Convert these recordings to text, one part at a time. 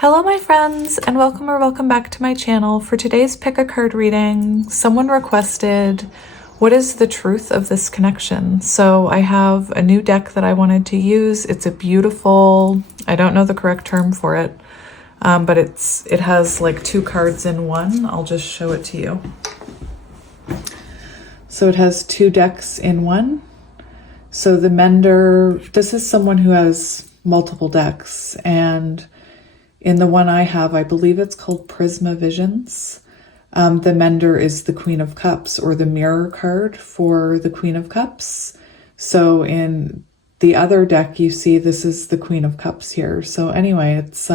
Hello my friends, and welcome back to my channel. For today's pick a card reading, someone requested, what is the truth of this connection? So I have a new deck that I wanted to use. It's a beautiful, I don't know the correct term for it, but it has like two cards in one. I'll just show it to you. So it has two decks in one. So the mender, this is someone who has multiple decks, and in the one I have, I believe it's called Prisma Visions. The mender is the Queen of Cups, or the mirror card for the Queen of Cups. So in the other deck, you see this is the Queen of Cups here. So anyway, it's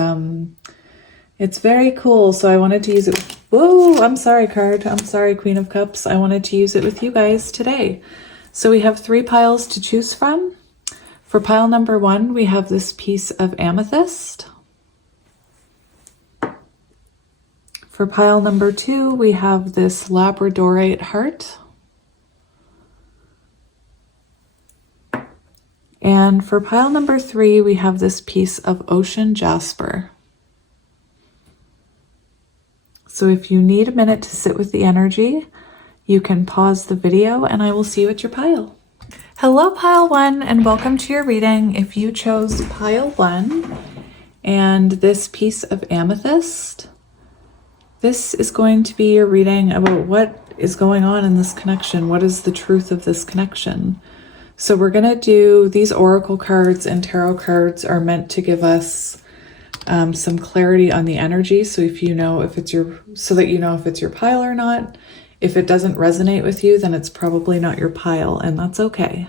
very cool. So I wanted to use it. Whoa, I'm sorry, card. I'm sorry, Queen of Cups. I wanted to use it with you guys today. So we have three piles to choose from. For pile number one, we have this piece of amethyst. For pile number two, we have this labradorite heart. And for pile number three, we have this piece of ocean jasper. So if you need a minute to sit with the energy, you can pause the video and I will see you at your pile. Hello pile one, and welcome to your reading. If you chose pile one and this piece of amethyst, this is going to be your reading about what is going on in this connection. What is the truth of this connection? So we're going to do these oracle cards, and tarot cards are meant to give us some clarity on the energy. So if you know if it's so that you know if it's your pile or not. If it doesn't resonate with you, then it's probably not your pile, and that's okay.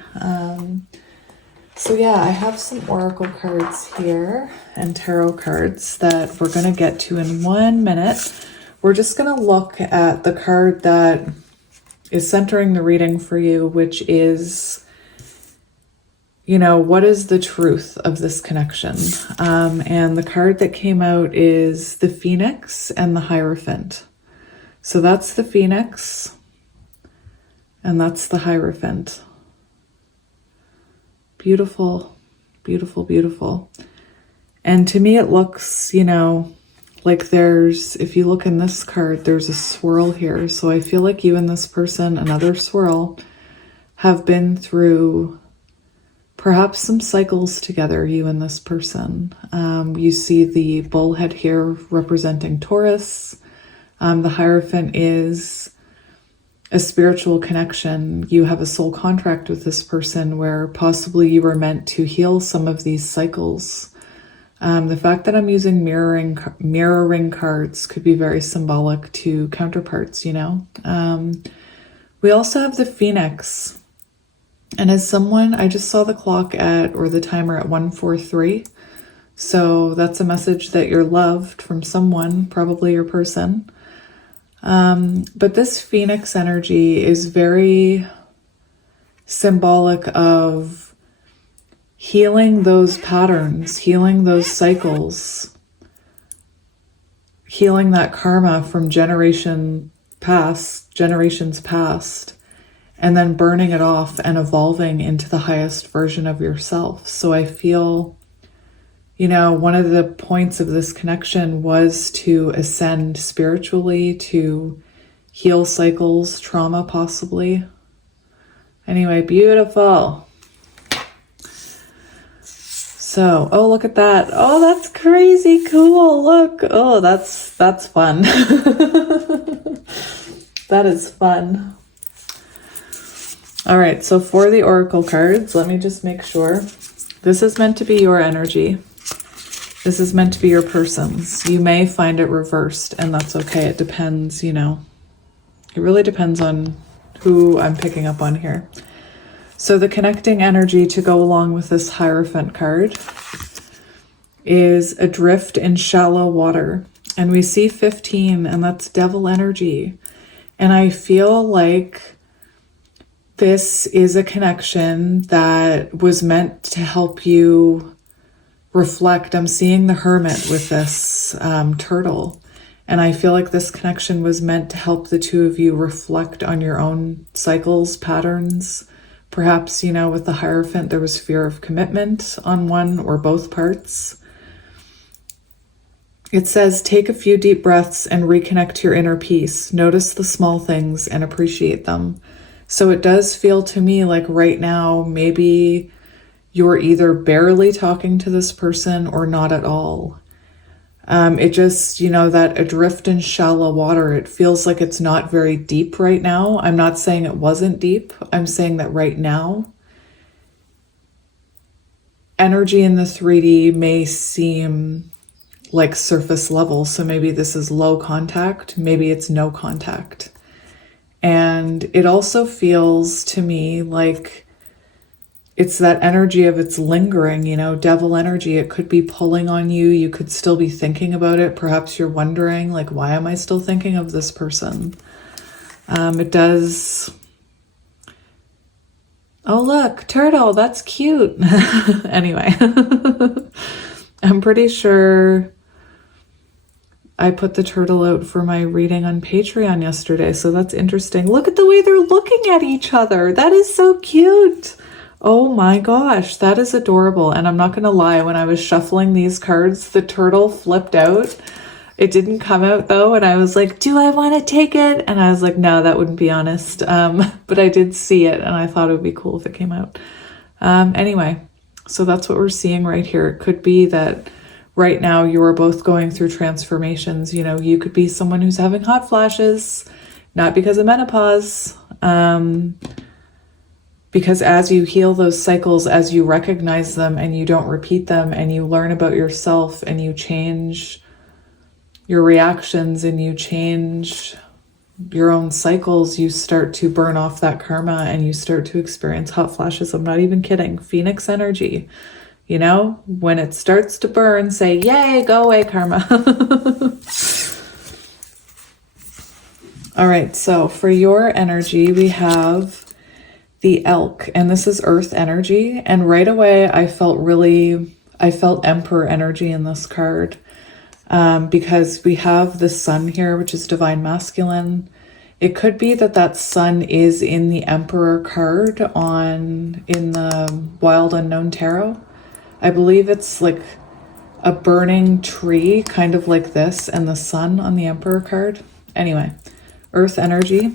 So yeah, I have some oracle cards here and tarot cards that we're going to get to in 1 minute. We're just going to look at the card that is centering the reading for you, which is, what is the truth of this connection? And the card that came out is the Phoenix and the Hierophant. So that's the Phoenix and that's the Hierophant. Beautiful, beautiful, beautiful. And to me, it looks, like if you look in this card, there's a swirl here. So I feel like you and this person, another swirl, have been through perhaps some cycles together, you and this person. You see the bullhead here representing Taurus. The Hierophant is a spiritual connection. You have a soul contract with this person where possibly you were meant to heal some of these cycles. The fact that I'm using mirroring cards could be very symbolic to counterparts, We also have the Phoenix. And as someone, I just saw the clock or the timer at 1:43. So that's a message that you're loved from someone, probably your person. But this Phoenix energy is very symbolic of healing those patterns, healing those cycles, healing that karma from generations past, and then burning it off and evolving into the highest version of yourself. So I feel, one of the points of this connection was to ascend spiritually, to heal cycles, trauma possibly. Anyway, beautiful. So, oh, look at that. Oh, that's crazy cool. Look. Oh, that's fun. That is fun. All right. So for the oracle cards, let me just make sure. This is meant to be your energy. This is meant to be your person's. You may find it reversed, and that's okay. It depends, It really depends on who I'm picking up on here. So the connecting energy to go along with this Hierophant card is adrift in shallow water. And we see 15, and that's devil energy. And I feel like this is a connection that was meant to help you reflect. I'm seeing the Hermit with this turtle. And I feel like this connection was meant to help the two of you reflect on your own cycles, patterns. Perhaps, with the Hierophant, there was fear of commitment on one or both parts. It says, take a few deep breaths and reconnect to your inner peace. Notice the small things and appreciate them. So it does feel to me like right now, maybe you're either barely talking to this person or not at all. It just, that adrift in shallow water, it feels like it's not very deep right now. I'm not saying it wasn't deep. I'm saying that right now, energy in the 3D may seem like surface level. So maybe this is low contact, maybe it's no contact. And it also feels to me like it's that energy of it's lingering, devil energy. It could be pulling on you. You could still be thinking about it. Perhaps you're wondering, like, why am I still thinking of this person? It does. Oh, look, turtle, that's cute. Anyway, I'm pretty sure I put the turtle out for my reading on Patreon yesterday, so that's interesting. Look at the way they're looking at each other. That is so cute. Oh my gosh, that is adorable. And I'm not going to lie, when I was shuffling these cards, the turtle flipped out. It didn't come out though, and I was like, do I want to take it? And I was like, no, that wouldn't be honest. But I did see it, and I thought it would be cool if it came out. Anyway, so that's what we're seeing right here. It could be that right now you are both going through transformations. You could be someone who's having hot flashes, not because of menopause, because as you heal those cycles, as you recognize them and you don't repeat them, and you learn about yourself and you change your reactions and you change your own cycles, you start to burn off that karma and you start to experience hot flashes. I'm not even kidding. Phoenix energy. When it starts to burn, say, yay, go away, karma. All right, so for your energy, we have the elk, and this is earth energy. And right away, I felt emperor energy in this card, because we have the sun here, which is divine masculine. It could be that sun is in the emperor card in the Wild Unknown Tarot. I believe it's like a burning tree, kind of like this, and the sun on the emperor card. Anyway, earth energy.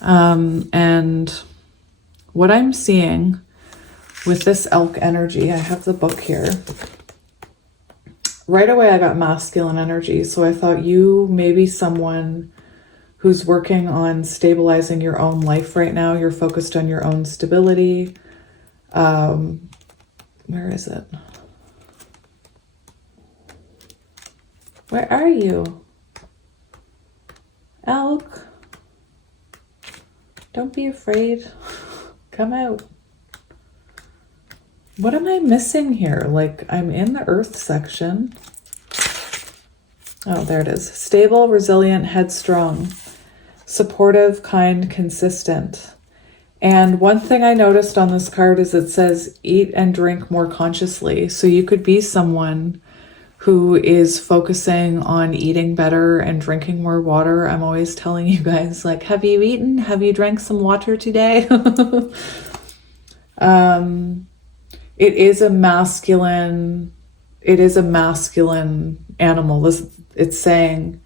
And what I'm seeing with this elk energy, I have the book here. Right away, I got masculine energy. So I thought you may be someone who's working on stabilizing your own life right now. You're focused on your own stability. Where is it? Where are you? Elk. Don't be afraid. Come out. What am I missing here? Like, I'm in the earth section. Oh, there it is. Stable, resilient, headstrong, supportive, kind, consistent. And one thing I noticed on this card is it says eat and drink more consciously. So you could be someone who is focusing on eating better and drinking more water. I'm always telling you guys, like, have you eaten? Have you drank some water today? It is a masculine animal. It's saying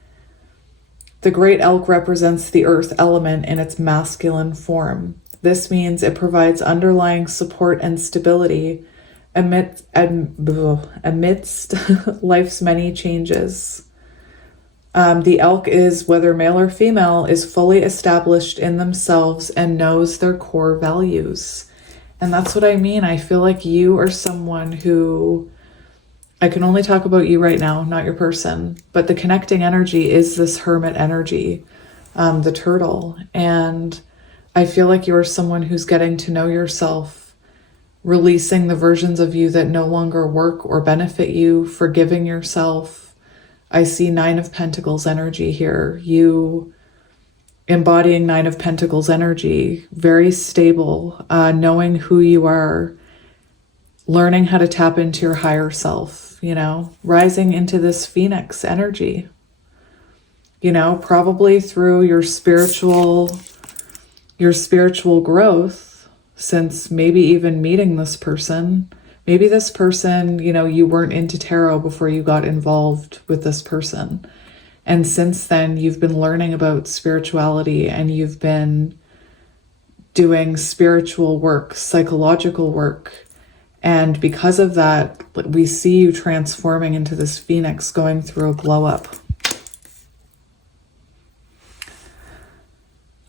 the great elk represents the earth element in its masculine form. This means it provides underlying support and stability amidst life's many changes. The elk is, whether male or female, is fully established in themselves and knows their core values. And that's what I mean. I feel like you are someone who, I can only talk about you right now, not your person, but the connecting energy is this hermit energy, the turtle. And I feel like you're someone who's getting to know yourself, releasing the versions of you that no longer work or benefit you, forgiving yourself. I see 9 of Pentacles energy here. You embodying 9 of Pentacles energy, very stable, knowing who you are, learning how to tap into your higher self, rising into this Phoenix energy, probably through your spiritual growth, since maybe even meeting this person, Maybe this person, you know, you weren't into tarot before you got involved with this person. And since then, you've been learning about spirituality and you've been doing spiritual work, psychological work. And because of that, we see you transforming into this phoenix going through a glow up.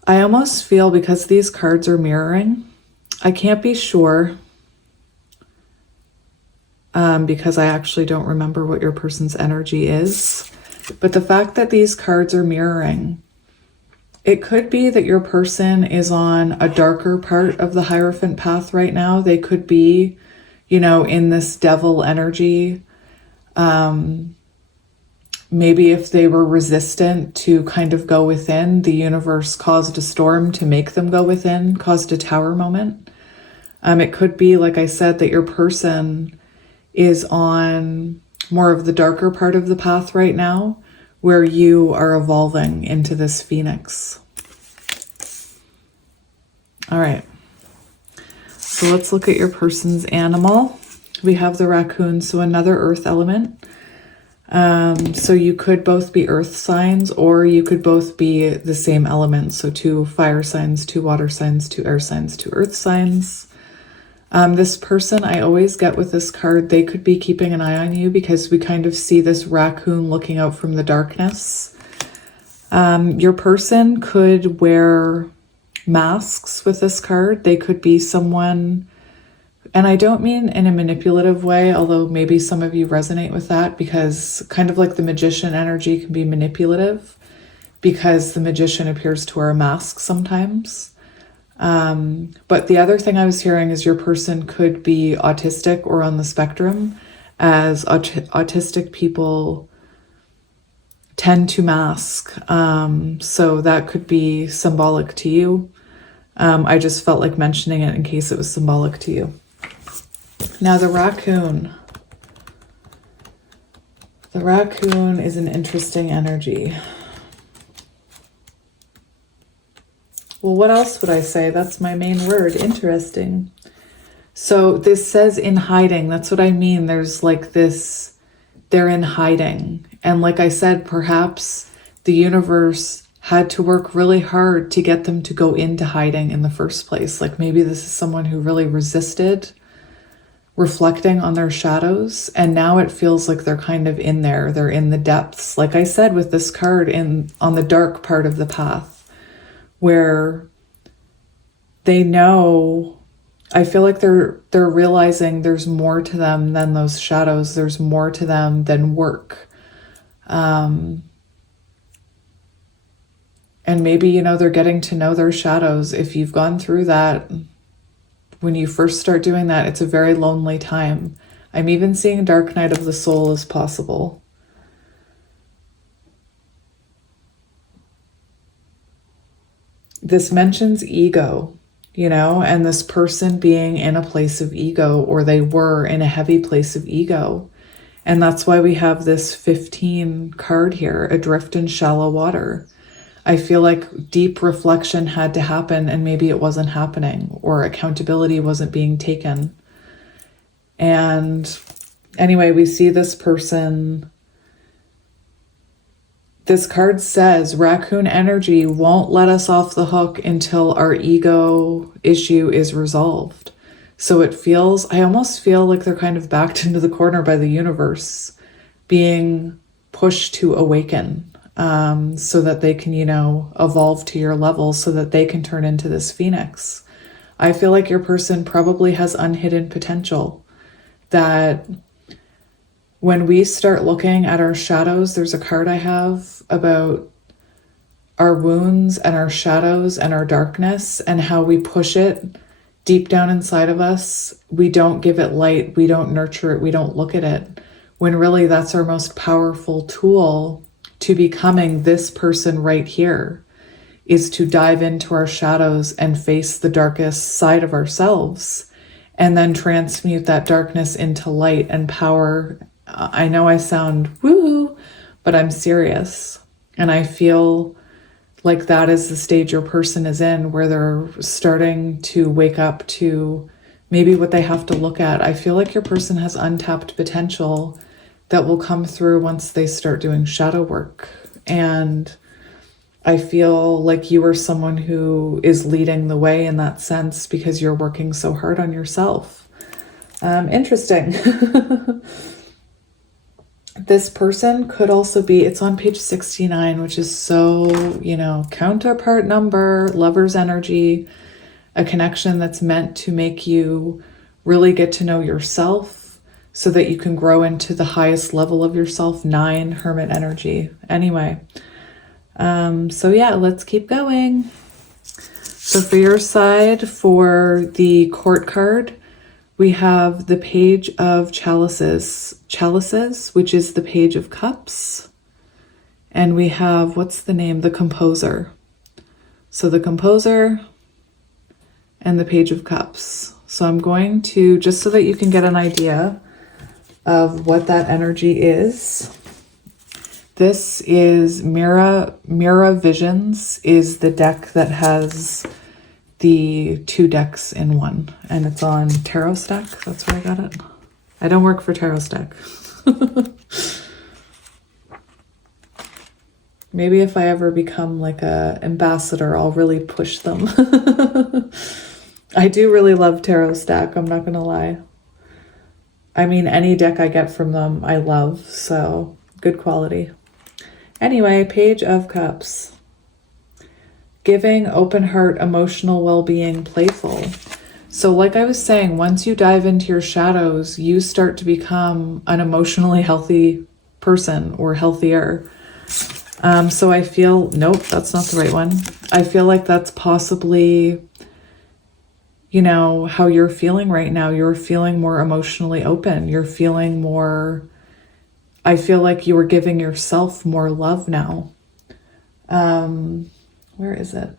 I almost feel, because these cards are mirroring, I can't be sure because I actually don't remember what your person's energy is. But the fact that these cards are mirroring, it could be that your person is on a darker part of the Hierophant path right now. They could be, you know, in this devil energy. Maybe if they were resistant to kind of go within, the universe caused a storm to make them go within, caused a tower moment. It could be, like I said, that your person is on more of the darker part of the path right now, where you are evolving into this phoenix. All right. So let's look at your person's animal. We have the raccoon, so another earth element. So you could both be earth signs, or you could both be the same element. So 2 fire signs, 2 water signs, 2 air signs, 2 earth signs. This person, I always get with this card, they could be keeping an eye on you, because we kind of see this raccoon looking out from the darkness. Your person could wear masks with this card. They could be someone, and I don't mean in a manipulative way, although maybe some of you resonate with that, because kind of like the magician energy can be manipulative, because the magician appears to wear a mask sometimes. But the other thing I was hearing is your person could be autistic or on the spectrum, as autistic people tend to mask. So that could be symbolic to you. I just felt like mentioning it in case it was symbolic to you. Now the raccoon. The raccoon is an interesting energy. Well, what else would I say? That's my main word, interesting. So this says in hiding. That's what I mean. There's like this, they're in hiding. And like I said, perhaps the universe had to work really hard to get them to go into hiding in the first place. Like maybe this is someone who really resisted reflecting on their shadows. And now it feels like they're kind of in there. They're in the depths. Like I said, with this card on the dark part of the path, where they know, I feel like they're realizing there's more to them than those shadows. There's more to them than work. And maybe, you know, they're getting to know their shadows. If you've gone through that, when you first start doing that, it's a very lonely time. I'm even seeing dark night of the soul as possible. This mentions ego, you know, and this person being in a place of ego, or they were in a heavy place of ego. And that's why we have this 15 card here, adrift in shallow water. I feel like deep reflection had to happen, and maybe it wasn't happening, or accountability wasn't being taken. And anyway, we see this person. This card says raccoon energy won't let us off the hook until our ego issue is resolved. So it feels, I almost feel like they're kind of backed into the corner by the universe, being pushed to awaken, so that they can, you know, evolve to your level, so that they can turn into this phoenix. I feel like your person probably has unhidden potential, that when we start looking at our shadows, there's a card I have about our wounds and our shadows and our darkness, and how we push it deep down inside of us. We don't give it light. We don't nurture it. We don't look at it, when really that's our most powerful tool to becoming this person right here, is to dive into our shadows and face the darkest side of ourselves, and then transmute that darkness into light and power. I know I sound woo, but I'm serious. And I feel like that is the stage your person is in, where they're starting to wake up to maybe what they have to look at. I feel like your person has untapped potential that will come through once they start doing shadow work. And I feel like you are someone who is leading the way in that sense because you're working so hard on yourself. Interesting. This person could also be, it's on page 69, which is so, you know, counterpart number, lover's energy, a connection that's meant to make you really get to know yourself so that you can grow into the highest level of yourself. 9, hermit energy. Anyway, so yeah, let's keep going. So for your side, for the court card, we have the Page of Chalices, which is the Page of Cups. And we have, what's the name? The Composer. So the Composer and the Page of Cups. So I'm going to, just so that you can get an idea of what that energy is. This is Mira Visions, is the deck that has the 2 decks in one, and it's on Tarot Stack. That's where I got it. I don't work for Tarot Stack. Maybe if I ever become like a ambassador, I'll really push them. I do really love Tarot Stack, I'm not gonna lie. I mean, any deck I get from them, I love, so good quality. Anyway, Page of Cups. Giving, open heart, emotional well-being, playful. So like I was saying, once you dive into your shadows, you start to become an emotionally healthy person or healthier. So I feel, nope, that's not the right one. I feel like that's possibly, you know, how you're feeling right now. You're feeling more emotionally open. You're feeling more, I feel like you were giving yourself more love now. Where is it?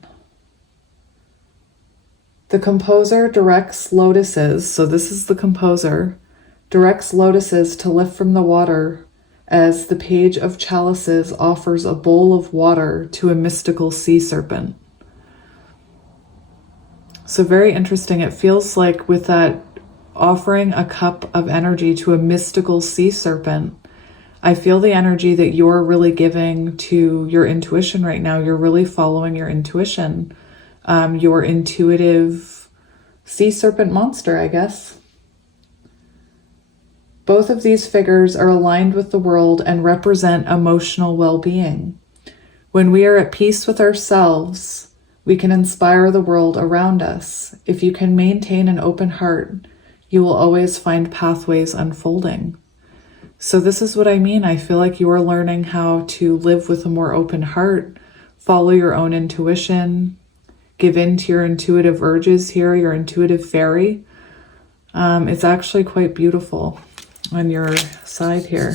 The Composer directs lotuses. So this is the Composer. Directs lotuses to lift from the water as the Page of Chalices offers a bowl of water to a mystical sea serpent. So very interesting. It feels like with that offering a cup of energy to a mystical sea serpent, I feel the energy that you're really giving to your intuition right now. You're really following your intuition. Your intuitive sea serpent monster, I guess. Both of these figures are aligned with the world and represent emotional well-being. When we are at peace with ourselves, we can inspire the world around us. If you can maintain an open heart, you will always find pathways unfolding. So this is what I mean. I feel like you are learning how to live with a more open heart, follow your own intuition, give in to your intuitive urges here, your intuitive fairy. It's actually quite beautiful on your side here.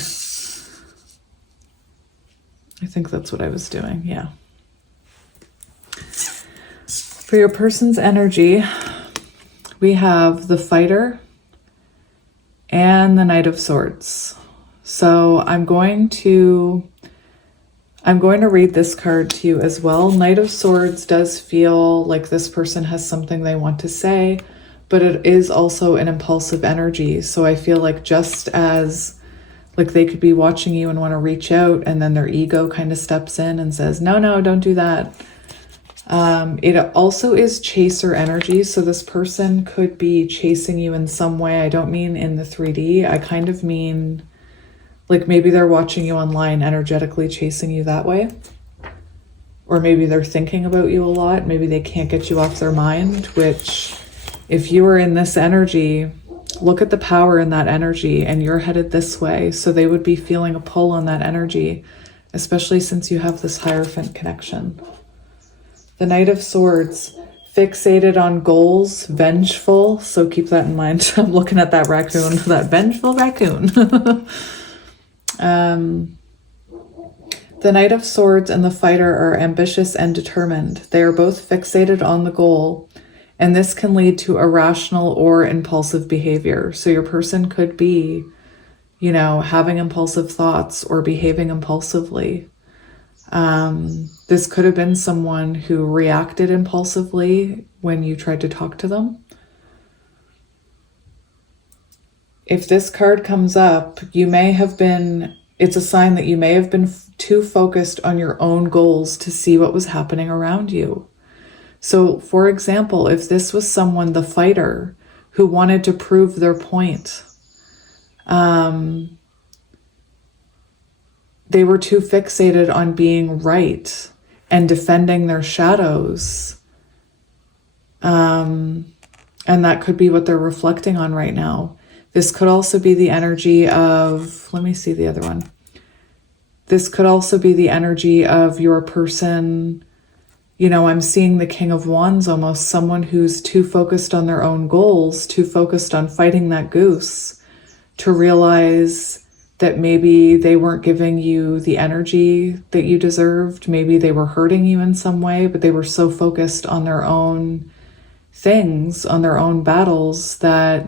I think that's what I was doing, yeah. For your person's energy, we have the Fighter and the Knight of Swords. So I'm going to read this card to you as well. Knight of Swords does feel like this person has something they want to say, but it is also an impulsive energy. So I feel like just as like they could be watching you and want to reach out, and then their ego kind of steps in and says, no, don't do that. It also is chaser energy. So this person could be chasing you in some way. I don't mean in the 3D. I kind of mean like maybe they're watching you online, energetically chasing you that way. Or maybe they're thinking about you a lot. Maybe they can't get you off their mind, which if you are in this energy, look at the power in that energy and you're headed this way. So they would be feeling a pull on that energy, especially since you have this Hierophant connection. The Knight of Swords, fixated on goals, vengeful. So keep that in mind. I'm looking at that raccoon, that vengeful raccoon. The Knight of Swords and the Fighter are ambitious and determined. They are both fixated on the goal, and this can lead to irrational or impulsive behavior. So your person could be, you know, having impulsive thoughts or behaving impulsively. This could have been someone who reacted impulsively when you tried to talk to them. if this card comes up, it's a sign that you may have been too focused on your own goals to see what was happening around you. So, for example, if this was someone, the fighter, who wanted to prove their point, they were too fixated on being right and defending their shadows. And that could be what they're reflecting on right now. This could also be the energy of, let me see the other one. This could also be the energy of your person. You know, I'm seeing the King of Wands almost, someone who's too focused on their own goals, too focused on fighting that goose, to realize that maybe they weren't giving you the energy that you deserved. Maybe they were hurting you in some way, but they were so focused on their own things, on their own battles, that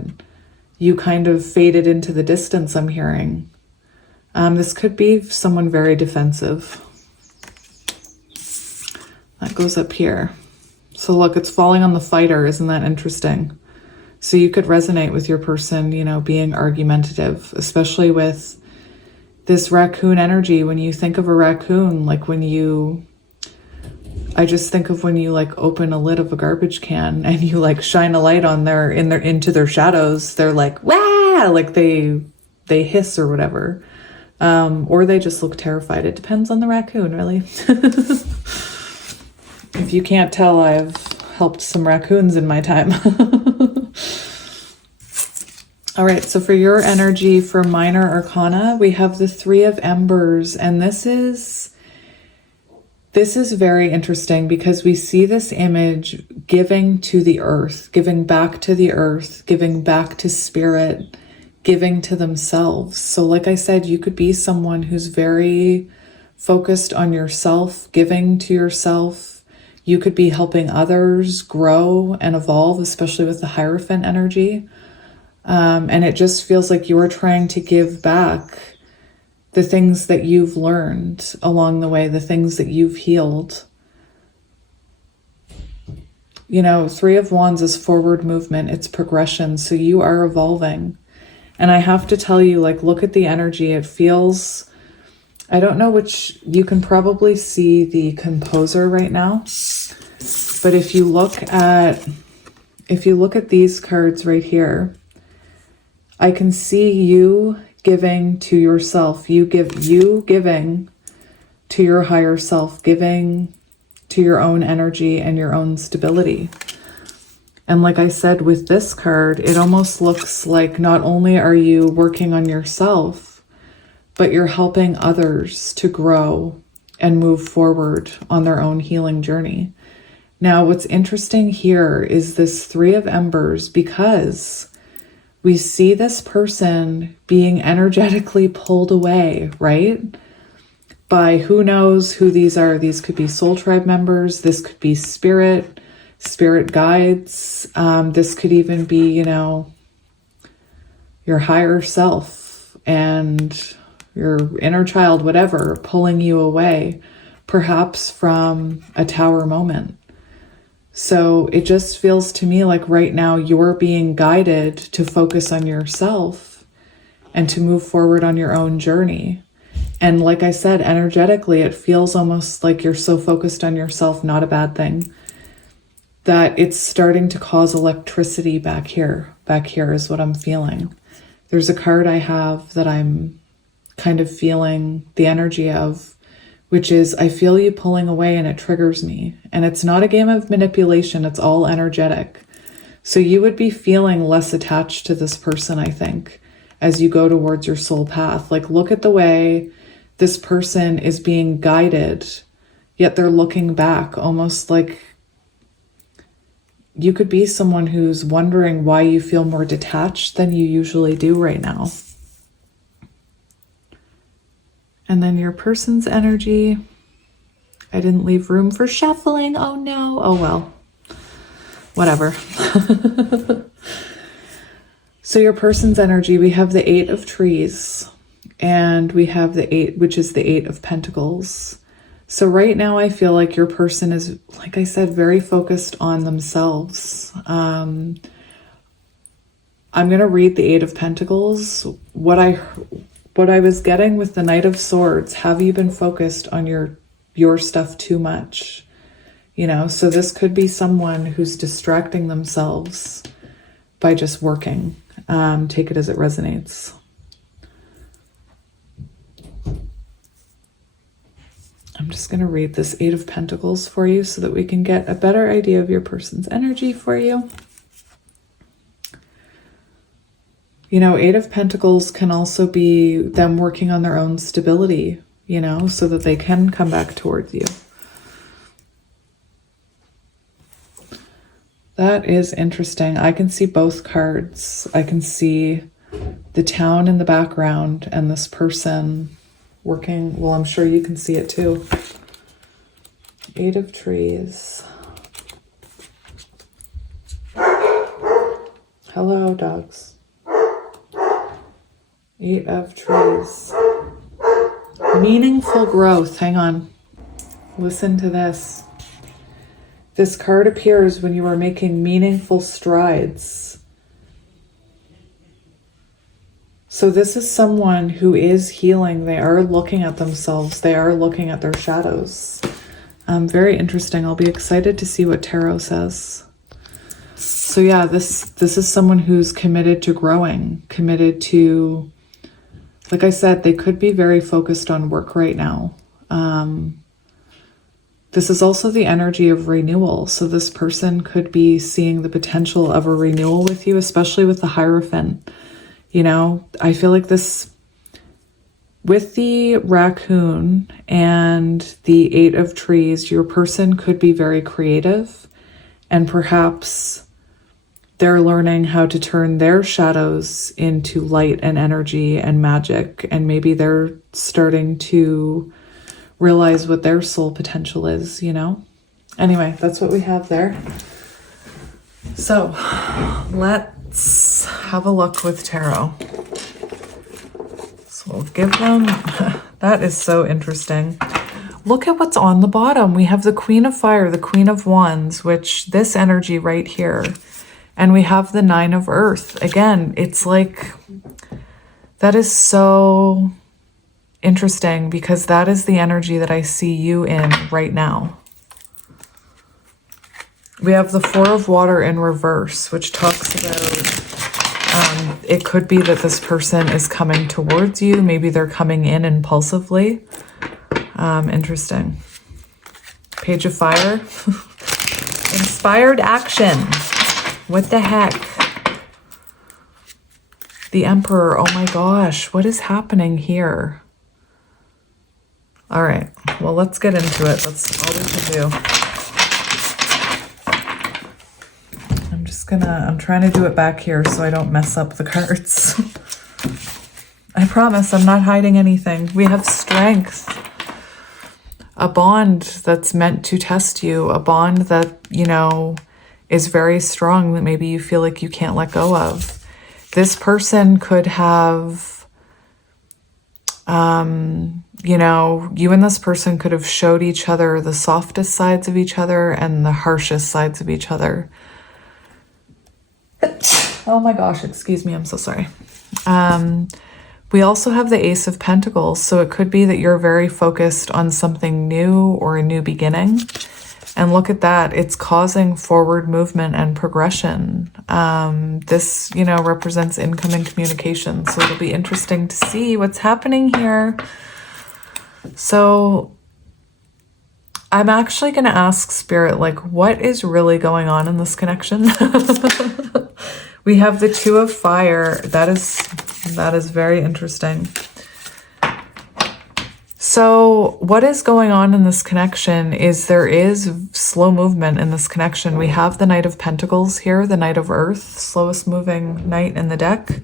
you kind of faded into the distance, I'm hearing. This could be someone very defensive. That goes up here. So look, it's falling on the fighter. Isn't that interesting? So you could resonate with your person, you know, being argumentative, especially with this raccoon energy. When you think of a raccoon, like I just think of when you like open a lid of a garbage can and you like shine a light on into their shadows, they're like, wah, like they hiss or whatever. Or they just look terrified. It depends on the raccoon, really. If you can't tell, I've helped some raccoons in my time. All right, so for your energy for minor arcana, we have the Three of Embers, and this is very interesting because we see this image giving to the earth, giving back to the earth, giving back to spirit, giving to themselves. So like I said, you could be someone who's very focused on yourself, giving to yourself. You could be helping others grow and evolve, especially with the Hierophant energy. And it just feels like you are trying to give back the things that you've learned along the way, the things that you've healed. You know, Three of Wands is forward movement, it's progression. So you are evolving. And I have to tell you, like, look at the energy. It feels, I don't know which, you can probably see the composer right now. But if you look at these cards right here, I can see you giving to yourself, you giving to your higher self, giving to your own energy and your own stability. And like I said, with this card, it almost looks like not only are you working on yourself, but you're helping others to grow and move forward on their own healing journey. Now, what's interesting here is this Three of Embers, because we see this person being energetically pulled away, right? By who knows who these are. These could be soul tribe members. This could be spirit guides. This could even be, you know, your higher self and your inner child, whatever, pulling you away, perhaps from a tower moment. So it just feels to me like right now you're being guided to focus on yourself and to move forward on your own journey. And like I said, energetically, it feels almost like you're so focused on yourself, not a bad thing, that it's starting to cause electricity back here. Back here is what I'm feeling. There's a card I have that I'm kind of feeling the energy of, which is, I feel you pulling away and it triggers me. And it's not a game of manipulation, it's all energetic. So you would be feeling less attached to this person, I think, as you go towards your soul path. Like, look at the way this person is being guided, yet they're looking back, almost like you could be someone who's wondering why you feel more detached than you usually do right now. And then your person's energy. I didn't leave room for shuffling. Oh no. Oh well. Whatever. So your person's energy, we have the Eight of Trees. And we have the Eight, which is the Eight of Pentacles. So right now I feel like your person is, like I said, very focused on themselves. I'm going to read the Eight of Pentacles. What I was getting with the Knight of Swords, have you been focused on your stuff too much? You know, so this could be someone who's distracting themselves by just working. Take it as it resonates. I'm just going to read this Eight of Pentacles for you so that we can get a better idea of your person's energy for you. You know, Eight of Pentacles can also be them working on their own stability, you know, so that they can come back towards you. That is interesting. I can see both cards. I can see the town in the background and this person working. Well, I'm sure you can see it too. Eight of Trees. Hello, dogs. Eight of Trees. Meaningful growth. Hang on. Listen to this. This card appears when you are making meaningful strides. So this is someone who is healing. They are looking at themselves. They are looking at their shadows. Very interesting. I'll be excited to see what tarot says. So yeah, this is someone who's committed to growing, committed to, like I said, they could be very focused on work right now. This is also the energy of renewal. So this person could be seeing the potential of a renewal with you, especially with the Hierophant. You know, I feel like this, with the raccoon and the Eight of Trees, your person could be very creative, and perhaps they're learning how to turn their shadows into light and energy and magic. And maybe they're starting to realize what their soul potential is, you know? Anyway, that's what we have there. So let's have a look with tarot. So we'll give them, that is so interesting. Look at what's on the bottom. We have the Queen of Fire, the Queen of Wands, which this energy right here. And we have the Nine of Earth. Again, it's like, that is so interesting because that is the energy that I see you in right now. We have the Four of Water in reverse, which talks about it could be that this person is coming towards you. Maybe they're coming in impulsively. Interesting. Page of Fire. Inspired action. What the heck? The Emperor. Oh my gosh. What is happening here? All right. Well, let's get into it. That's all we can do. I'm trying to do it back here so I don't mess up the cards. I promise I'm not hiding anything. We have Strength. A bond that's meant to test you. A bond that, you know, is very strong that maybe you feel like you can't let go of. This person could have, you know, you and this person could have showed each other the softest sides of each other and the harshest sides of each other. Oh my gosh, excuse me, I'm so sorry. We also have the Ace of Pentacles, so it could be that you're very focused on something new or a new beginning. And look at that, it's causing forward movement and progression. This, you know, represents income and communication, so it'll be interesting to see what's happening here. So I'm actually going to ask Spirit, like, what is really going on in this connection? We have the Two of Fire. That is very interesting. So what is going on in this connection is there is slow movement in this connection. We have the Knight of Pentacles here, the Knight of Earth, slowest moving knight in the deck.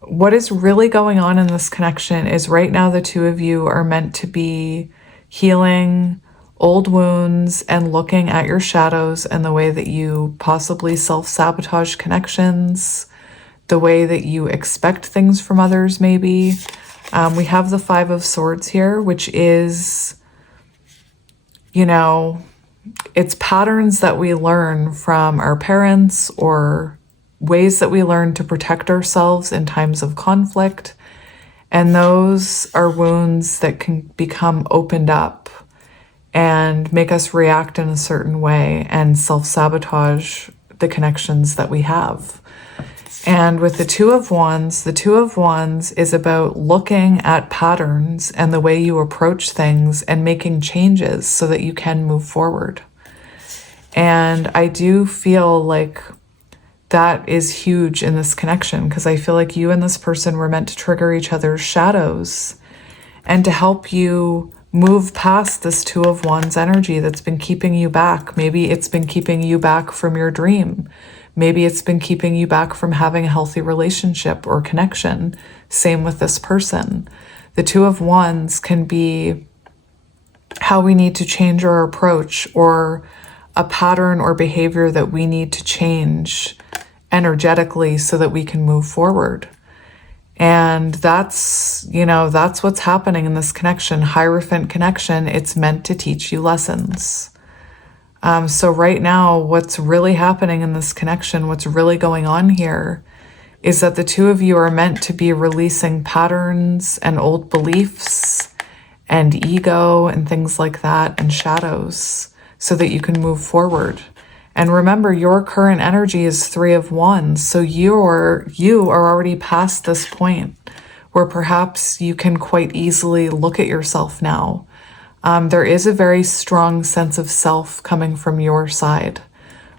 What is really going on in this connection is right now the two of you are meant to be healing old wounds and looking at your shadows and the way that you possibly self-sabotage connections, the way that you expect things from others maybe. We have the Five of Swords here, which is, you know, it's patterns that we learn from our parents or ways that we learn to protect ourselves in times of conflict. And those are wounds that can become opened up and make us react in a certain way and self-sabotage the connections that we have. And with the Two of Wands is about looking at patterns and the way you approach things and making changes so that you can move forward. And I do feel like that is huge in this connection, because I feel like you and this person were meant to trigger each other's shadows and to help you move past this Two of Wands energy that's been keeping you back. Maybe it's been keeping you back from your dream. Maybe it's been keeping you back from having a healthy relationship or connection. Same with this person. The Two of Wands can be how we need to change our approach, or a pattern or behavior that we need to change energetically so that we can move forward. And that's what's happening in this connection. Hierophant connection, it's meant to teach you lessons. So right now, what's really happening in this connection, what's really going on here, is that the two of you are meant to be releasing patterns and old beliefs and ego and things like that and shadows so that you can move forward. And remember, your current energy is Three of Wands. So you are already past this point where perhaps you can quite easily look at yourself now. There is a very strong sense of self coming from your side.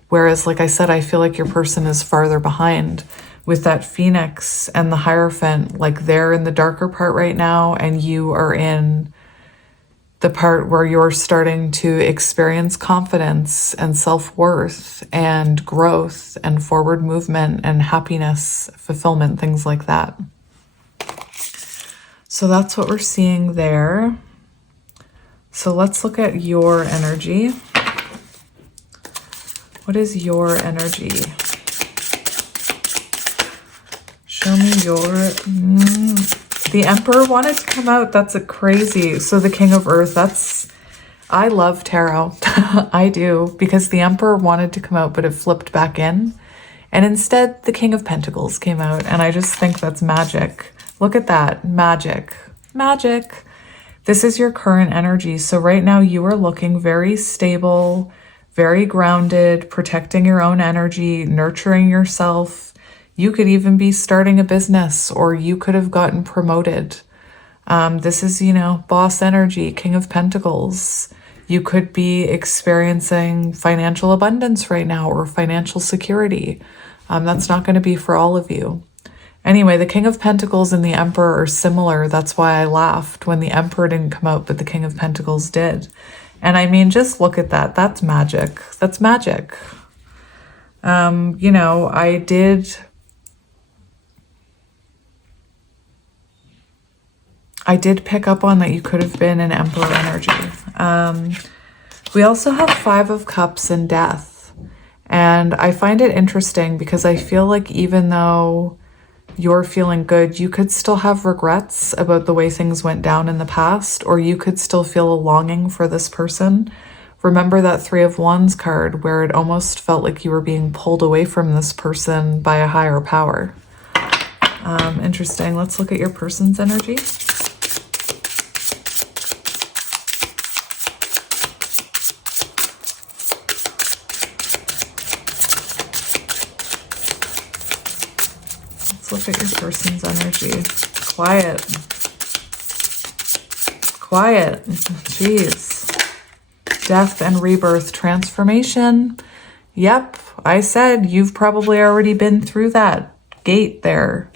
Whereas, like I said, I feel like your person is farther behind with that Phoenix and the Hierophant. Like, they're in the darker part right now, and you are in the part where you're starting to experience confidence and self-worth and growth and forward movement and happiness, fulfillment, things like that. So that's what we're seeing there. So let's look at your energy. What is your energy? Show me your... The Emperor wanted to come out. That's a crazy. So the King of Earth, I love tarot. I do, because the Emperor wanted to come out, but it flipped back in. And instead, the King of Pentacles came out. And I just think that's magic. Look at that. Magic. Magic. This is your current energy. So right now you are looking very stable, very grounded, protecting your own energy, nurturing yourself. You could even be starting a business, or you could have gotten promoted. This is, boss energy, King of Pentacles. You could be experiencing financial abundance right now, or financial security. That's not going to be for all of you. Anyway, the King of Pentacles and the Emperor are similar. That's why I laughed when the Emperor didn't come out, but the King of Pentacles did. And I mean, just look at that. That's magic. That's magic. I did pick up on that you could have been an Emperor energy. We also have Five of Cups and Death. And I find it interesting because I feel like even though you're feeling good, you could still have regrets about the way things went down in the past, or you could still feel a longing for this person. Remember that Three of Wands card where it almost felt like you were being pulled away from this person by a higher power. Interesting. Let's look at your person's energy. Look at your person's energy. Quiet. Jeez. Death and rebirth, transformation. Yep, I said you've probably already been through that gate there.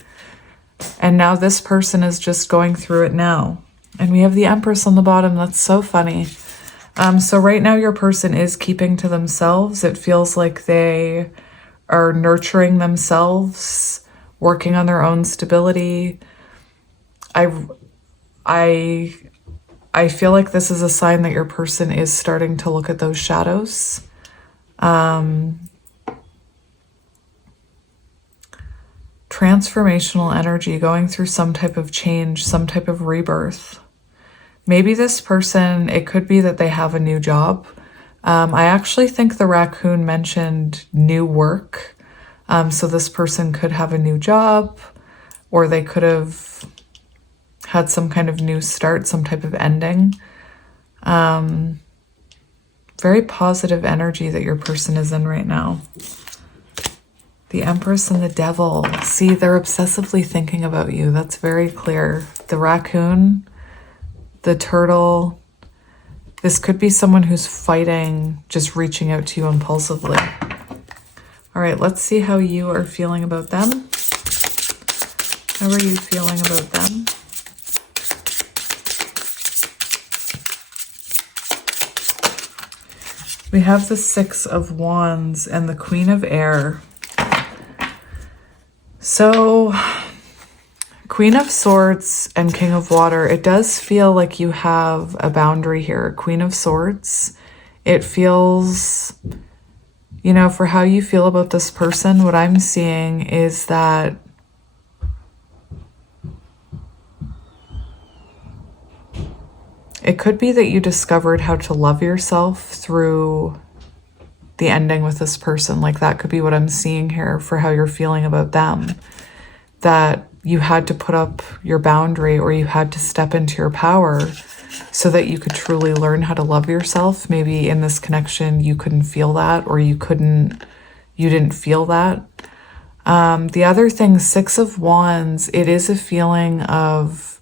And now this person is just going through it now. And we have the Empress on the bottom. That's so funny. So right now your person is keeping to themselves. It feels like they are nurturing themselves, working on their own stability. I feel like this is a sign that your person is starting to look at those shadows. Transformational energy, going through some type of change, some type of rebirth. Maybe this person, it could be that they have a new job. I actually think the raccoon mentioned new work. So this person could have a new job, or they could have had some kind of new start, some type of ending. Very positive energy that your person is in right now. The Empress and the Devil. See, they're obsessively thinking about you. That's very clear. The raccoon, the turtle. This could be someone who's fighting, just reaching out to you impulsively. All right, let's see how you are feeling about them. How are you feeling about them? We have the Six of Wands and the Queen of Air. So, Queen of Swords and King of Water, it does feel like you have a boundary here. Queen of Swords, it feels, you know, for how you feel about this person, what I'm seeing is that it could be that you discovered how to love yourself through the ending with this person. Like, that could be what I'm seeing here for how you're feeling about them. That you had to put up your boundary, or you had to step into your power so that you could truly learn how to love yourself. Maybe in this connection you couldn't feel that, or you didn't feel that. The other thing, Six of Wands, it is a feeling of,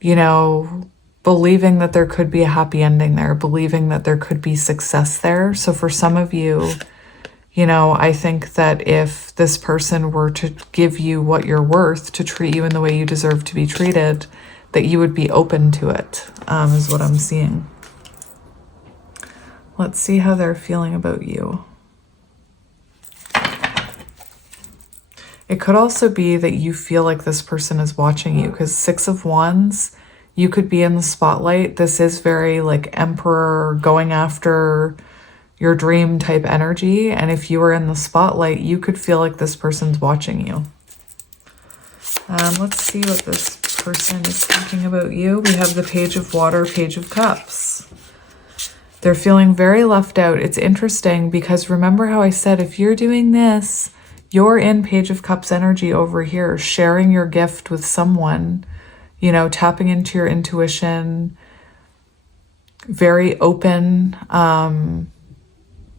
you know, believing that there could be a happy ending there, believing that there could be success there. So for some of you, you know, I think that if this person were to give you what you're worth, to treat you in the way you deserve to be treated, that you would be open to it, is what I'm seeing. Let's see how they're feeling about you. It could also be that you feel like this person is watching you, because Six of Wands, you could be in the spotlight. This is very like emperor, going after your dream type energy. And if you were in the spotlight, you could feel like this person's watching you. Let's see what this person is thinking about you. We have the Page of Water, Page of Cups. They're feeling very left out. It's interesting because remember how I said, if you're doing this, you're in Page of Cups energy over here, sharing your gift with someone, you know, tapping into your intuition, very open,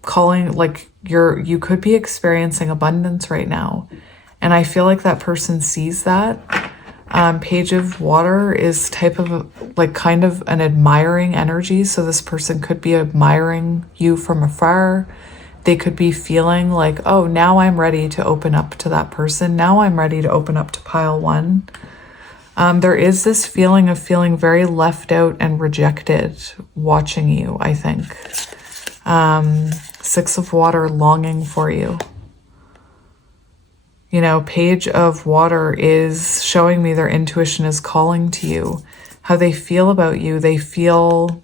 calling, like you could be experiencing abundance right now. And I feel like that person sees that. Page of Water is type of like kind of an admiring energy. So this person could be admiring you from afar. They could be feeling like, oh, now I'm ready to open up to that person. Now I'm ready to open up to pile one. There is this feeling of feeling very left out and rejected watching you, I think. Six of Water, longing for you. You know, Page of Water is showing me their intuition is calling to you. How they feel about you. They feel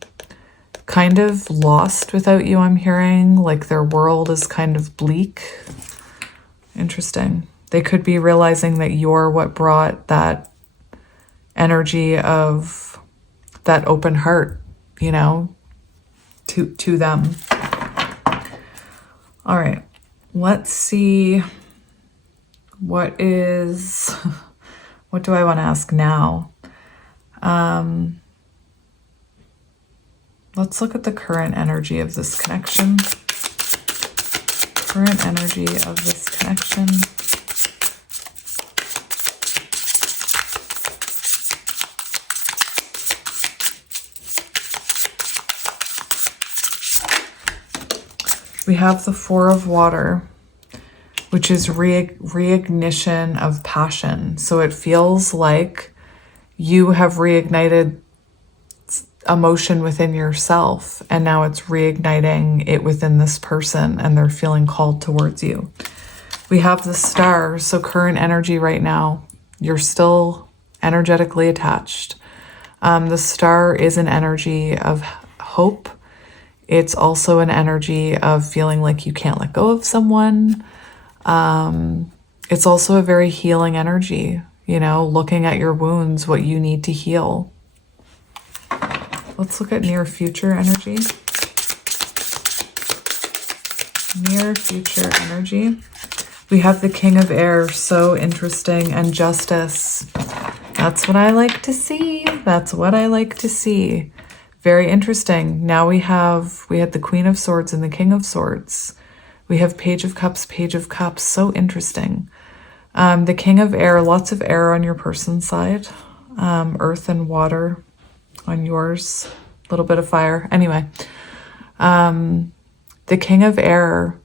kind of lost without you, I'm hearing. Like their world is kind of bleak. Interesting. They could be realizing that you're what brought that energy of that open heart, you know, to them. All right, let's see what do I want to ask now? Let's look at the current energy of this connection. Current energy of this connection. We have the Four of Water, which is reignition of passion. So it feels like you have reignited emotion within yourself, and now it's reigniting it within this person, and they're feeling called towards you. We have the Star. So current energy right now, you're still energetically attached. The Star is an energy of hope. It's also an energy of feeling like you can't let go of someone. It's also a very healing energy, you know, looking at your wounds, what you need to heal. Let's look at near future energy. Near future energy. We have the King of Air, so interesting, and Justice. That's what I like to see. That's what I like to see. Very interesting. Now we had the Queen of Swords and the King of Swords. We have Page of Cups, Page of Cups. So interesting. The King of Air, lots of air on your person's side. Earth and water on yours. A little bit of fire. Anyway, the King of Air,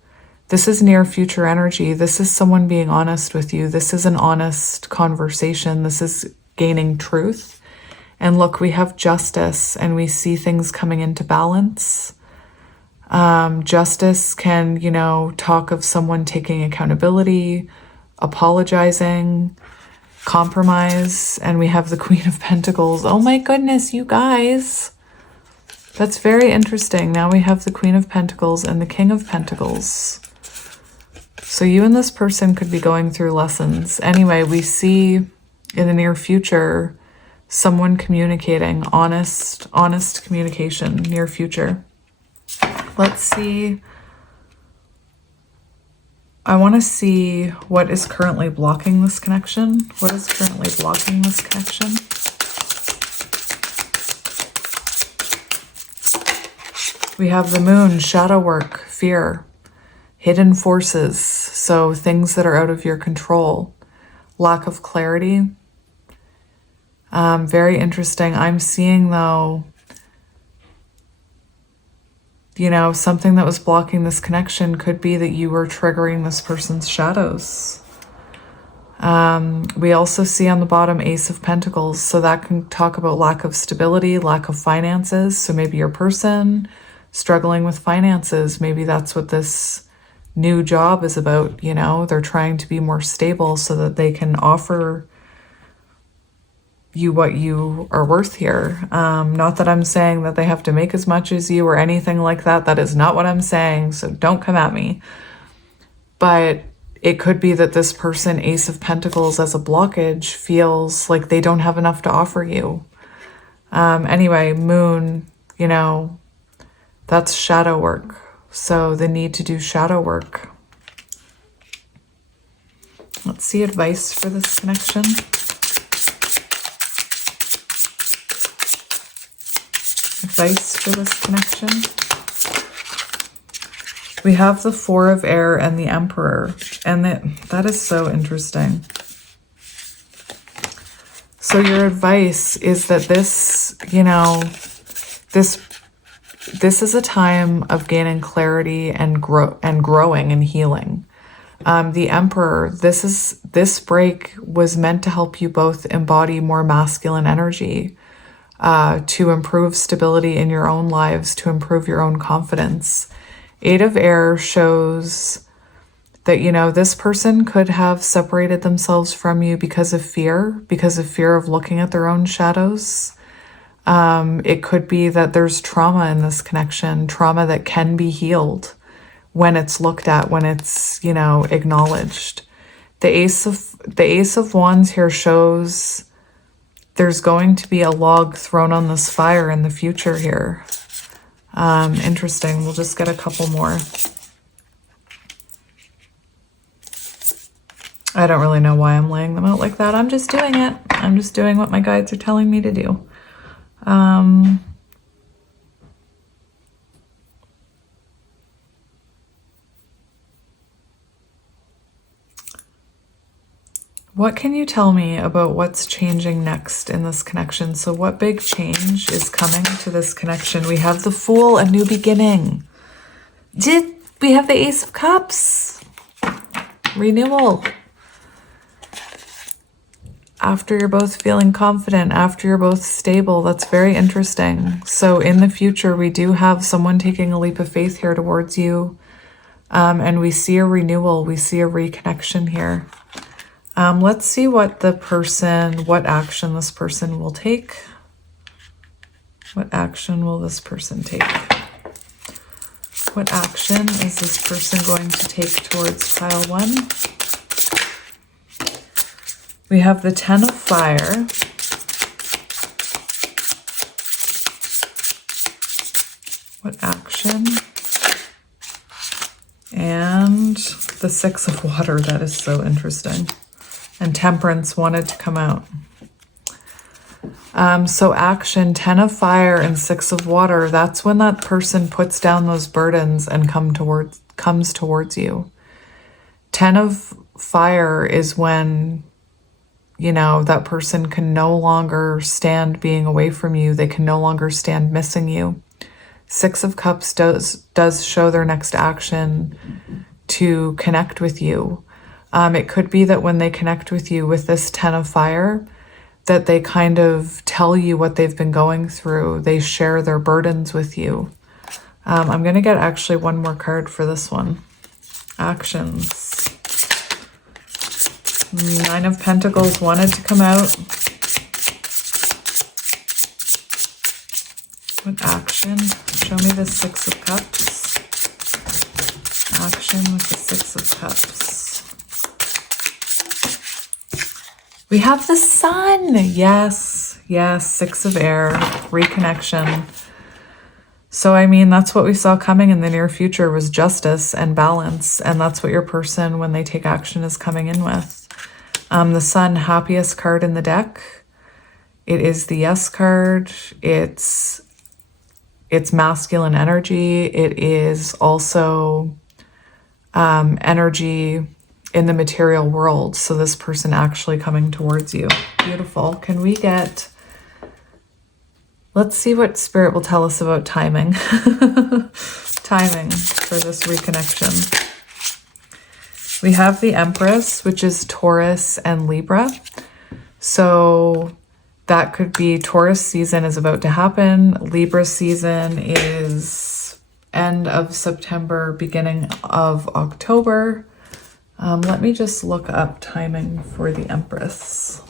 this is near future energy. This is someone being honest with you. This is an honest conversation. This is gaining truth. And look, we have Justice, and we see things coming into balance. Justice can, you know, talk of someone taking accountability, apologizing, compromise, and we have the Queen of Pentacles. Oh my goodness, you guys. That's very interesting. Now we have the Queen of Pentacles and the King of Pentacles. So you and this person could be going through lessons. Anyway, we see in the near future someone communicating, honest communication, near future. Let's see. I want to see what is currently blocking this connection. What is currently blocking this connection? We have the Moon, shadow work, fear, hidden forces. So things that are out of your control, lack of clarity. Very interesting. I'm seeing though, you know, something that was blocking this connection could be that you were triggering this person's shadows. We also see on the bottom Ace of Pentacles. So that can talk about lack of stability, lack of finances. So maybe your person struggling with finances, maybe that's what this new job is about. You know, they're trying to be more stable so that they can offer you what you are worth here. Not that I'm saying that they have to make as much as you or anything like that. That is not what I'm saying. So don't come at me. But it could be that this person, Ace of Pentacles, as a blockage, feels like they don't have enough to offer you. Anyway, Moon, you know, that's shadow work. So the need to do shadow work. Let's see advice for this connection. Advice for this connection. We have the Four of Air and the Emperor, and that is so interesting. So your advice is that this, you know, this is a time of gaining clarity and growing and healing. The Emperor, this break was meant to help you both embody more masculine energy, to improve stability in your own lives, to improve your own confidence. Eight of Air shows that, you know, this person could have separated themselves from you because of fear of looking at their own shadows. It could be that there's trauma in this connection, trauma that can be healed when it's looked at, when it's, you know, acknowledged. The Ace of Wands here shows there's going to be a log thrown on this fire in the future here. Interesting. We'll just get a couple more. I don't really know why I'm laying them out like that. I'm just doing it. I'm just doing what my guides are telling me to do. What can you tell me about what's changing next in this connection? So what big change is coming to this connection? We have the Fool, a new beginning. We have the Ace of Cups, renewal. After you're both feeling confident, after you're both stable, that's very interesting. So in the future, we do have someone taking a leap of faith here towards you. And we see a renewal, we see a reconnection here. Let's see what action this person will take. What action will this person take? What action is this person going to take towards pile one? We have the Ten of Fire. What action? the Six of Water. That is so interesting. And Temperance wanted to come out. So action, 10 of Fire and 6 of Water. That's when that person puts down those burdens and comes towards you. 10 of Fire is when, you know, that person can no longer stand being away from you. They can no longer stand missing you. 6 of Cups does show their next action to connect with you. It could be that when they connect with you with this 10 of Fire, that they kind of tell you what they've been going through. They share their burdens with you. I'm going to get actually one more card for this one. Actions. 9 of Pentacles wanted to come out. What action? Show me the 6 of Cups. Action with the 6 of Cups. We have the Sun. Yes, yes, 6 of Air, reconnection. So, I mean, that's what we saw coming in the near future was justice and balance. And that's what your person, when they take action, is coming in with. The Sun, happiest card in the deck. It is the Yes card. It's masculine energy. It is also energy in the material world. So this person actually coming towards you. Beautiful. Can we get, let's see what Spirit will tell us about timing. Timing for this reconnection. We have the Empress, which is Taurus and Libra. So that could be Taurus season is about to happen. Libra season is end of September, beginning of October. Let me just look up timing for the Empress.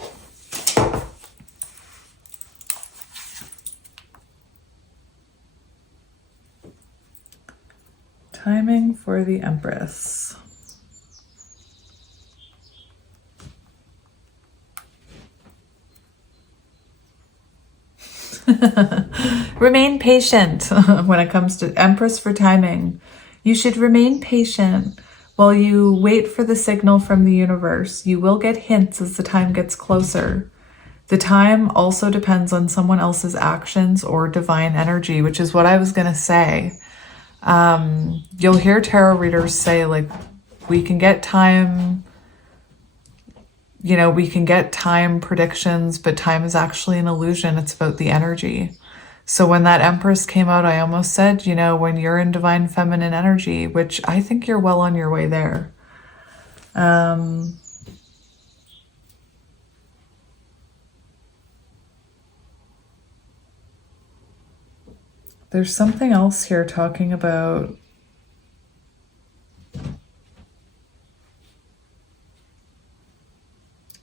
Timing for the Empress. Remain patient when it comes to Empress for timing. You should remain patient while you wait for the signal from the universe. You will get hints as the time gets closer. The time also depends on someone else's actions or divine energy, which is what I was going to say. You'll hear tarot readers say, like, we can get time, you know, we can get time predictions, but time is actually an illusion. It's about the energy. So when that Empress came out, I almost said, you know, when you're in divine feminine energy, which I think you're well on your way there. There's something else here talking about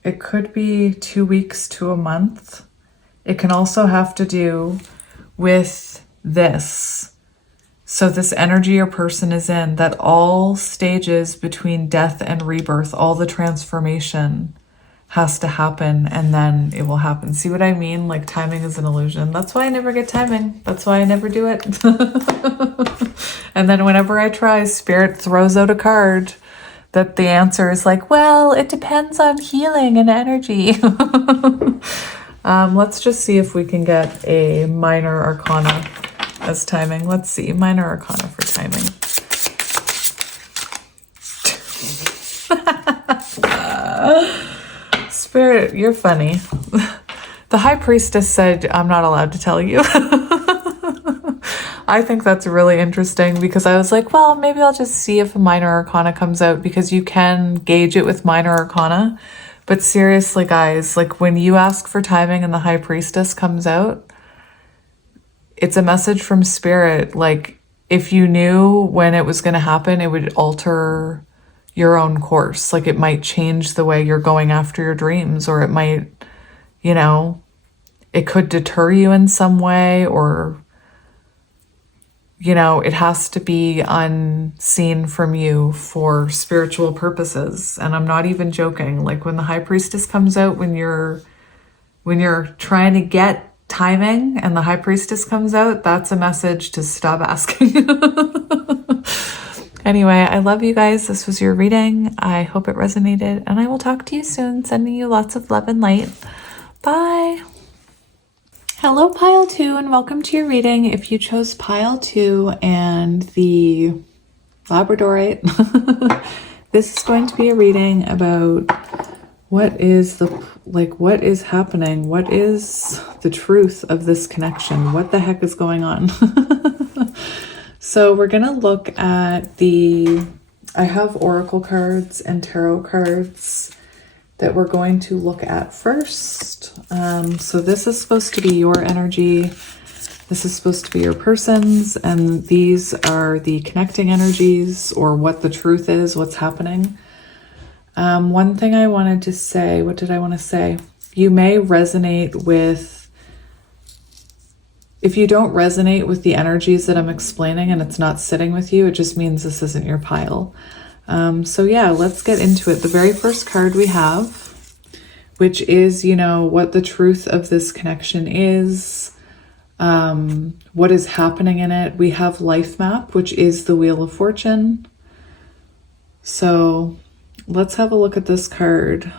it could be 2 weeks to a month. It can also have to do with this. So this energy or person is in, that all stages between death and rebirth, all the transformation has to happen, and then it will happen. See what I mean? Like, timing is an illusion. That's why I never get timing. That's why I never do it. And then whenever I try, Spirit throws out a card that the answer is like, well, it depends on healing and energy. Let's just see if we can get a minor arcana as timing. Let's see, minor arcana for timing. Spirit, you're funny. The High Priestess said, I'm not allowed to tell you. I think that's really interesting because I was like, well, maybe I'll just see if a minor arcana comes out, because you can gauge it with minor arcana. But seriously, guys, like, when you ask for timing and the High Priestess comes out, it's a message from Spirit. Like, if you knew when it was going to happen, it would alter your own course. Like, it might change the way you're going after your dreams, or it might, you know, it could deter you in some way, or, you know, it has to be unseen from you for spiritual purposes. And I'm not even joking. Like, when the High Priestess comes out, when you're trying to get timing and the High Priestess comes out, that's a message to stop asking. Anyway, I love you guys. This was your reading. I hope it resonated, and I will talk to you soon. Sending you lots of love and light. Bye. Hello, pile 2, and welcome to your reading. If you chose pile 2 and the Labradorite, this is going to be a reading about what is happening? What is the truth of this connection? What the heck is going on? So we're going to look at I have oracle cards and tarot cards that we're going to look at first. So this is supposed to be your energy. This is supposed to be your person's, and these are the connecting energies, or what the truth is, what's happening. One thing I wanted to say, what did I want to say? You may resonate with, if you don't resonate with the energies that I'm explaining and it's not sitting with you, it just means this isn't your pile. So yeah, let's get into it. The very first card we have, which is, what the truth of this connection is, what is happening in it. We have Life Map, which is the Wheel of Fortune. So let's have a look at this card.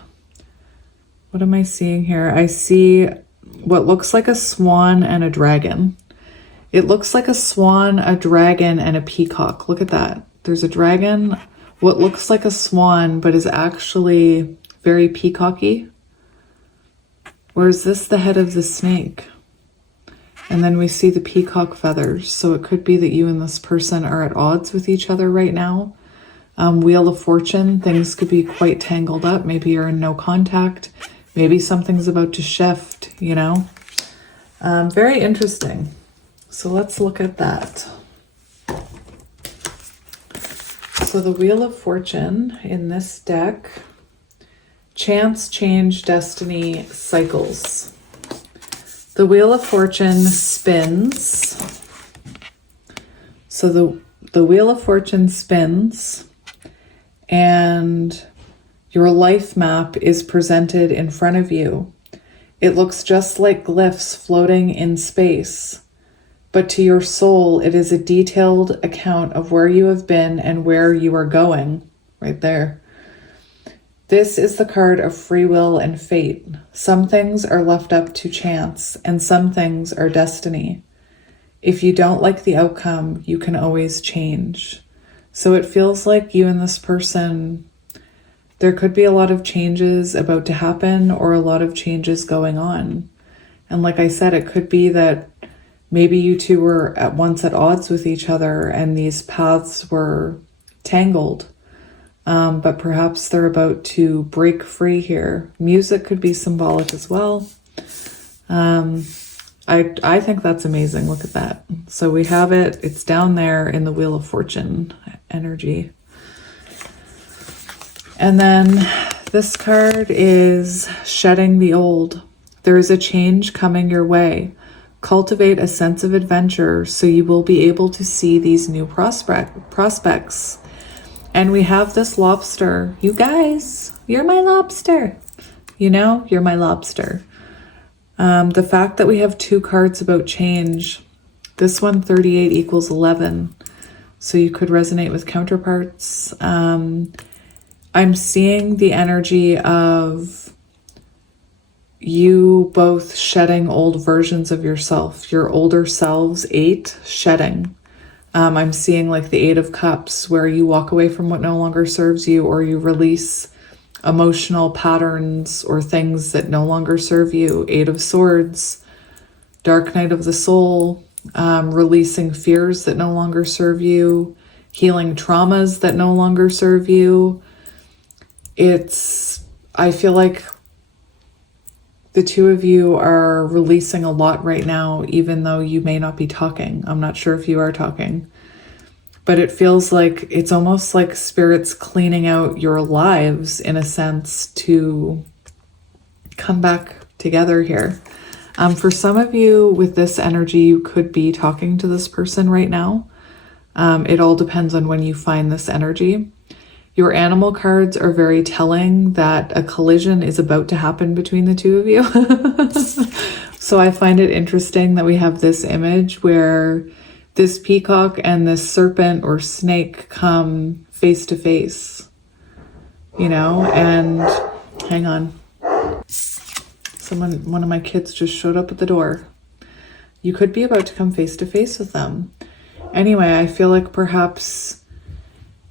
What am I seeing here? I see what looks like a swan and a dragon. It looks like a swan, a dragon, and a peacock. Look at that. There's a dragon, what looks like a swan, but is actually very peacocky. Or is this the head of the snake? And then we see the peacock feathers. So it could be that you and this person are at odds with each other right now. Wheel of Fortune, things could be quite tangled up. Maybe you're in no contact. Maybe something's about to shift, Very interesting. So let's look at that. So the Wheel of Fortune in this deck, chance, change, destiny, cycles. The Wheel of Fortune spins. So the Wheel of Fortune spins, and your life map is presented in front of you. It looks just like glyphs floating in space, but to your soul, it is a detailed account of where you have been and where you are going, right there. This is the card of free will and fate. Some things are left up to chance, and some things are destiny. If you don't like the outcome, you can always change. So it feels like you and this person, there could be a lot of changes about to happen, or a lot of changes going on. And like I said, it could be that maybe you two were at once at odds with each other and these paths were tangled. But perhaps they're about to break free here. Music could be symbolic as well. I think that's amazing. Look at that. So we have it. It's down there in the Wheel of Fortune energy. And then this card is shedding the old. There is a change coming your way. Cultivate a sense of adventure so you will be able to see these new prospects. And we have this lobster. You guys, you're my lobster. You're my lobster. The fact that we have two cards about change, this one 38 equals 11. So you could resonate with counterparts. I'm seeing the energy of you both shedding old versions of yourself, your older selves, 8, shedding. I'm seeing like the 8 of Cups, where you walk away from what no longer serves you, or you release emotional patterns or things that no longer serve you. 8 of Swords, Dark Night of the Soul, releasing fears that no longer serve you, healing traumas that no longer serve you. I feel like the two of you are releasing a lot right now, even though you may not be talking. I'm not sure if you are talking, but it feels like it's almost like Spirit's cleaning out your lives in a sense to come back together here. For some of you with this energy, you could be talking to this person right now. It all depends on when you find this energy. Your animal cards are very telling that a collision is about to happen between the two of you. So I find it interesting that we have this image where this peacock and this serpent or snake come face to face, you know, and hang on. One of my kids just showed up at the door. You could be about to come face to face with them. Anyway, I feel like perhaps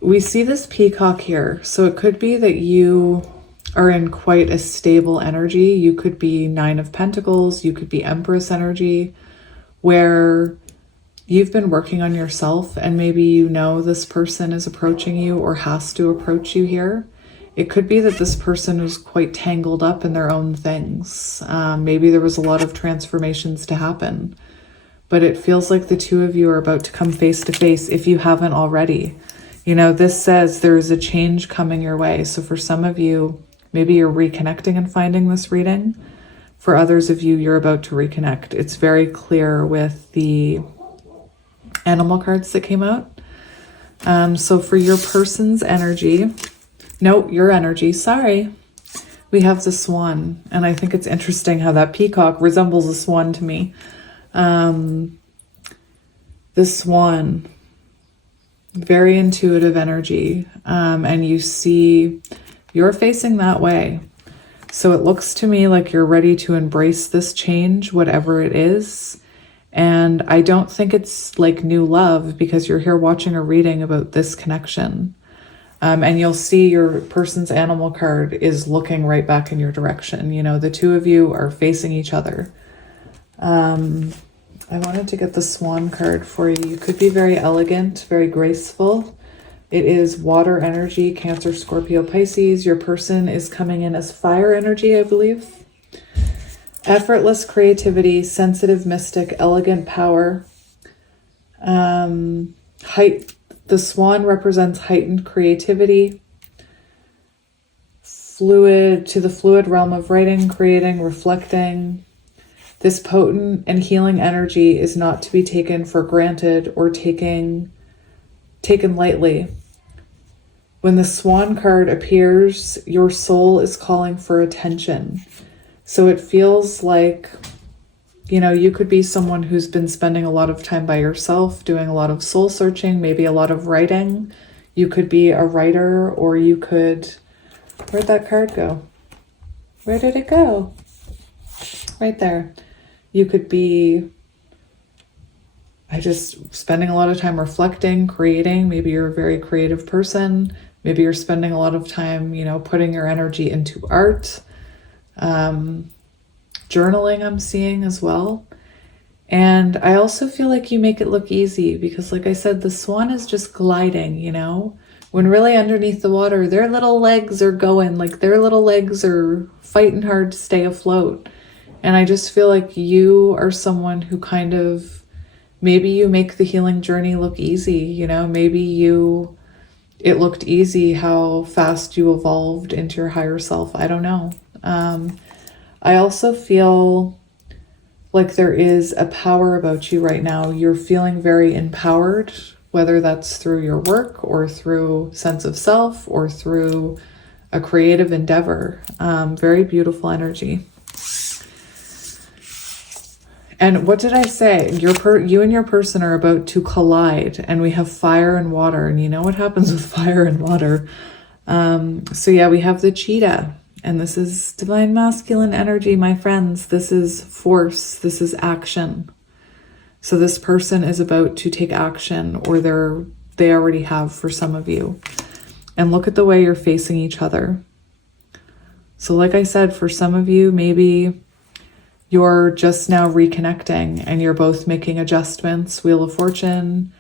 we see this peacock here. So it could be that you are in quite a stable energy. You could be Nine of Pentacles. You could be Empress energy, where you've been working on yourself and maybe you know this person is approaching you or has to approach you here. It could be that this person is quite tangled up in their own things. Maybe there was a lot of transformations to happen, but it feels like the two of you are about to come face to face if you haven't already. You know, this says there is a change coming your way. So for some of you, maybe you're reconnecting and finding this reading. For others of you, you're about to reconnect. It's very clear with the animal cards that came out. So for your person's energy, no, your energy, sorry. We have the swan, and I think it's interesting how that peacock resembles a swan to me. The swan, very intuitive energy, and you see you're facing that way. So it looks to me like you're ready to embrace this change, whatever it is. And I don't think it's like new love, because you're here watching a reading about this connection. And you'll see your person's animal card is looking right back in your direction. You know, the two of you are facing each other. I wanted to get the swan card for you. You could be very elegant, very graceful. It is water energy, Cancer, Scorpio, Pisces. Your person is coming in as fire energy, I believe. Effortless creativity, sensitive mystic, elegant power. The swan represents heightened creativity, the fluid realm of writing, creating, reflecting. This potent and healing energy is not to be taken for granted or taken lightly. When the swan card appears, your soul is calling for attention. So it feels like, you know, you could be someone who's been spending a lot of time by yourself, doing a lot of soul searching, maybe a lot of writing. You could be a writer, or you could... Where'd that card go? Where did it go? Right there. You could be... spending a lot of time reflecting, creating. Maybe you're a very creative person. Maybe you're spending a lot of time, you know, putting your energy into art. Journaling I'm seeing as well. And I also feel like you make it look easy, because like I said, the swan is just gliding, you know, when really underneath the water, their little legs are going, like their little legs are fighting hard to stay afloat. And I just feel like you are someone who kind of, maybe you make the healing journey look easy, you know, maybe it looked easy how fast you evolved into your higher self. I don't know. I also feel like there is a power about you right now. You're feeling very empowered, whether that's through your work or through sense of self or through a creative endeavor. Very beautiful energy. And what did I say? You and your person are about to collide, and we have fire and water, and you know what happens with fire and water. So yeah, we have the cheetah. And this is divine masculine energy, my friends. This is force. This is action. So this person is about to take action, or they already have for some of you. And look at the way you're facing each other. So like I said, for some of you, maybe you're just now reconnecting and you're both making adjustments. Wheel of Fortune,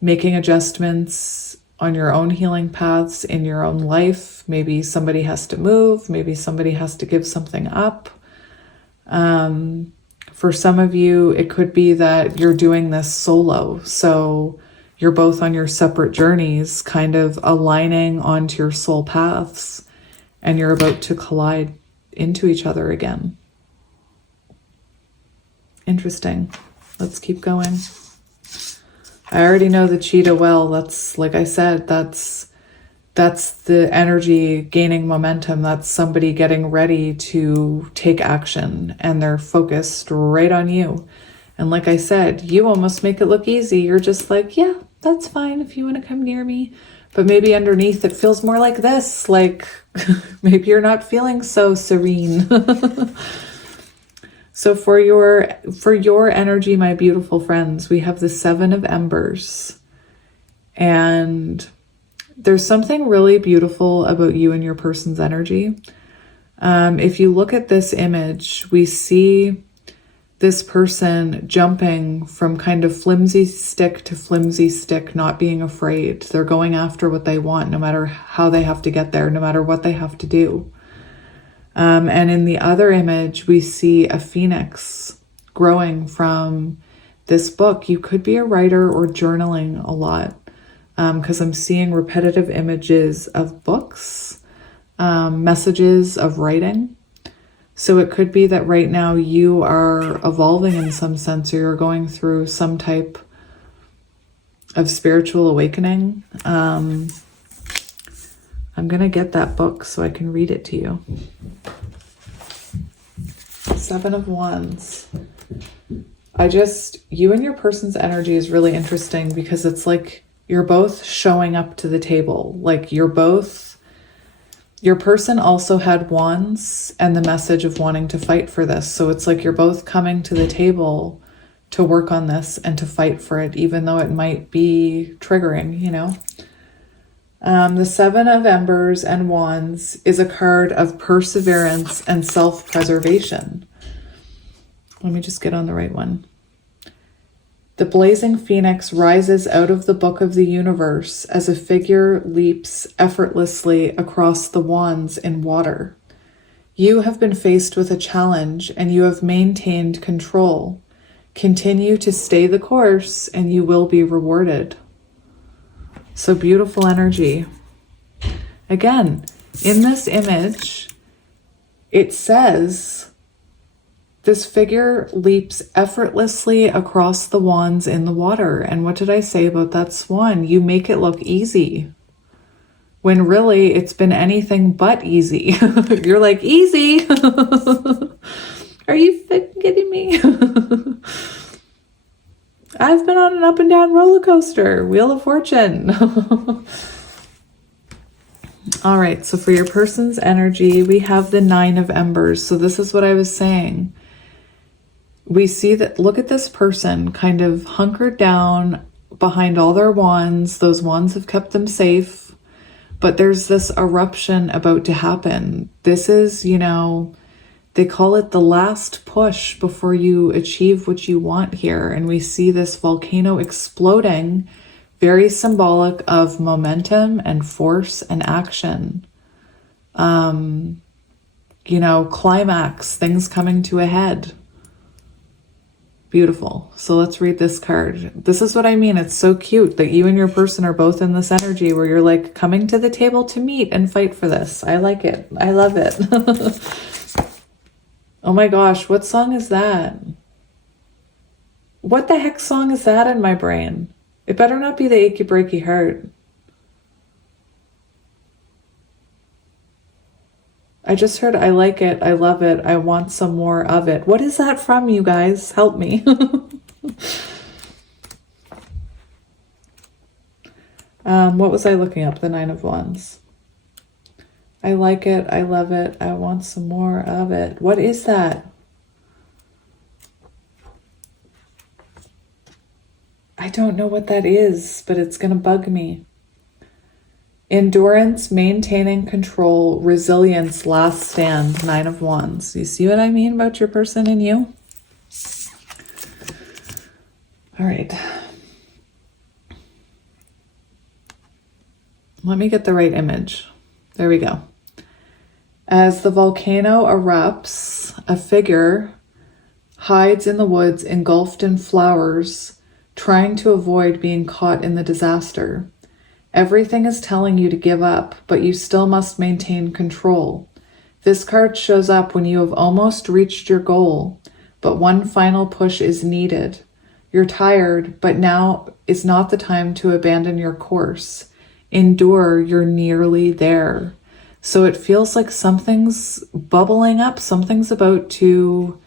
making adjustments on your own healing paths in your own life. Maybe somebody has to move. Maybe somebody has to give something up. For some of you, it could be that you're doing this solo. So you're both on your separate journeys, kind of aligning onto your soul paths, and you're about to collide into each other again. Interesting. Let's keep going. I already know the cheetah well. That's, like I said, that's the energy gaining momentum. That's somebody getting ready to take action, and they're focused right on you. And like I said, you almost make it look easy. You're just like, yeah, that's fine if you want to come near me. But maybe underneath it feels more like this, like maybe you're not feeling so serene. So for your energy, my beautiful friends, we have the 7 of Embers. And there's something really beautiful about you and your person's energy. If you look at this image, we see this person jumping from kind of flimsy stick to flimsy stick, not being afraid. They're going after what they want, no matter how they have to get there, no matter what they have to do. And in the other image, we see a phoenix growing from this book. You could be a writer or journaling a lot, because I'm seeing repetitive images of books, messages of writing. So it could be that right now you are evolving in some sense, or you're going through some type of spiritual awakening. I'm going to get that book so I can read it to you. 7 of Wands. You and your person's energy is really interesting because it's like you're both showing up to the table. Like your person also had wands and the message of wanting to fight for this. So it's like you're both coming to the table to work on this and to fight for it, even though it might be triggering, you know. The 7 of Embers and Wands is a card of perseverance and self-preservation. Let me just get on the right one. The blazing phoenix rises out of the book of the universe as a figure leaps effortlessly across the wands in water. You have been faced with a challenge and you have maintained control. Continue to stay the course and you will be rewarded. So beautiful energy. Again, in this image, it says this figure leaps effortlessly across the wands in the water. And what did I say about that swan? You make it look easy, when really it's been anything but easy. You're like, easy? Are you kidding me? I've been on an up and down roller coaster, Wheel of Fortune. All right, so for your person's energy, we have the 9 of Embers. So this is what I was saying. We see that, look at this person kind of hunkered down behind all their wands. Those wands have kept them safe, but there's this eruption about to happen. This is, you know, they call it the last push before you achieve what you want here. And we see this volcano exploding, very symbolic of momentum and force and action. You know, climax, things coming to a head. Beautiful. So let's read this card. This is what I mean. It's so cute that you and your person are both in this energy where you're like coming to the table to meet and fight for this. I like it. I love it. Oh my gosh, what song is that? What the heck song is that in my brain? It better not be the Achy Breaky Heart. I just heard, I like it, I love it, I want some more of it. What is that from, you guys? Help me. What was I looking up? The 9 of Wands. I like it, I love it, I want some more of it. What is that? I don't know what that is, but it's going to bug me. Endurance, maintaining control, resilience, last stand, 9 of Wands. You see what I mean about your person and you? All right. Let me get the right image. There we go. As the volcano erupts, a figure hides in the woods engulfed in flowers, trying to avoid being caught in the disaster. Everything is telling you to give up, but you still must maintain control. This card shows up when you have almost reached your goal, but one final push is needed. You're tired, but now is not the time to abandon your course. Endure, you're nearly there. So it feels like something's bubbling up, something's about to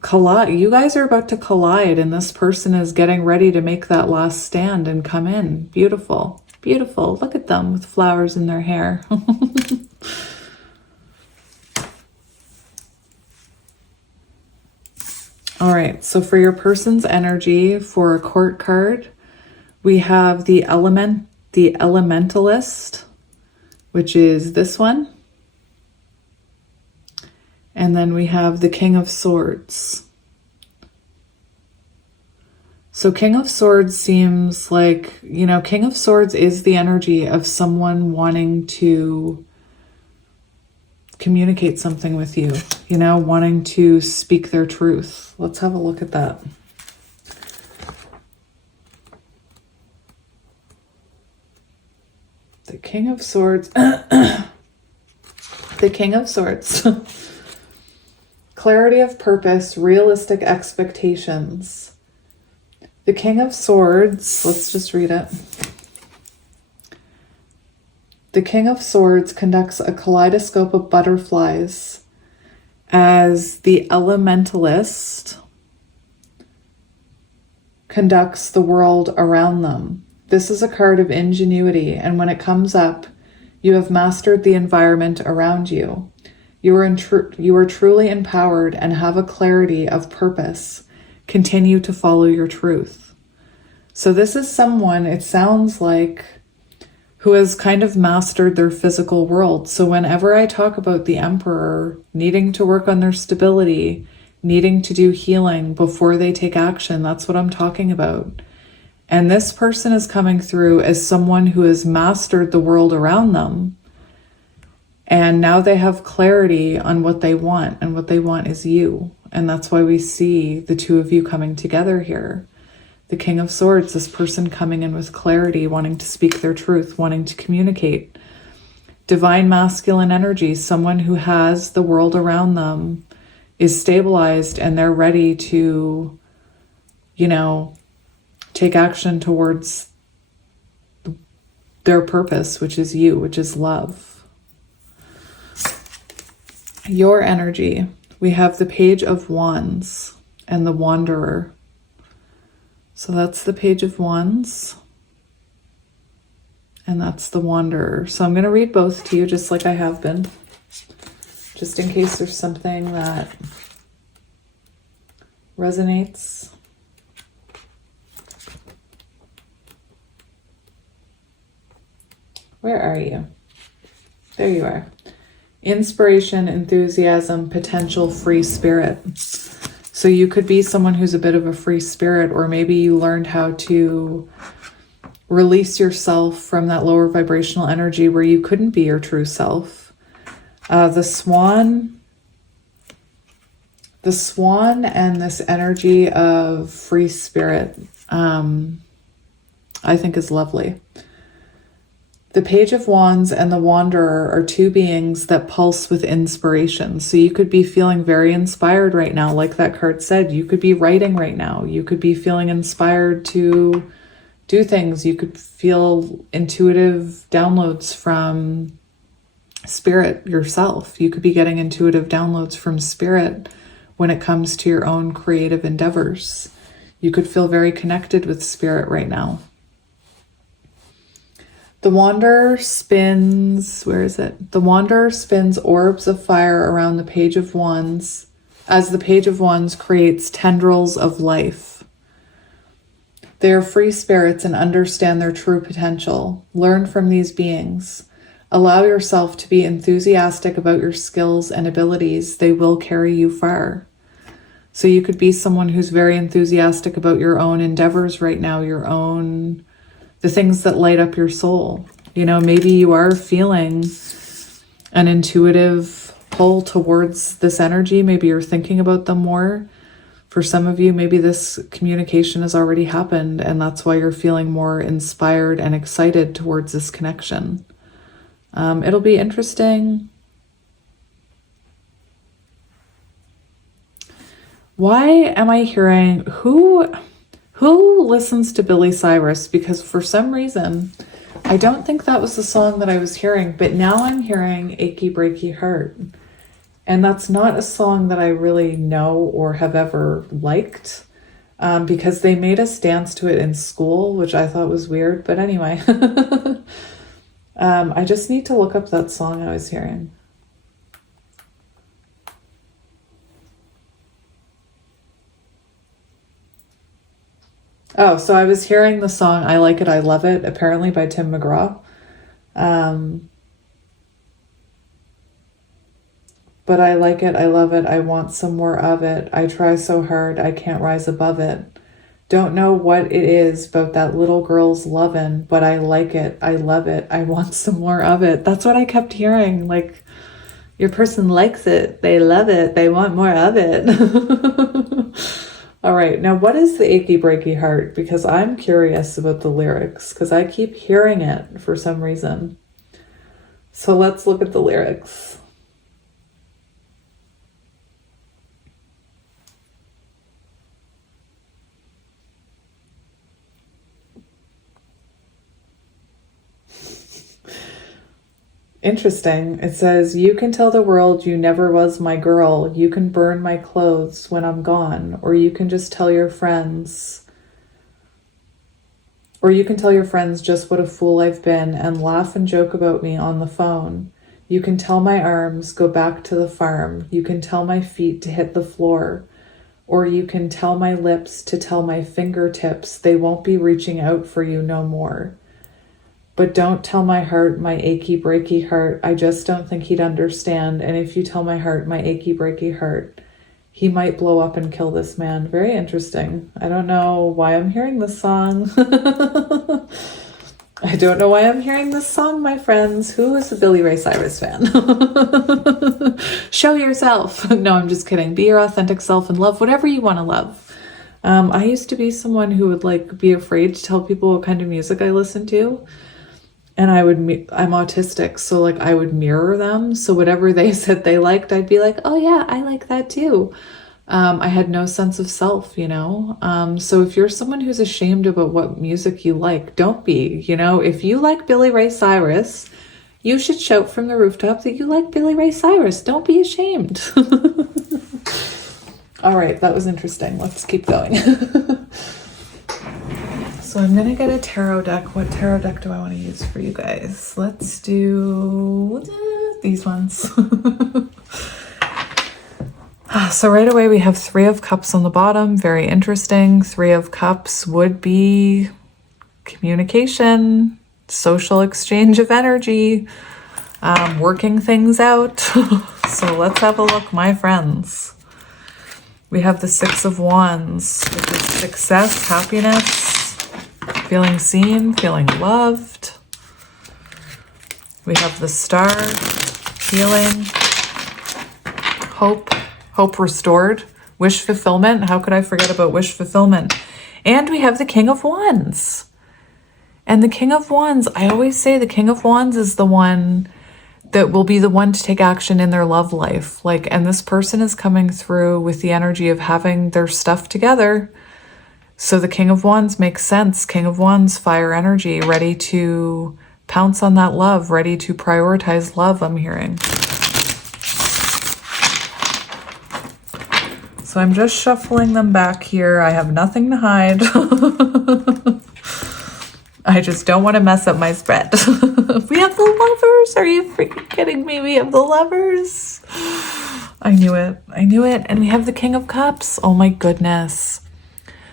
collide. You guys are about to collide, and this person is getting ready to make that last stand and come in. Beautiful. Beautiful. Look at them with flowers in their hair. All right, so for your person's energy, for a court card, we have the elementalist, which is this one. And then we have the King of Swords. So King of Swords seems like, you know, King of Swords is the energy of someone wanting to communicate something with you, you know, wanting to speak their truth. Let's have a look at that. The King of Swords. The King of Swords. Clarity of purpose, realistic expectations. The King of Swords, let's just read it. The King of Swords conducts a kaleidoscope of butterflies as the elementalist conducts the world around them. This is a card of ingenuity, and when it comes up, you have mastered the environment around you. You are truly empowered and have a clarity of purpose. Continue to follow your truth. So this is someone, it sounds like, who has kind of mastered their physical world. So whenever I talk about the Emperor needing to work on their stability, needing to do healing before they take action, that's what I'm talking about. And this person is coming through as someone who has mastered the world around them. And now they have clarity on what they want, and what they want is you. And that's why we see the two of you coming together here. The King of Swords, this person coming in with clarity, wanting to speak their truth, wanting to communicate. Divine masculine energy, someone who has the world around them, is stabilized, and they're ready to, you know, take action towards their purpose, which is you, which is love. Your energy, we have the Page of Wands and the Wanderer. So that's the Page of Wands, and that's the Wanderer. So I'm going to read both to you just like I have been, just in case there's something that resonates. Where are you? There you are. Inspiration, enthusiasm, potential, free spirit. So you could be someone who's a bit of a free spirit, or maybe you learned how to release yourself from that lower vibrational energy where you couldn't be your true self. The swan and this energy of free spirit, I think is lovely. The Page of Wands and the Wanderer are two beings that pulse with inspiration. So you could be feeling very inspired right now. Like that card said, you could be writing right now. You could be feeling inspired to do things. You could feel intuitive downloads from spirit yourself. You could be getting intuitive downloads from spirit when it comes to your own creative endeavors. You could feel very connected with spirit right now. The Wanderer spins, where is it? The Wanderer spins orbs of fire around the Page of Wands as the Page of Wands creates tendrils of life. They are free spirits and understand their true potential. Learn from these beings. Allow yourself to be enthusiastic about your skills and abilities. They will carry you far. So you could be someone who's very enthusiastic about your own endeavors right now, the things that light up your soul. You know, maybe you are feeling an intuitive pull towards this energy. Maybe you're thinking about them more. For some of you, maybe this communication has already happened, and that's why you're feeling more inspired and excited towards this connection. It'll be interesting. Why am I hearing who listens to Billy Cyrus? Because for some reason, I don't think that was the song that I was hearing, but now I'm hearing Achy Breaky Heart. And that's not a song that I really know or have ever liked, because they made us dance to it in school, which I thought was weird. But anyway, I just need to look up that song I was hearing. Oh, so I was hearing the song I Like It, I Love It, apparently by Tim McGraw. But I like it, I love it, I want some more of it. I try so hard, I can't rise above it. Don't know what it is about that little girl's lovin', but I like it, I love it, I want some more of it. That's what I kept hearing. Like, your person likes it, they love it, they want more of it. All right, now what is the achy breaky heart? Because I'm curious about the lyrics, because I keep hearing it for some reason. So let's look at the lyrics. Interesting. It says, you can tell the world you never was my girl. You can burn my clothes when I'm gone. Or you can just tell your friends. Or you can tell your friends just what a fool I've been and laugh and joke about me on the phone. You can tell my arms go back to the farm. You can tell my feet to hit the floor. Or you can tell my lips to tell my fingertips they won't be reaching out for you no more. But don't tell my heart, my achy breaky heart. I just don't think he'd understand. And if you tell my heart, my achy breaky heart, he might blow up and kill this man. Very interesting. I don't know why I'm hearing this song. I don't know why I'm hearing this song, my friends. Who is a Billy Ray Cyrus fan? Show yourself. No, I'm just kidding. Be your authentic self and love whatever you want to love. I used to be someone who would like be afraid to tell people what kind of music I listen to. And I'm autistic, so like I would mirror them. So whatever they said they liked, I'd be like, oh yeah, I like that too. I had no sense of self, you know? So if you're someone who's ashamed about what music you like, don't be, you know? If you like Billy Ray Cyrus, you should shout from the rooftop that you like Billy Ray Cyrus. Don't be ashamed. All right, that was interesting. Let's keep going. So I'm going to get a tarot deck. What tarot deck do I want to use for you guys? Let's do these ones. So right away we have 3 of Cups on the bottom. Very interesting. 3 of Cups would be communication, social exchange of energy, working things out. So let's have a look, my friends. We have the 6 of Wands, which is success, happiness, feeling seen, feeling loved. We have the Star, healing, hope restored, wish fulfillment. How could I forget about wish fulfillment? And we have the King of Wands. And the King of Wands, I always say the King of Wands is the one that will be the one to take action in their love life. Like, and this person is coming through with the energy of having their stuff together. So the King of Wands makes sense. King of Wands, fire energy, ready to pounce on that love, ready to prioritize love, I'm hearing. So I'm just shuffling them back here. I have nothing to hide. I just don't want to mess up my spread. We have the Lovers. Are you freaking kidding me? We have the Lovers. I knew it. I knew it. And we have the King of Cups. Oh my goodness.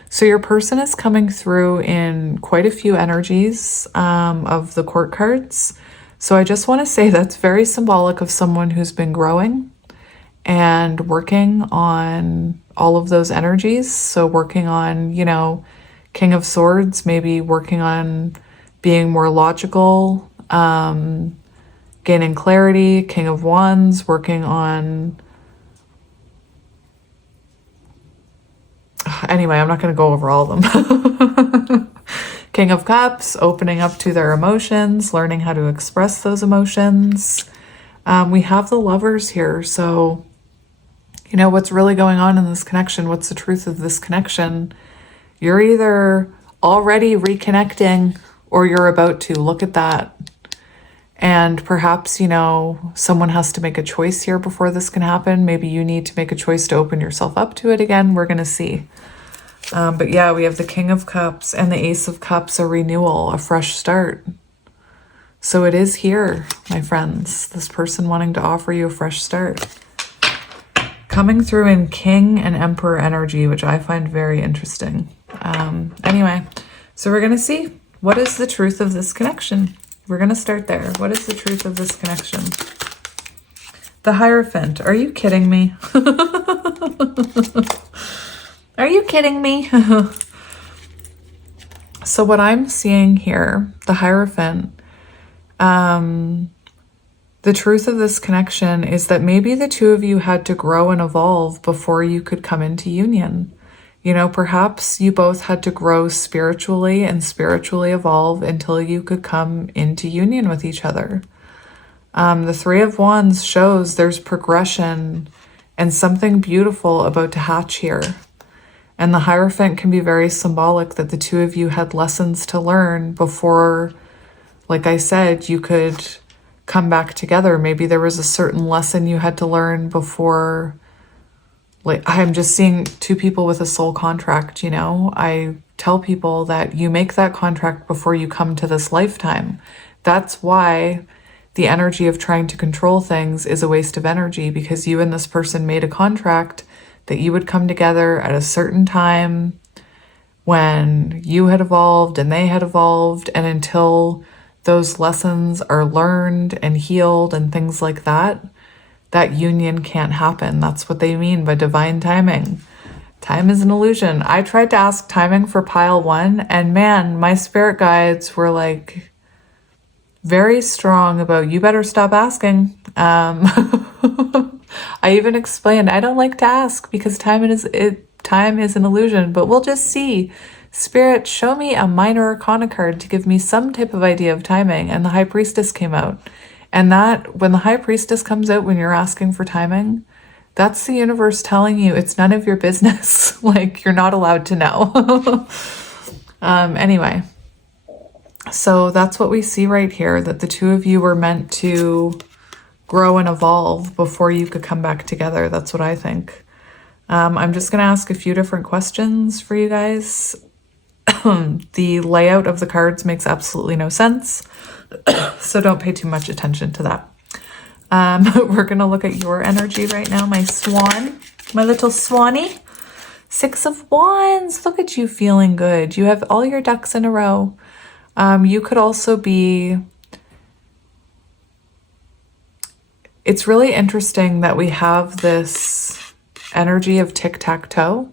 So your person is coming through in quite a few energies of the court cards. So I just want to say that's very symbolic of someone who's been growing and working on all of those energies. So working on, you know, King of Swords, maybe working on being more logical, gaining clarity. King of Wands, working on... Anyway, I'm not going to go over all of them. King of Cups, opening up to their emotions, learning how to express those emotions. We have the Lovers here. So, you know, what's really going on in this connection? What's the truth of this connection? You're either already reconnecting or you're about to. Look at that. And perhaps, you know, someone has to make a choice here before this can happen. Maybe you need to make a choice to open yourself up to it again. We're going to see. But yeah, we have the King of Cups and the Ace of Cups, a renewal, a fresh start. So it is here, my friends, this person wanting to offer you a fresh start. Coming through in King and Emperor energy, which I find very interesting. Anyway, so we're going to see, what is the truth of this connection? We're going to start there. What is the truth of this connection? The Hierophant. Are you kidding me? Are you kidding me? So what I'm seeing here, the Hierophant, the truth of this connection is that maybe the two of you had to grow and evolve before you could come into union. You know, perhaps you both had to grow spiritually and spiritually evolve until you could come into union with each other. The Three of Wands shows there's progression and something beautiful about to hatch here. And the Hierophant can be very symbolic that the two of you had lessons to learn before, like I said, you could come back together. Maybe there was a certain lesson you had to learn before. Like, I'm just seeing two people with a soul contract, you know. I tell people that you make that contract before you come to this lifetime. That's why the energy of trying to control things is a waste of energy, because you and this person made a contract that you would come together at a certain time when you had evolved and they had evolved, and until those lessons are learned and healed and things like that, that union can't happen. That's what they mean by divine timing. Time is an illusion. I tried to ask timing for pile 1, and man, my spirit guides were like very strong about, you better stop asking. I even explained, I don't like to ask because time is an illusion, but we'll just see. Spirit, show me a minor arcana card to give me some type of idea of timing. And the High Priestess came out. And that, when the High Priestess comes out, when you're asking for timing, that's the universe telling you it's none of your business. Like, you're not allowed to know. Anyway, so that's what we see right here, that the two of you were meant to grow and evolve before you could come back together. That's what I think. I'm just going to ask a few different questions for you guys. The layout of the cards makes absolutely no sense, so don't pay too much attention to that. We're going to look at your energy right now, my swan, my little swanny. 6 of Wands. Look at you feeling good. You have all your ducks in a row. You could also be... It's really interesting that we have this energy of tic-tac-toe,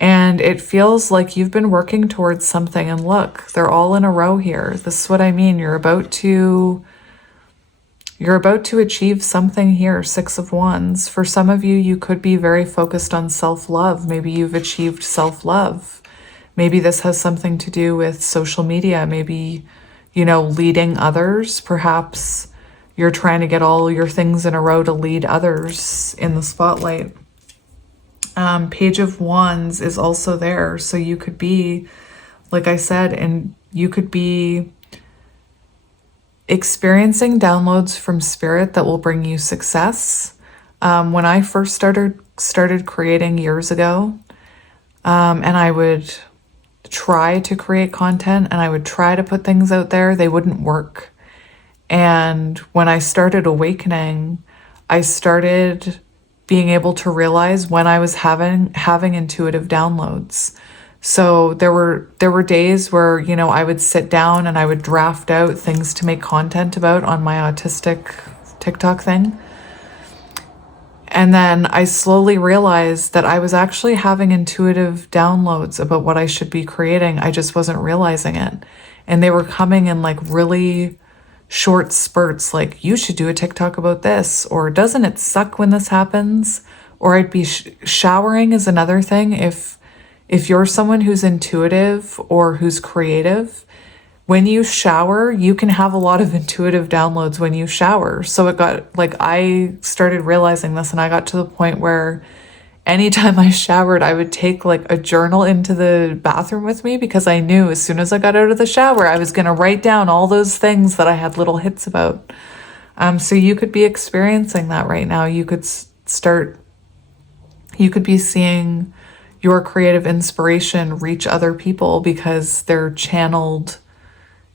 and it feels like you've been working towards something, and look, they're all in a row here. This is what I mean. You're about to achieve something here, 6 of Wands. For some of you, you could be very focused on self-love. Maybe you've achieved self-love. Maybe this has something to do with social media. Maybe, you know, leading others. Perhaps you're trying to get all your things in a row to lead others in the spotlight. Page of Wands is also there. So you could be, like I said, and you could be experiencing downloads from spirit that will bring you success. When I first started creating years ago, and I would try to create content and I would try to put things out there, they wouldn't work. And when I started awakening, I started being able to realize when I was having intuitive downloads. So there were days where, you know, I would sit down and I would draft out things to make content about on my autistic TikTok thing. And then I slowly realized that I was actually having intuitive downloads about what I should be creating. I just wasn't realizing it. And they were coming in like really short spurts, like, you should do a TikTok about this, or doesn't it suck when this happens? Or I'd be showering is another thing. If you're someone who's intuitive or who's creative, when you shower, you can have a lot of intuitive downloads when you shower. So it got like, I started realizing this, and I got to the point where anytime I showered, I would take like a journal into the bathroom with me because I knew as soon as I got out of the shower, I was going to write down all those things that I had little hits about. So you could be experiencing that right now. You could you could be seeing your creative inspiration reach other people because they're channeled.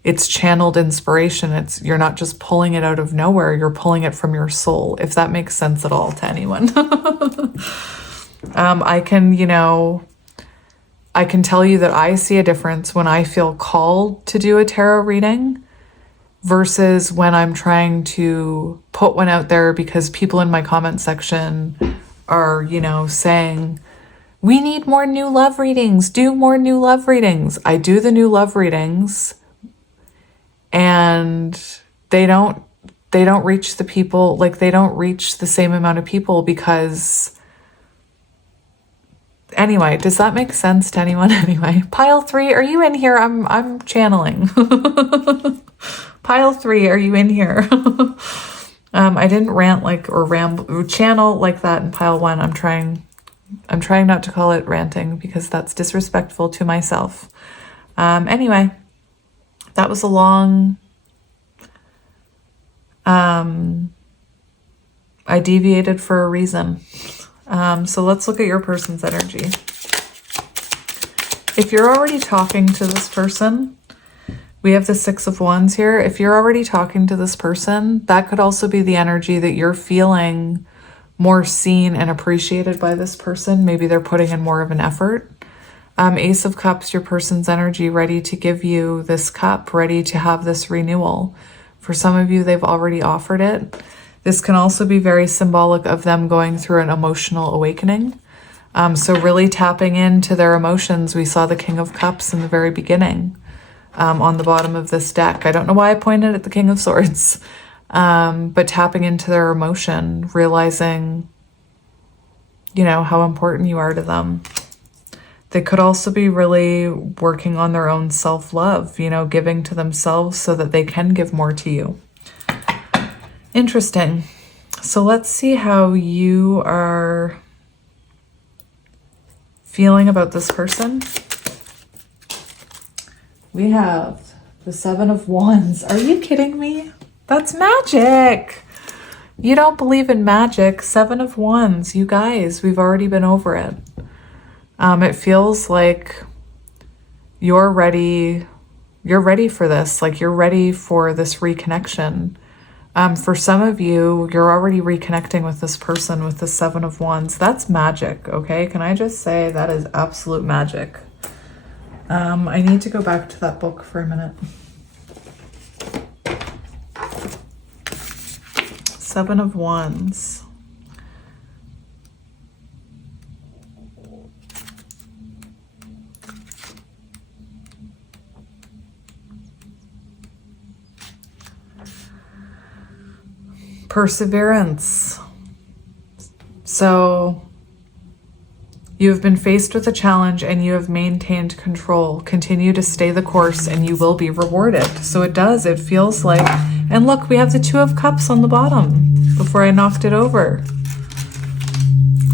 It's channeled inspiration. You're not just pulling it out of nowhere. You're pulling it from your soul, if that makes sense at all to anyone. I can tell you that I see a difference when I feel called to do a tarot reading versus when I'm trying to put one out there because people in my comment section are, saying, we need more new love readings, do more new love readings. I do the new love readings and they don't reach the people, like they don't reach the same amount of people because anyway, does that make sense to anyone? Anyway, pile 3, are you in here? I'm channeling. Pile 3, are you in here? I didn't rant or channel like that in pile 1. I'm trying not to call it ranting because that's disrespectful to myself. Anyway, that was a long, I deviated for a reason. So let's look at your person's energy. If you're already talking to this person, we have the 6 of Wands here. If you're already talking to this person, that could also be the energy that you're feeling more seen and appreciated by this person. Maybe they're putting in more of an effort. Ace of Cups, your person's energy, ready to give you this cup, ready to have this renewal. For some of you, they've already offered it. This can also be very symbolic of them going through an emotional awakening. So really tapping into their emotions. We saw the King of Cups in the very beginning on the bottom of this deck. I don't know why I pointed at the King of Swords, but tapping into their emotion, realizing, how important you are to them. They could also be really working on their own self-love, giving to themselves so that they can give more to you. Interesting. So let's see how you are feeling about this person. We have the 7 of Wands. Are you kidding me? That's magic. You don't believe in magic. 7 of Wands. You guys, we've already been over it. It feels like you're ready for this. Like you're ready for this reconnection. For some of you, you're already reconnecting with this person with the 7 of Wands. That's magic, okay? Can I just say that is absolute magic? I need to go back to that book for a minute. 7 of Wands. Perseverance. So you have been faced with a challenge and you have maintained control. Continue to stay the course and you will be rewarded. So it feels like, and look, we have the 2 of Cups on the bottom before I knocked it over.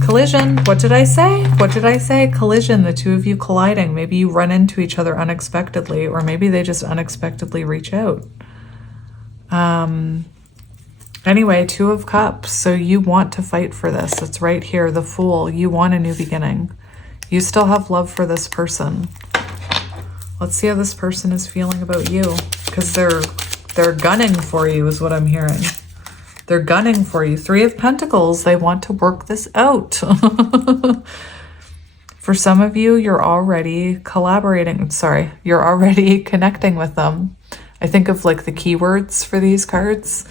Collision. What did I say? What did I say? Collision, the 2 of you colliding. Maybe you run into each other unexpectedly, or maybe they just unexpectedly reach out. Anyway, 2 of Cups. So you want to fight for this. It's right here, the Fool. You want a new beginning. You still have love for this person. Let's see how this person is feeling about you. Because they're gunning for you is what I'm hearing. They're gunning for you. 3 of Pentacles. They want to work this out. For some of you, you're already collaborating. Sorry, you're already connecting with them. I think of like the keywords for these cards.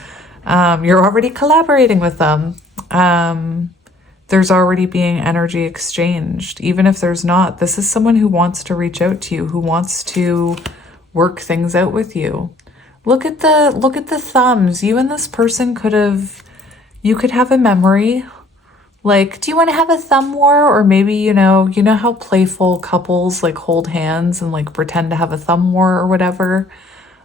You're already collaborating with them. There's already being energy exchanged. Even if there's not, this is someone who wants to reach out to you, who wants to work things out with you. Look at the thumbs. You and this person could have a memory. Like, do you want to have a thumb war? Or maybe, you know how playful couples like hold hands and like pretend to have a thumb war or whatever.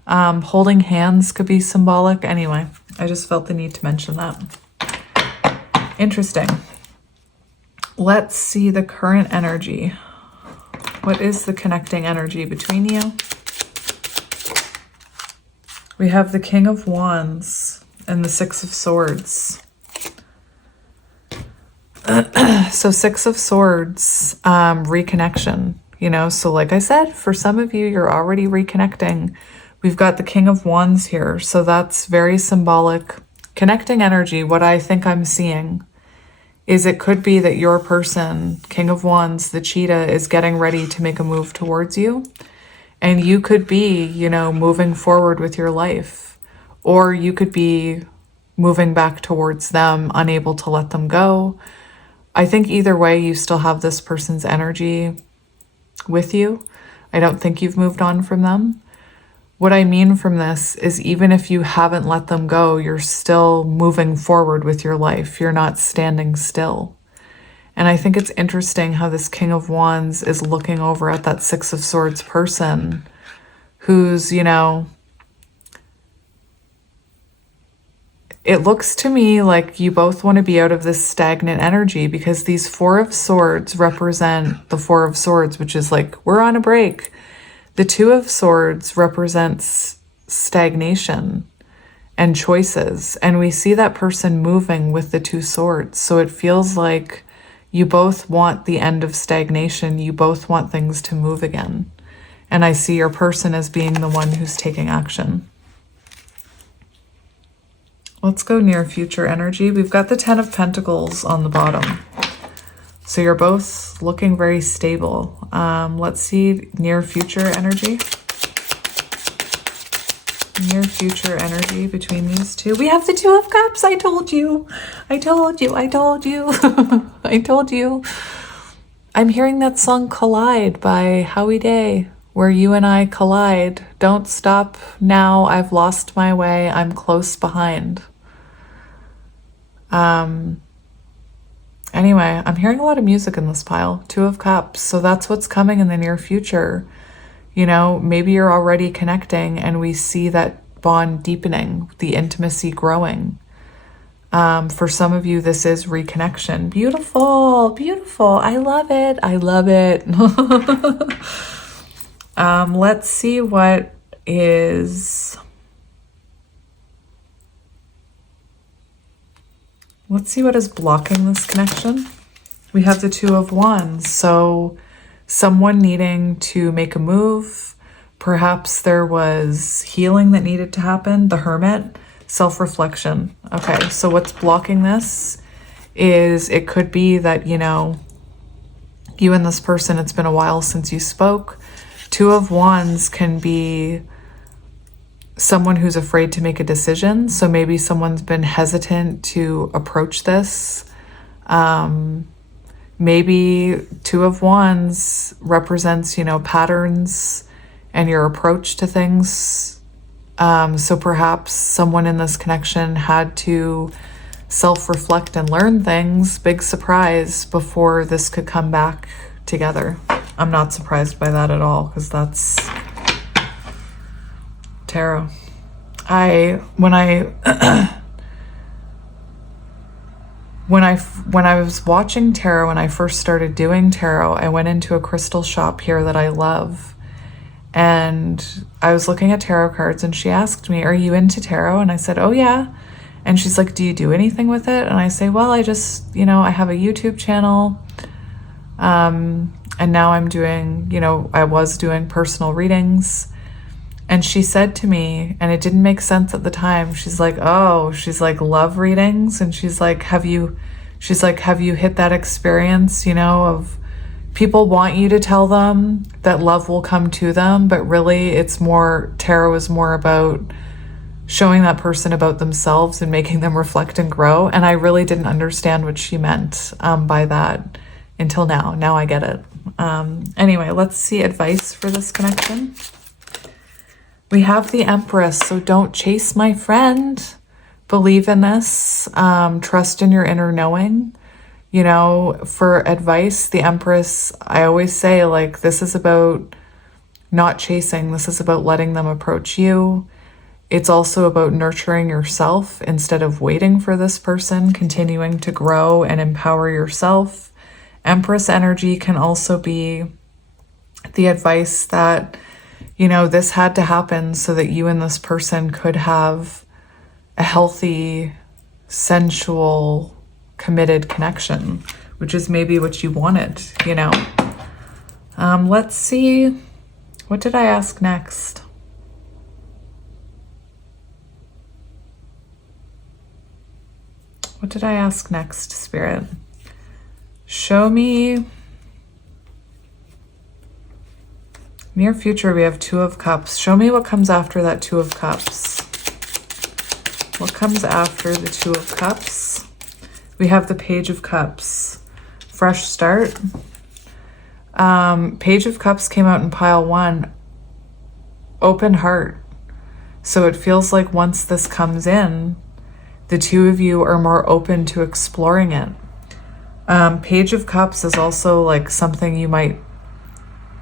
Holding hands could be symbolic. Anyway, I just felt the need to mention that. Interesting. Let's see the current energy. What is the connecting energy between you? We have the King of Wands and the Six of Swords. So Six of Swords, reconnection, you know, so like I said, for some of you, you're already reconnecting. We've got the King of Wands here. So that's very symbolic. Connecting energy, what I think I'm seeing is it could be that your person, King of Wands, the cheetah, is getting ready to make a move towards you. And you could be, you know, moving forward with your life. Or you could be moving back towards them, unable to let them go. I think either way, you still have this person's energy with you. I don't think you've moved on from them. What I mean from this is even if you haven't let them go, you're still moving forward with your life. You're not standing still. And I think it's interesting how this King of Wands is looking over at that Six of Swords person who's, you know, it looks to me like you both want to be out of this stagnant energy because these Four of Swords represent the Four of Swords, which is like, we're on a break. The Two of Swords represents stagnation and choices. And we see that person moving with the Two Swords. So it feels like you both want the end of stagnation. You both want things to move again. And I see your person as being the one who's taking action. Let's go near future energy. We've got the Ten of Pentacles on the bottom. So you're both looking very stable. Let's see near future energy. Near future energy between these two. We have the Two of Cups. I told you. I told you. I told you. I told you. I'm hearing that song Collide by Howie Day, where you and I collide. Don't stop now. I've lost my way. I'm close behind. Anyway, I'm hearing a lot of music in this pile. Two of Cups. So that's what's coming in the near future. You know, maybe you're already connecting and we see that bond deepening, the intimacy growing. For some of you, this is reconnection. Beautiful, beautiful. I love it. I love it. Let's see what is... Let's see what is blocking this connection. We have the Two of Wands. So someone needing to make a move. Perhaps there was healing that needed to happen. The Hermit, self-reflection. Okay, so what's blocking this is it could be that, you know, you and this person, it's been a while since you spoke. Two of Wands can be someone who's afraid to make a decision. So maybe someone's been hesitant to approach this. Maybe Two of Wands represents, you know, patterns and your approach to things. So perhaps someone in this connection had to self-reflect and learn things, big surprise, before this could come back together. I'm not surprised by that at all because that's tarot. When I was watching tarot, when I first started doing tarot, I went into a crystal shop here that I love. And I was looking at tarot cards and she asked me, "Are you into tarot?" And I said, "Oh yeah." And she's like, "Do you do anything with it?" And I say, "Well, I just, you know, I have a YouTube channel. And now I'm doing, you know, I was doing personal readings." And she said to me, and it didn't make sense at the time, she's like, "Oh," she's like, "love readings?" And she's like, have you hit that experience, you know, of people want you to tell them that love will come to them, but really it's more, tarot is more about showing that person about themselves and making them reflect and grow. And I really didn't understand what she meant by that until now. Now I get it. Anyway, let's see advice for this connection. We have the Empress, so don't chase, my friend. Believe in this. Trust in your inner knowing. You know, for advice, the Empress, I always say, like, this is about not chasing. This is about letting them approach you. It's also about nurturing yourself instead of waiting for this person, continuing to grow and empower yourself Empress energy can also be the advice that, you know, this had to happen so that you and this person could have a healthy, sensual, committed connection, which is maybe what you wanted, you know. Let's see. What did I ask next? What did I ask next, Spirit? Show me. Near future, we have Two of Cups. Show me what comes after that Two of Cups. What comes after the Two of Cups? We have the Page of Cups. Fresh start. Page of Cups came out in pile 1. Open heart. So it feels like once this comes in, the two of you are more open to exploring it. Page of Cups is also like something you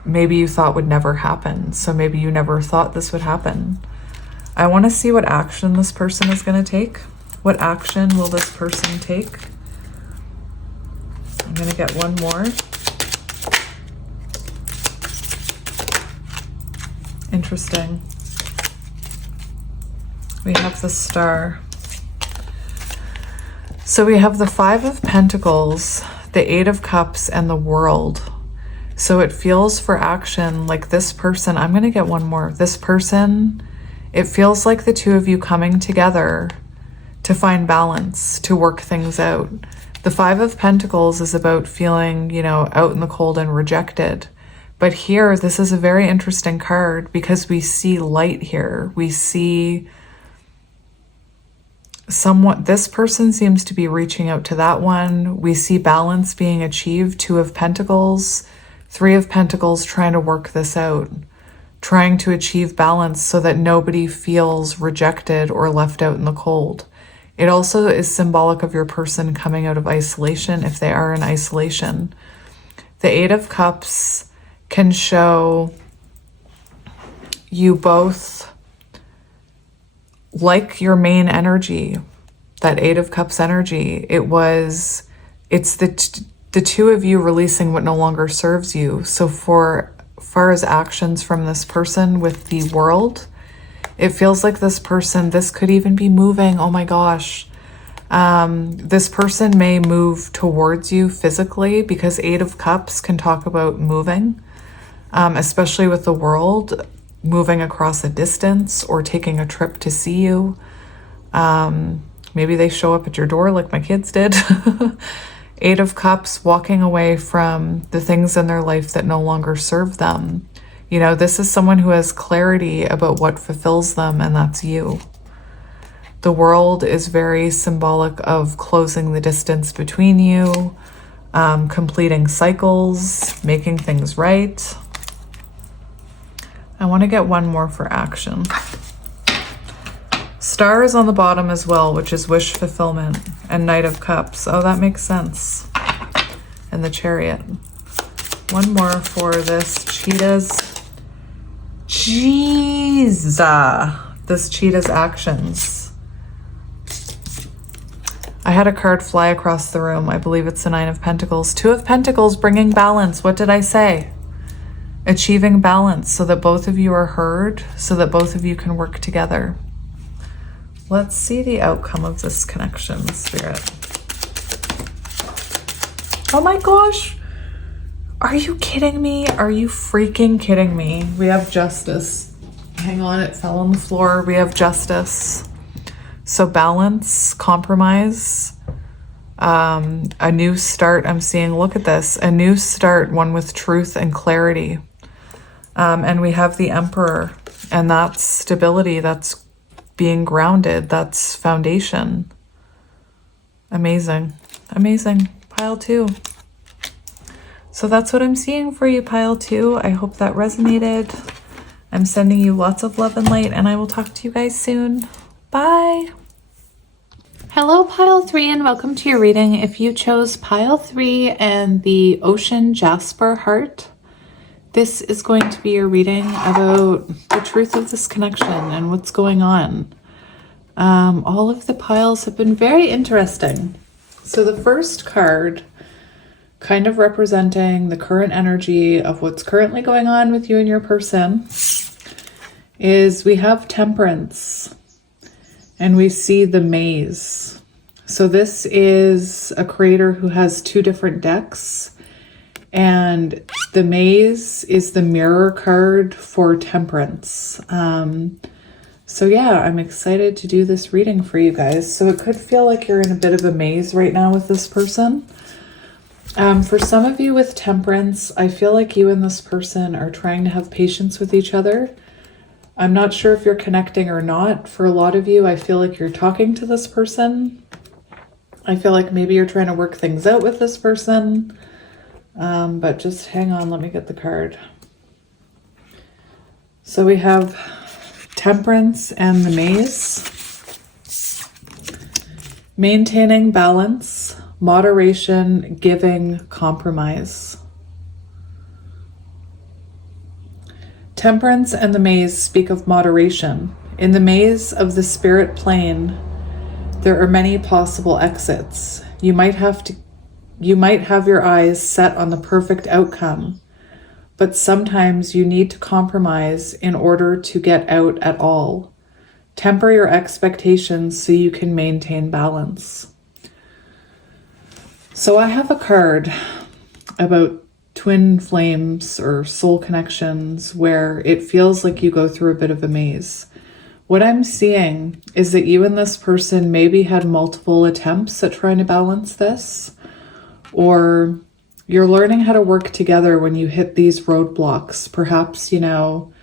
maybe you thought would never happen. So maybe you never thought this would happen. I want to see what action this person is going to take. What action will this person take? I'm going to get one more. Interesting. We have the Star. So we have the Five of Pentacles, the Eight of Cups, and the World. So it feels for action like this person, I'm going to get one more. This person, it feels like the two of you coming together to find balance, to work things out. The Five of Pentacles is about feeling, you know, out in the cold and rejected. But here, this is a very interesting card because we see light here. We see somewhat, this person seems to be reaching out to that one. We see balance being achieved. Two of Pentacles, Three of Pentacles, trying to work this out, trying to achieve balance so that nobody feels rejected or left out in the cold. It also is symbolic of your person coming out of isolation if they are in isolation. The Eight of Cups can show you both like your main energy, that Eight of Cups energy. It's the two of you releasing what no longer serves you. So for far as actions from this person with the World, it feels like this person, this could even be moving. Oh my gosh. This person may move towards you physically because Eight of Cups can talk about moving, especially with the World, moving across a distance or taking a trip to see you. Maybe they show up at your door like my kids did. Eight of Cups, walking away from the things in their life that no longer serve them. You know, this is someone who has clarity about what fulfills them, and that's you. The World is very symbolic of closing the distance between you, completing cycles, making things right. I want to get one more for action. Star is on the bottom as well, which is wish fulfillment, and Knight of Cups. Oh, that makes sense. And the Chariot. One more for this cheetah's. Jeez. This cheetah's actions. I had a card fly across the room. I believe it's the Nine of Pentacles. Two of Pentacles, bringing balance. What did I say? Achieving balance so that both of you are heard, so that both of you can work together. Let's see the outcome of this connection, Spirit. Oh my gosh. Are you kidding me? Are you freaking kidding me? We have Justice. Hang on, it fell on the floor. We have Justice. So balance, compromise, a new start. I'm seeing, look at this, a new start, one with truth and clarity. And we have the Emperor, and that's stability. That's being grounded. That's foundation. Amazing. Amazing. Pile 2. So that's what I'm seeing for you, Pile 2. I hope that resonated. I'm sending you lots of love and light, and I will talk to you guys soon. Bye. Hello, Pile 3, and welcome to your reading. If you chose Pile 3 and the Ocean Jasper Heart, this is going to be your reading about the truth of this connection and what's going on. All of the piles have been very interesting. So the first card kind of representing the current energy of what's currently going on with you and your person, is we have Temperance and we see the Maze. So this is a creator who has 2 different decks, and the Maze is the mirror card for Temperance. So yeah, I'm excited to do this reading for you guys. So it could feel like you're in a bit of a maze right now with this person. For some of you with Temperance, I feel like you and this person are trying to have patience with each other. I'm not sure if you're connecting or not. For a lot of you, I feel like you're talking to this person. I feel like maybe you're trying to work things out with this person. But just hang on, let me get the card. So we have Temperance and the Maze. Maintaining balance, moderation, giving, compromise. Temperance and the Maze speak of moderation. In the maze of the spirit plane, there are many possible exits. You might have your eyes set on the perfect outcome, but sometimes you need to compromise in order to get out at all. Temper your expectations so you can maintain balance. So I have a card about twin flames or soul connections where it feels like you go through a bit of a maze. What I'm seeing is that you and this person maybe had multiple attempts at trying to balance this, or you're learning how to work together when you hit these roadblocks. Perhaps, you know,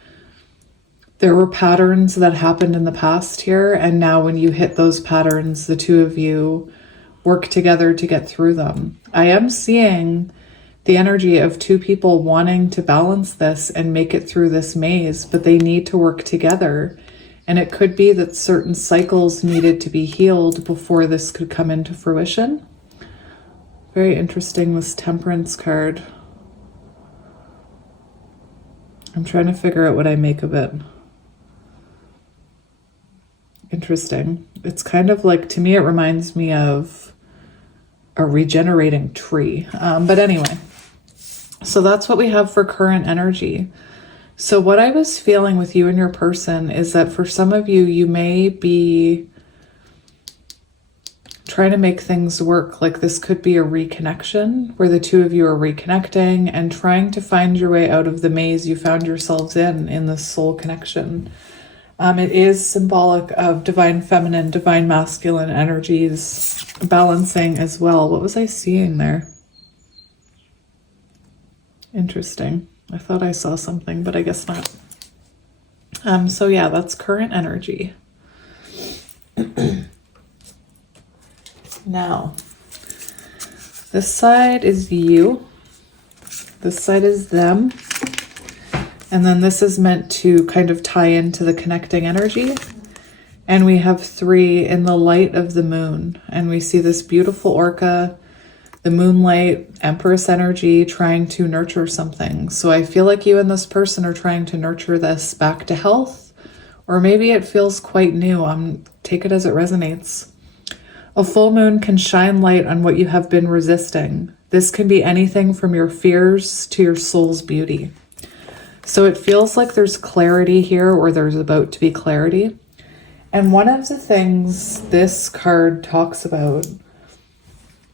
there were patterns that happened in the past here, and now when you hit those patterns, the 2 of you work together to get through them. I am seeing the energy of 2 people wanting to balance this and make it through this maze, but they need to work together. And it could be that certain cycles needed to be healed before this could come into fruition. Very interesting, this Temperance card. I'm trying to figure out what I make of it. Interesting. It's kind of like, to me, it reminds me of a regenerating tree. But anyway, so that's what we have for current energy. So what I was feeling with you and your person is that for some of you, you may be trying to make things work. Like this could be a reconnection where the 2 of you are reconnecting and trying to find your way out of the maze you found yourselves in this soul connection. It is symbolic of divine feminine, divine masculine energies balancing as well. What was I seeing there? Interesting. I thought I saw something, but I guess not. So yeah, that's current energy. Now, this side is you. This side is them. And then this is meant to kind of tie into the connecting energy. And we have 3 in the light of the moon. And we see this beautiful orca, the moonlight, Empress energy, trying to nurture something. So I feel like you and this person are trying to nurture this back to health. Or maybe it feels quite new. Take it as it resonates. A full moon can shine light on what you have been resisting. This can be anything from your fears to your soul's beauty. So it feels like there's clarity here, or there's about to be clarity. And one of the things this card talks about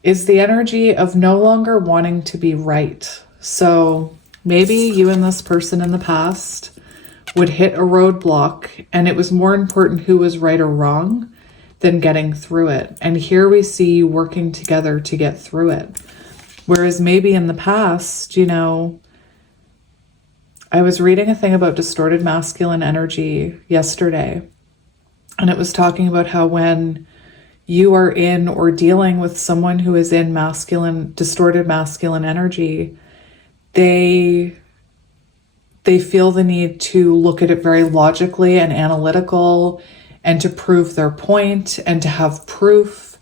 is the energy of no longer wanting to be right. So maybe you and this person in the past would hit a roadblock, and it was more important who was right or wrong than getting through it. And here we see you working together to get through it. Whereas maybe in the past, you know, I was reading a thing about distorted masculine energy yesterday, and it was talking about how when you are in or dealing with someone who is in distorted masculine energy, they feel the need to look at it very logically and analytical, and to prove their point, and to have proof,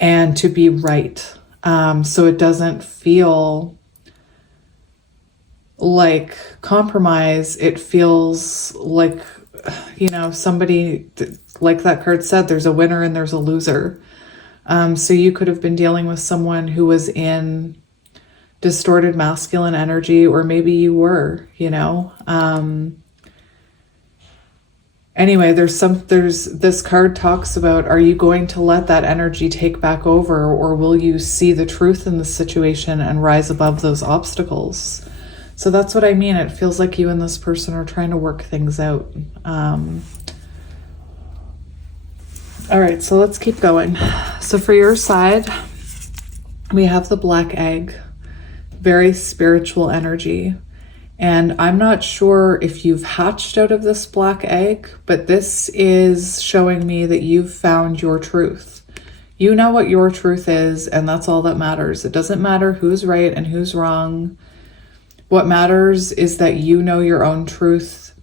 and to be right. So it doesn't feel like compromise. It feels like, you know, somebody, like that card said, there's a winner and there's a loser. So you could have been dealing with someone who was in distorted masculine energy, or maybe you were, you know. Anyway, there's this card talks about, are you going to let that energy take back over, or will you see the truth in the situation and rise above those obstacles? So that's what I mean. It feels like you and this person are trying to work things out. All right, so let's keep going. So for your side, we have the black egg, very spiritual energy. And I'm not sure if you've hatched out of this black egg, but this is showing me that you've found your truth. You know what your truth is, and that's all that matters. It doesn't matter who's right and who's wrong. What matters is that you know your own truth.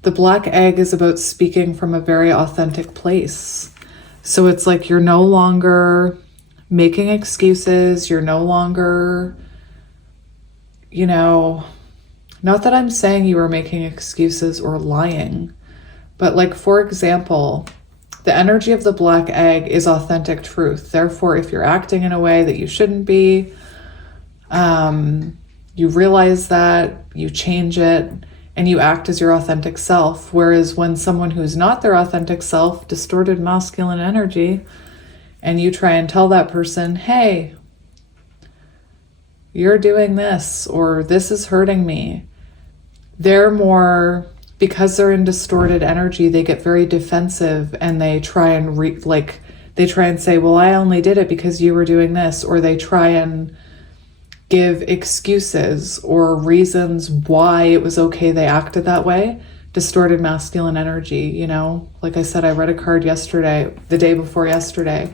The black egg is about speaking from a very authentic place. So it's like you're no longer making excuses. You're no longer, you know, not that I'm saying you are making excuses or lying, but like, for example, the energy of the black egg is authentic truth. Therefore, if you're acting in a way that you shouldn't be, you realize that, you change it, and you act as your authentic self. Whereas when someone who's not their authentic self, distorted masculine energy, and you try and tell that person, hey, you're doing this, or this is hurting me, they're more, because they're in distorted energy, they get very defensive, and they try and they try and say, well, I only did it because you were doing this, or they try and give excuses or reasons why it was okay they acted that way. Distorted masculine energy, you know, like I said, I read a card yesterday, the day before yesterday,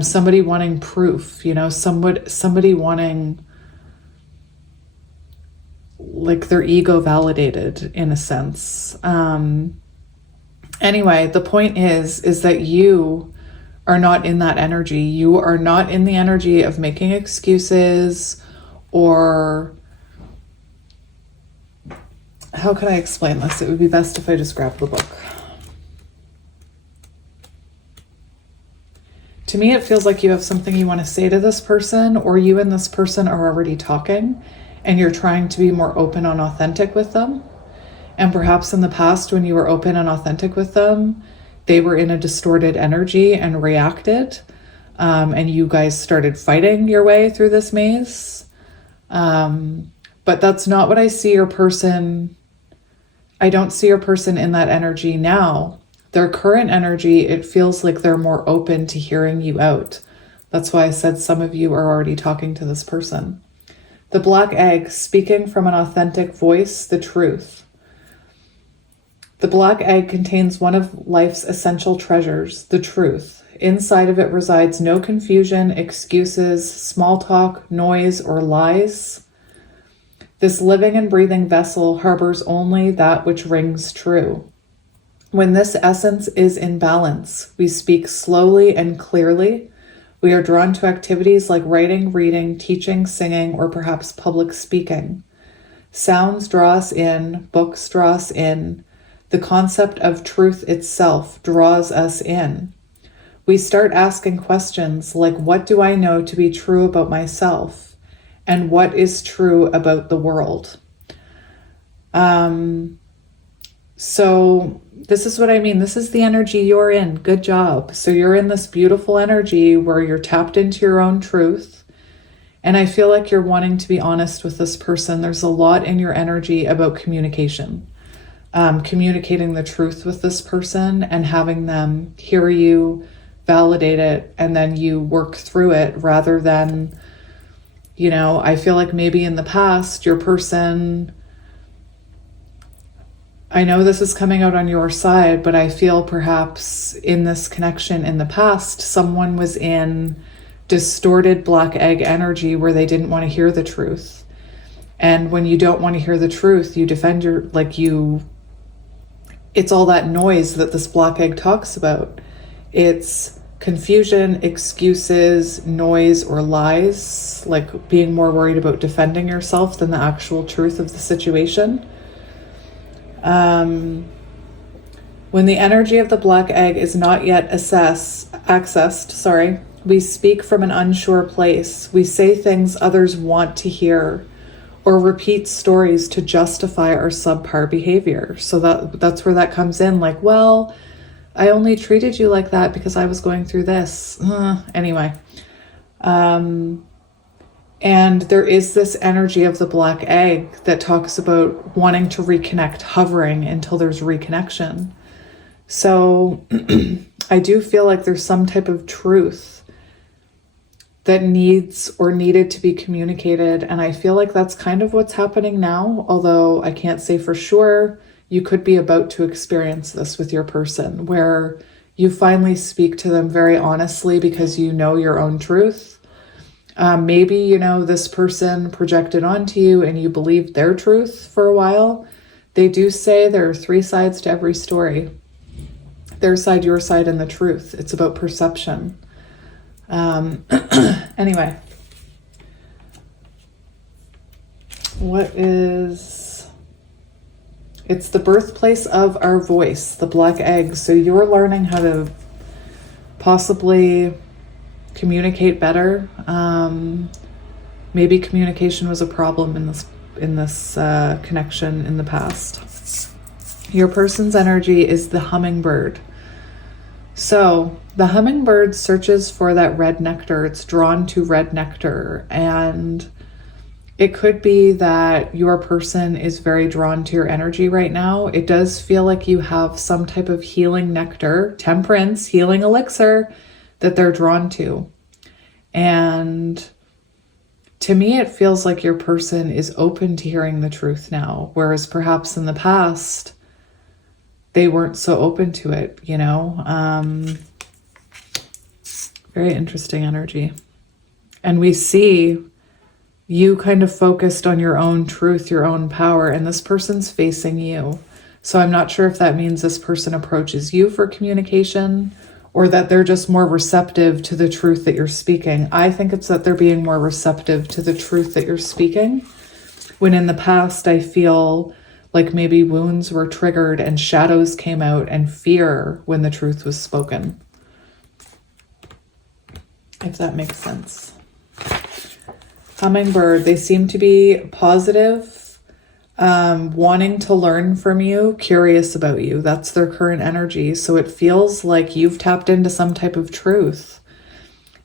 somebody wanting proof, you know, somebody wanting like their ego validated in a sense. Anyway, the point is that you are not in that energy. You are not in the energy of making excuses, or how can I explain this? It would be best if I just grabbed the book. To me, it feels like you have something you want to say to this person, or you and this person are already talking and you're trying to be more open and authentic with them. And perhaps in the past, when you were open and authentic with them, they were in a distorted energy and reacted, and you guys started fighting your way through this maze. But that's not what I see your person. I don't see your person in that energy now. Their current energy, it feels like they're more open to hearing you out. That's why I said some of you are already talking to this person. The black egg, speaking from an authentic voice, the truth. The black egg contains one of life's essential treasures, the truth. Inside of it resides no confusion, excuses, small talk, noise, or lies. This living and breathing vessel harbors only that which rings true. When this essence is in balance, we speak slowly and clearly. We are drawn to activities like writing, reading, teaching, singing, or perhaps public speaking. Sounds draw us in, books draw us in. The concept of truth itself draws us in. We start asking questions like, what do I know to be true about myself? And what is true about the world? So this is what I mean. This is the energy you're in. Good job. So you're in this beautiful energy where you're tapped into your own truth. And I feel like you're wanting to be honest with this person. There's a lot in your energy about communication. Communicating the truth with this person and having them hear you, validate it, and then you work through it, rather than, you know, I feel like maybe in the past your person, I know this is coming out on your side, but I feel perhaps in this connection in the past, someone was in distorted black egg energy where they didn't want to hear the truth. And when you don't want to hear the truth, you defend it's all that noise that this black egg talks about. It's confusion, excuses, noise, or lies, like being more worried about defending yourself than the actual truth of the situation. When the energy of the black egg is not yet accessed, We speak from an unsure place. We say things others want to hear, or repeat stories to justify our subpar behavior. So that's where that comes in. Like, well, I only treated you like that because I was going through this. Anyway. And there is this energy of the black egg that talks about wanting to reconnect, hovering until there's reconnection. So I do feel like there's some type of truth that needs or needed to be communicated. And I feel like that's kind of what's happening now, although I can't say for sure. You could be about to experience this with your person, where you finally speak to them very honestly because you know your own truth. Maybe, you know, this person projected onto you and you believed their truth for a while. They do say there are 3 sides to every story. Their side, your side, and the truth. It's about perception. Anyway. It's the birthplace of our voice, the black egg. So you're learning how to possibly communicate better. Maybe communication was a problem in this connection in the past. Your person's energy is the hummingbird. So the hummingbird searches for that red nectar. It's drawn to red nectar, and it could be that your person is very drawn to your energy right now. It does feel like you have some type of healing nectar, temperance, healing elixir that they're drawn to. And to me, it feels like your person is open to hearing the truth now, whereas perhaps in the past, they weren't so open to it, you know? Very interesting energy. And we see you kind of focused on your own truth, your own power, and this person's facing you. So I'm not sure if that means this person approaches you for communication or that they're just more receptive to the truth that you're speaking. I think it's that they're being more receptive to the truth that you're speaking. When in the past, I feel like maybe wounds were triggered and shadows came out and fear when the truth was spoken. If that makes sense. Hummingbird, they seem to be positive, wanting to learn from you, curious about you. That's their current energy. So it feels like you've tapped into some type of truth.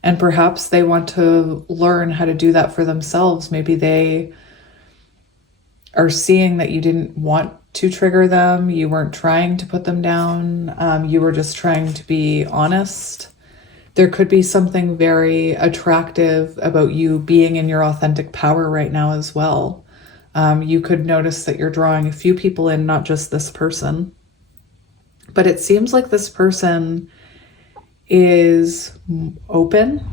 And perhaps they want to learn how to do that for themselves. Maybe they are seeing that you didn't want to trigger them. You weren't trying to put them down. You were just trying to be honest. There could be something very attractive about you being in your authentic power right now as well. You could notice that you're drawing a few people in, not just this person. But it seems like this person is open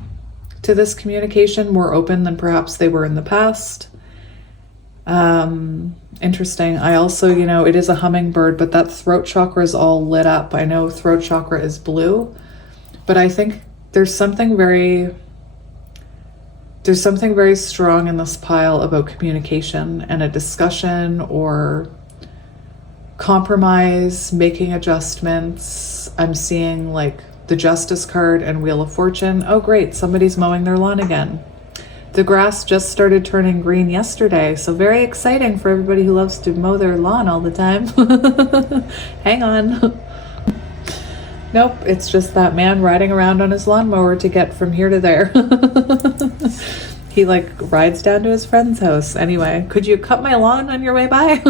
to this communication, more open than perhaps they were in the past. Interesting. I also, you know, it is a hummingbird, but that throat chakra is all lit up. I know throat chakra is blue, but I think there's something very strong in this pile about communication and a discussion or compromise, making adjustments. I'm seeing like the Justice card and Wheel of Fortune. Oh, great. Somebody's mowing their lawn again. The grass just started turning green yesterday, so very exciting for everybody who loves to mow their lawn all the time. Hang on. Nope, it's just that man riding around on his lawnmower to get from here to there. He like rides down to his friend's house. Anyway, could you cut my lawn on your way by?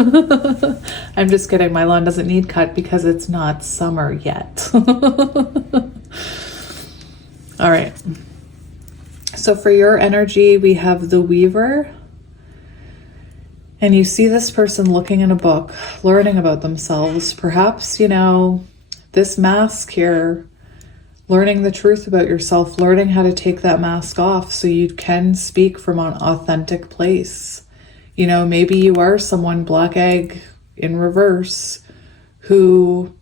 I'm just kidding. My lawn doesn't need cut because it's not summer yet. All right. So for your energy, we have the Weaver. And you see this person looking in a book, learning about themselves. Perhaps, you know, this mask here, learning the truth about yourself, learning how to take that mask off so you can speak from an authentic place. You know, maybe you are someone, black egg in reverse, who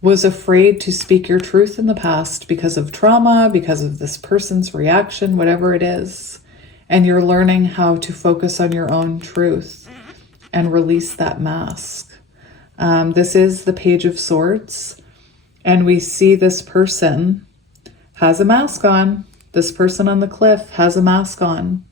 was afraid to speak your truth in the past because of trauma, because of this person's reaction, whatever it is. And you're learning how to focus on your own truth and release that mask. This is the Page of Swords. And we see this person has a mask on. This person on the cliff has a mask on.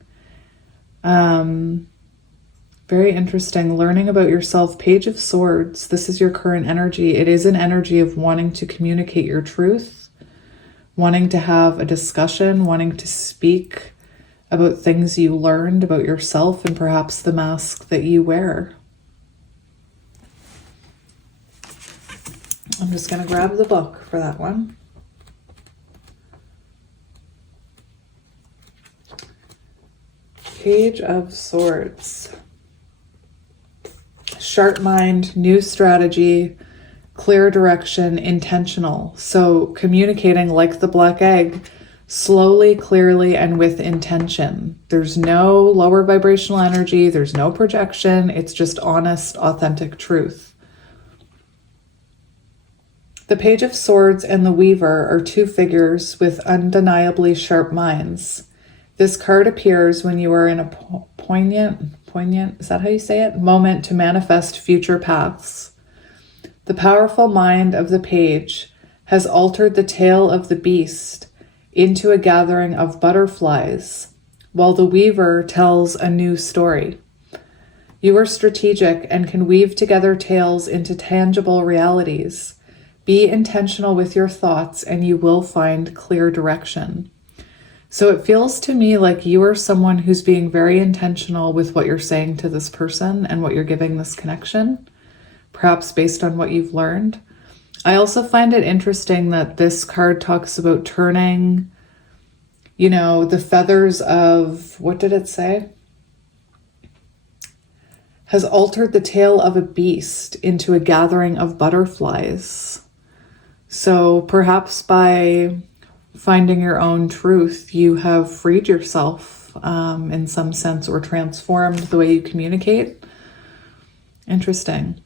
Very interesting. Learning about yourself. Page of Swords. This is your current energy. It is an energy of wanting to communicate your truth, wanting to have a discussion, wanting to speak about things you learned about yourself and perhaps the mask that you wear. I'm just going to grab the book for that one. Page of Swords. Sharp mind, new strategy, clear direction, intentional. So communicating like the black egg, slowly, clearly, and with intention. There's no lower vibrational energy. There's no projection. It's just honest, authentic truth. The Page of Swords and the Weaver are two figures with undeniably sharp minds. This card appears when you are in a poignant, is that how you say it? Moment to manifest future paths. The powerful mind of the page has altered the tail of the beast into a gathering of butterflies, while the weaver tells a new story. You are strategic and can weave together tales into tangible realities. Be intentional with your thoughts and you will find clear direction. So it feels to me like you are someone who's being very intentional with what you're saying to this person and what you're giving this connection, perhaps based on what you've learned. I also find it interesting that this card talks about turning, the feathers of, what did it say? Has altered the tail of a beast into a gathering of butterflies. So perhaps by finding your own truth, you have freed yourself in some sense, or transformed the way you communicate. Interesting.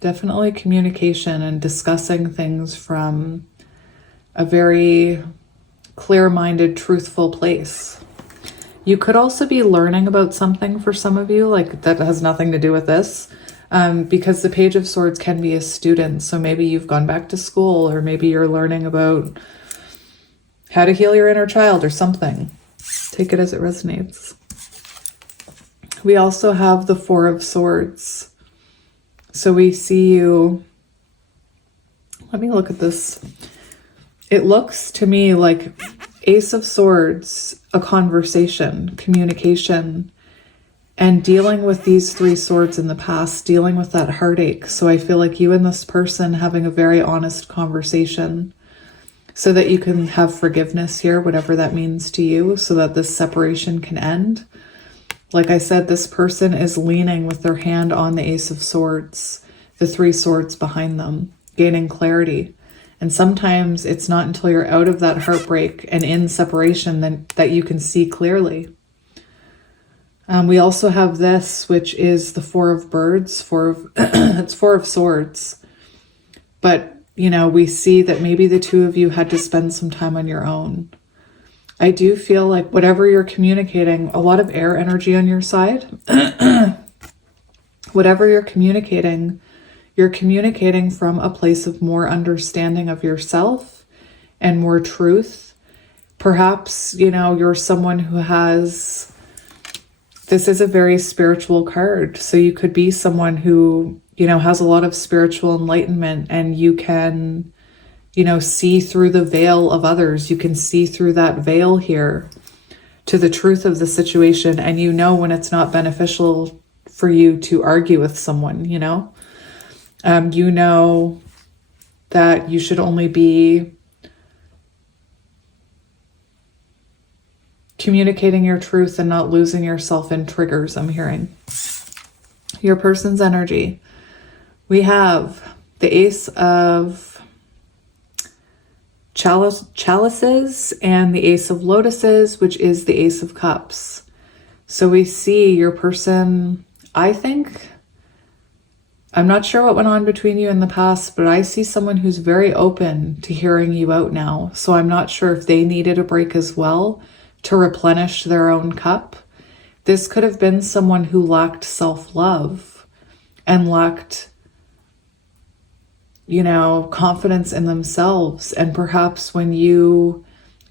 Definitely communication and discussing things from a very clear-minded, truthful place. You could also be learning about something for some of you, like that has nothing to do with this, because the Page of Swords can be a student. So maybe you've gone back to school, or maybe you're learning about how to heal your inner child or something. Take it as it resonates. We also have the Four of Swords. So we see you, let me look at this. It looks to me like Ace of Swords, a conversation, communication, and dealing with these three swords in the past, dealing with that heartache. So I feel like you and this person having a very honest conversation so that you can have forgiveness here, whatever that means to you, so that this separation can end. Like I said, this person is leaning with their hand on the Ace of Swords, the three swords behind them, gaining clarity. And sometimes it's not until you're out of that heartbreak and in separation that you can see clearly. We also have this, which is the Four of Birds, it's Four of Swords. But we see that maybe the two of you had to spend some time on your own. I do feel like whatever you're communicating, a lot of air energy on your side, whatever you're communicating from a place of more understanding of yourself and more truth. Perhaps, you're someone who this is a very spiritual card. So you could be someone who has a lot of spiritual enlightenment, and you can, see through the veil of others. You can see through that veil here to the truth of the situation. And when it's not beneficial for you to argue with someone, that you should only be communicating your truth and not losing yourself in triggers, I'm hearing. Your person's energy. We have the Ace of Chalices and the Ace of Lotuses, which is the Ace of Cups. So we see your person, I'm not sure what went on between you in the past, but I see someone who's very open to hearing you out now. So I'm not sure if they needed a break as well to replenish their own cup. This could have been someone who lacked self-love and lacked, confidence in themselves. And perhaps when you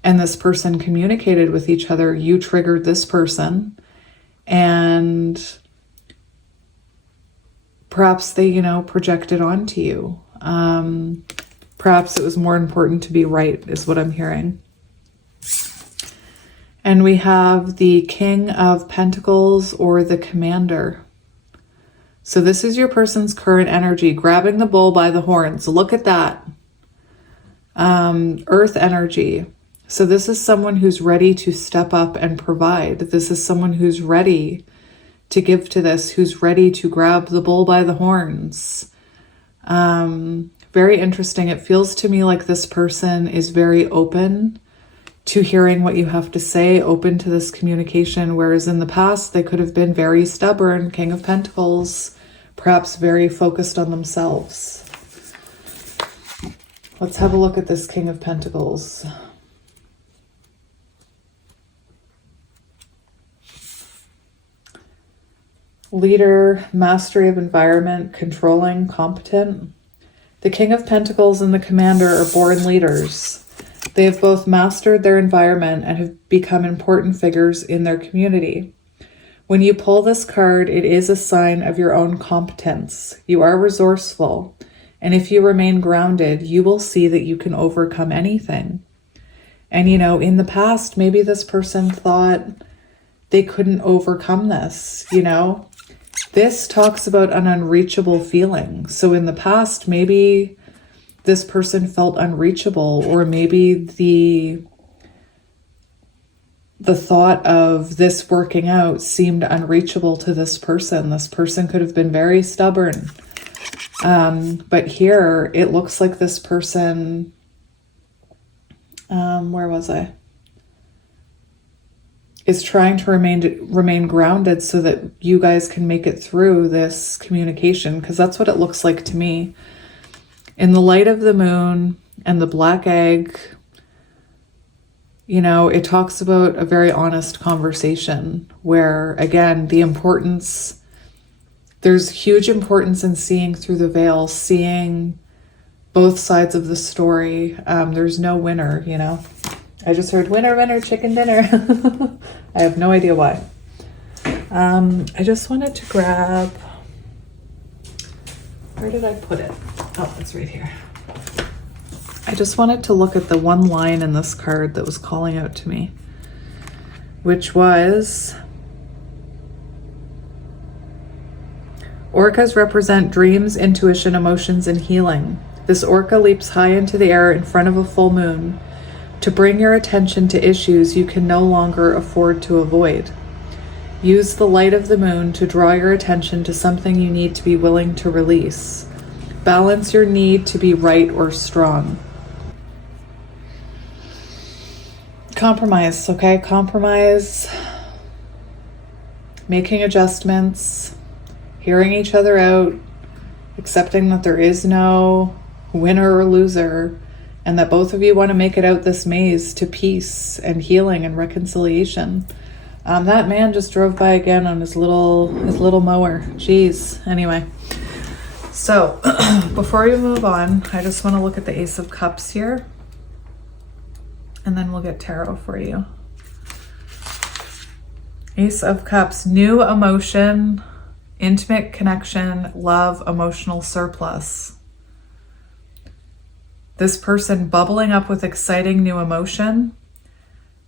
and this person communicated with each other, you triggered this person, and perhaps they, projected onto you. Perhaps it was more important to be right, is what I'm hearing. And we have the King of Pentacles, or the Commander. So this is your person's current energy, grabbing the bull by the horns. Look at that. Earth energy. So this is someone who's ready to step up and provide. This is someone who's ready to give to this, who's ready to grab the bull by the horns. Very interesting. It feels to me like this person is very open to hearing what you have to say, open to this communication, whereas in the past they could have been very stubborn, King of Pentacles, perhaps very focused on themselves. Let's have a look at this King of Pentacles. Leader, mastery of environment, controlling, competent. The King of Pentacles and the Commander are born leaders. They have both mastered their environment and have become important figures in their community. When you pull this card, it is a sign of your own competence. You are resourceful, and if you remain grounded, you will see that you can overcome anything. And in the past, maybe this person thought they couldn't overcome this, This talks about an unreachable feeling. So in the past, maybe this person felt unreachable, or maybe the thought of this working out seemed unreachable to this person. This person could have been very stubborn. But here it looks like this person, where was I? Is trying to remain grounded so that you guys can make it through this communication, because that's what it looks like to me. In the light of the moon and the black egg, it talks about a very honest conversation where, again, there's huge importance in seeing through the veil, seeing both sides of the story. There's no winner, I just heard winner, winner, chicken dinner. I have no idea why. I just wanted to grab, where did I put it? Oh, it's right here. I just wanted to look at the one line in this card that was calling out to me, which was, orcas represent dreams, intuition, emotions, and healing. This orca leaps high into the air in front of a full moon to bring your attention to issues you can no longer afford to avoid. Use the light of the moon to draw your attention to something you need to be willing to release. Balance your need to be right or strong. Compromise, okay? Compromise. Making adjustments. Hearing each other out. Accepting that there is no winner or loser, and that both of you want to make it out this maze to peace and healing and reconciliation. That man just drove by again on his little mower. Jeez. Anyway, so before we move on, I just want to look at the Ace of Cups here, and then we'll get tarot for you. Ace of Cups, new emotion, intimate connection, love, emotional surplus. This person bubbling up with exciting new emotion.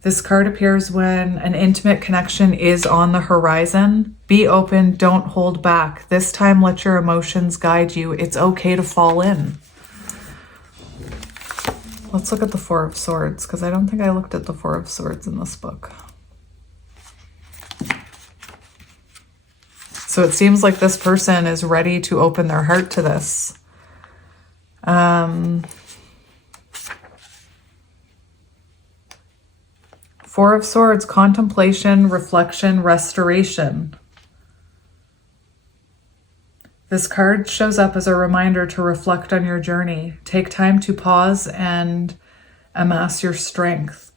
This card appears when an intimate connection is on the horizon. Be open, don't hold back. This time, let your emotions guide you. It's okay to fall in. Let's look at the Four of Swords, because I don't think I looked at the Four of Swords in this book. So it seems like this person is ready to open their heart to this. Four of Swords, contemplation, reflection, restoration. This card shows up as a reminder to reflect on your journey. Take time to pause and amass your strength.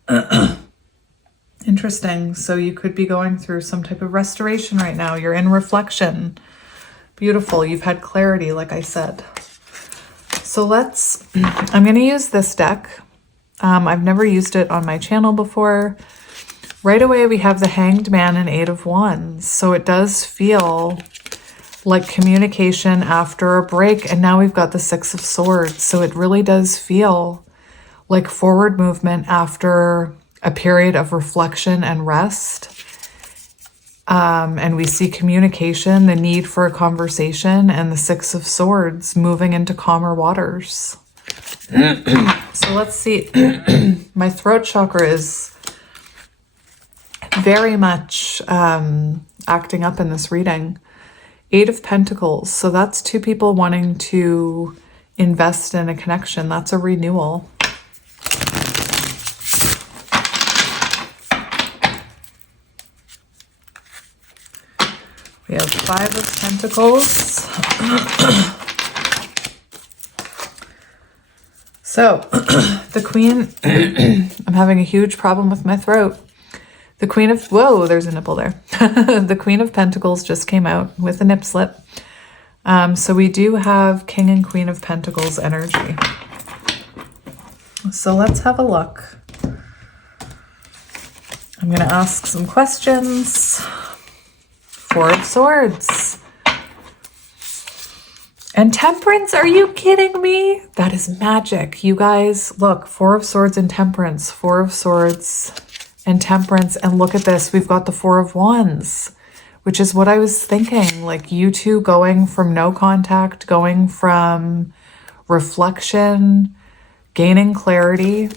Interesting. So you could be going through some type of restoration right now. You're in reflection. Beautiful. You've had clarity, like I said. So I'm going to use this deck. I've never used it on my channel before. Right away, we have the Hanged Man and 8 of Wands. So it does feel like communication after a break. And now we've got the 6 of Swords. So it really does feel like forward movement after a period of reflection and rest. And we see communication, the need for a conversation, and the 6 of Swords moving into calmer waters. So let's see. My throat chakra is very much acting up in this reading. 8 of Pentacles. So that's two people wanting to invest in a connection. That's a renewal. We have 5 of Pentacles. So, the Queen, I'm having a huge problem with my throat. The Queen of, whoa, there's a nipple there. The Queen of Pentacles just came out with a nip slip. So we do have King and Queen of Pentacles energy. So let's have a look. I'm going to ask some questions. 4 of Swords. And Temperance, are you kidding me? That is magic. You guys, look, 4 of Swords and Temperance. 4 of Swords and Temperance. And look at this. We've got the 4 of Wands, which is what I was thinking. Like you two going from no contact, going from reflection, gaining clarity,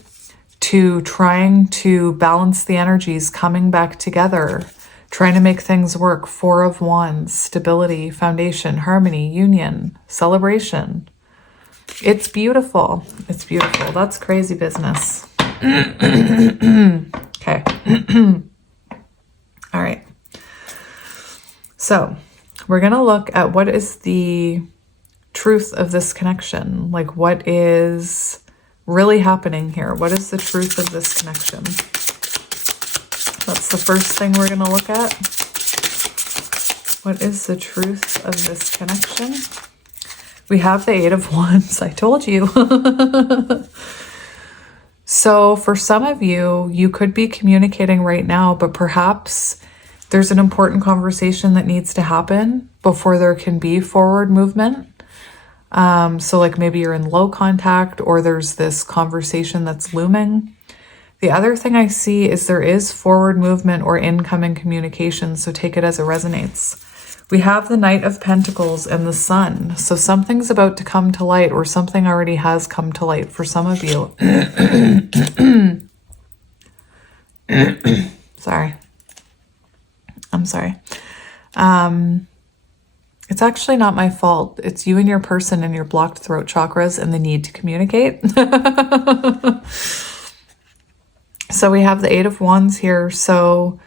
to trying to balance the energies, coming back together, trying to make things work. 4 of Wands, stability, foundation, harmony, union, celebration. It's beautiful. It's beautiful. That's crazy business. Okay. All right. So we're going to look at what is the truth of this connection. Like what is really happening here? What is the truth of this connection? That's the first thing we're going to look at. What is the truth of this connection? We have the 8 of Wands. I told you. So for some of you, you could be communicating right now, but perhaps there's an important conversation that needs to happen before there can be forward movement. So like maybe you're in low contact or there's this conversation that's looming. The other thing I see is there is forward movement or incoming communication, so take it as it resonates. We have the Knight of Pentacles and the Sun. So something's about to come to light, or something already has come to light for some of you. Sorry. I'm sorry. It's actually not my fault. It's you and your person and your blocked throat chakras and the need to communicate. So we have the 8 of Wands here. So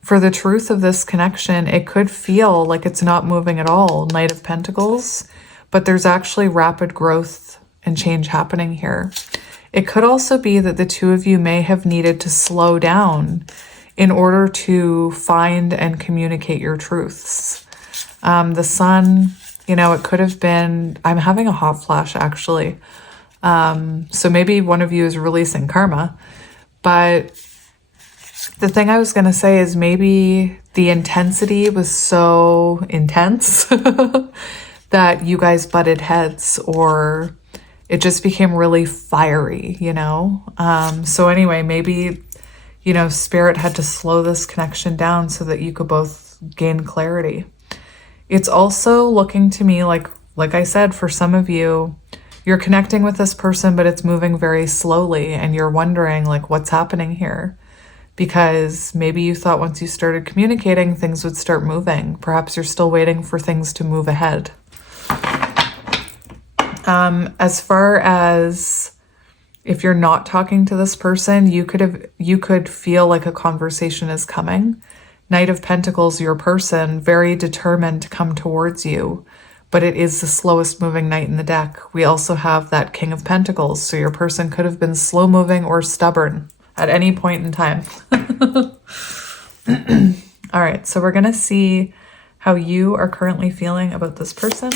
for the truth of this connection, it could feel like it's not moving at all. Knight of Pentacles, but there's actually rapid growth and change happening here. It could also be that the two of you may have needed to slow down in order to find and communicate your truths. The Sun, you know, it could have been, I'm having a hot flash actually. So maybe one of you is releasing karma. But the thing I was going to say is maybe the intensity was so intense that you guys butted heads, or it just became really fiery, you know? So anyway, maybe, you know, Spirit had to slow this connection down so that you could both gain clarity. It's also looking to me like I said, for some of you, you're connecting with this person, but it's moving very slowly and you're wondering like what's happening here, because maybe you thought once you started communicating, things would start moving. Perhaps you're still waiting for things to move ahead. As far as if you're not talking to this person, you could feel like a conversation is coming. Knight of Pentacles, your person, very determined to come towards you, but it is the slowest moving knight in the deck. We also have that King of Pentacles, so your person could have been slow moving or stubborn at any point in time. All right, so we're gonna see how you are currently feeling about this person.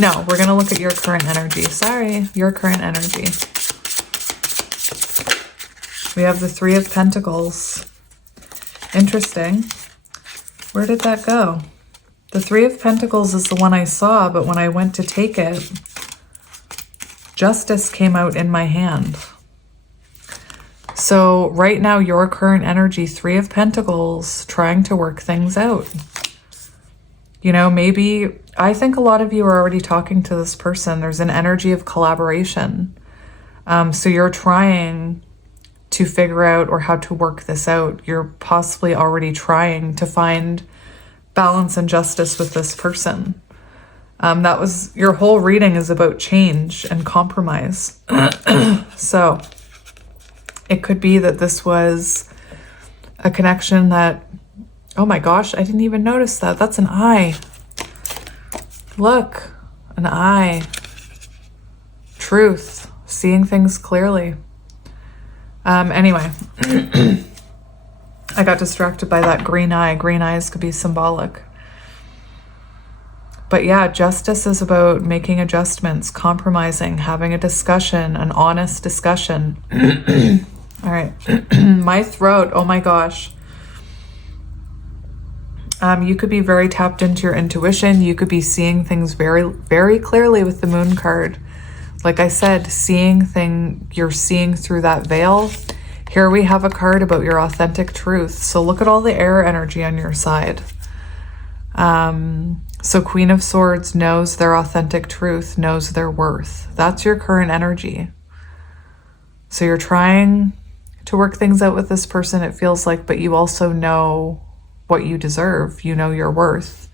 No, we're gonna look at your current energy. Sorry, your current energy. We have the Three of Pentacles. Interesting. Where did that go? The Three of Pentacles is the one I saw, but when I went to take it, Justice came out in my hand. So right now, your current energy, Three of Pentacles, trying to work things out. You know, maybe, I think a lot of you are already talking to this person. There's an energy of collaboration. So you're trying to figure out or how to work this out. You're possibly already trying to find balance and justice with this person. That was, your whole reading is about change and compromise. So it could be that this was a connection that, oh my gosh, I didn't even notice that. That's an eye. Look, an eye. Truth, seeing things clearly. Anyway, I got distracted by that green eye. Green eyes could be symbolic. But yeah, justice is about making adjustments, compromising, having a discussion, an honest discussion. All right, my throat, oh my gosh. You could be very tapped into your intuition. You could be seeing things very, very clearly with the Moon card. Like I said, you're seeing through that veil. Here we have a card about your authentic truth. So look at all the air energy on your side. So Queen of Swords knows their authentic truth, knows their worth. That's your current energy. So you're trying to work things out with this person, it feels like, but you also know what you deserve. You know your worth.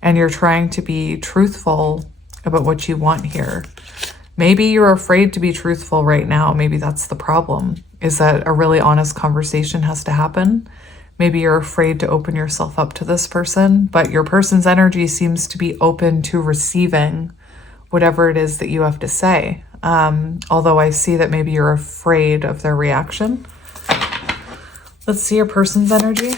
And you're trying to be truthful about what you want here. Maybe you're afraid to be truthful right now. Maybe that's the problem, is that a really honest conversation has to happen. Maybe you're afraid to open yourself up to this person, but your person's energy seems to be open to receiving whatever it is that you have to say. Although I see that maybe you're afraid of their reaction. Let's see your person's energy.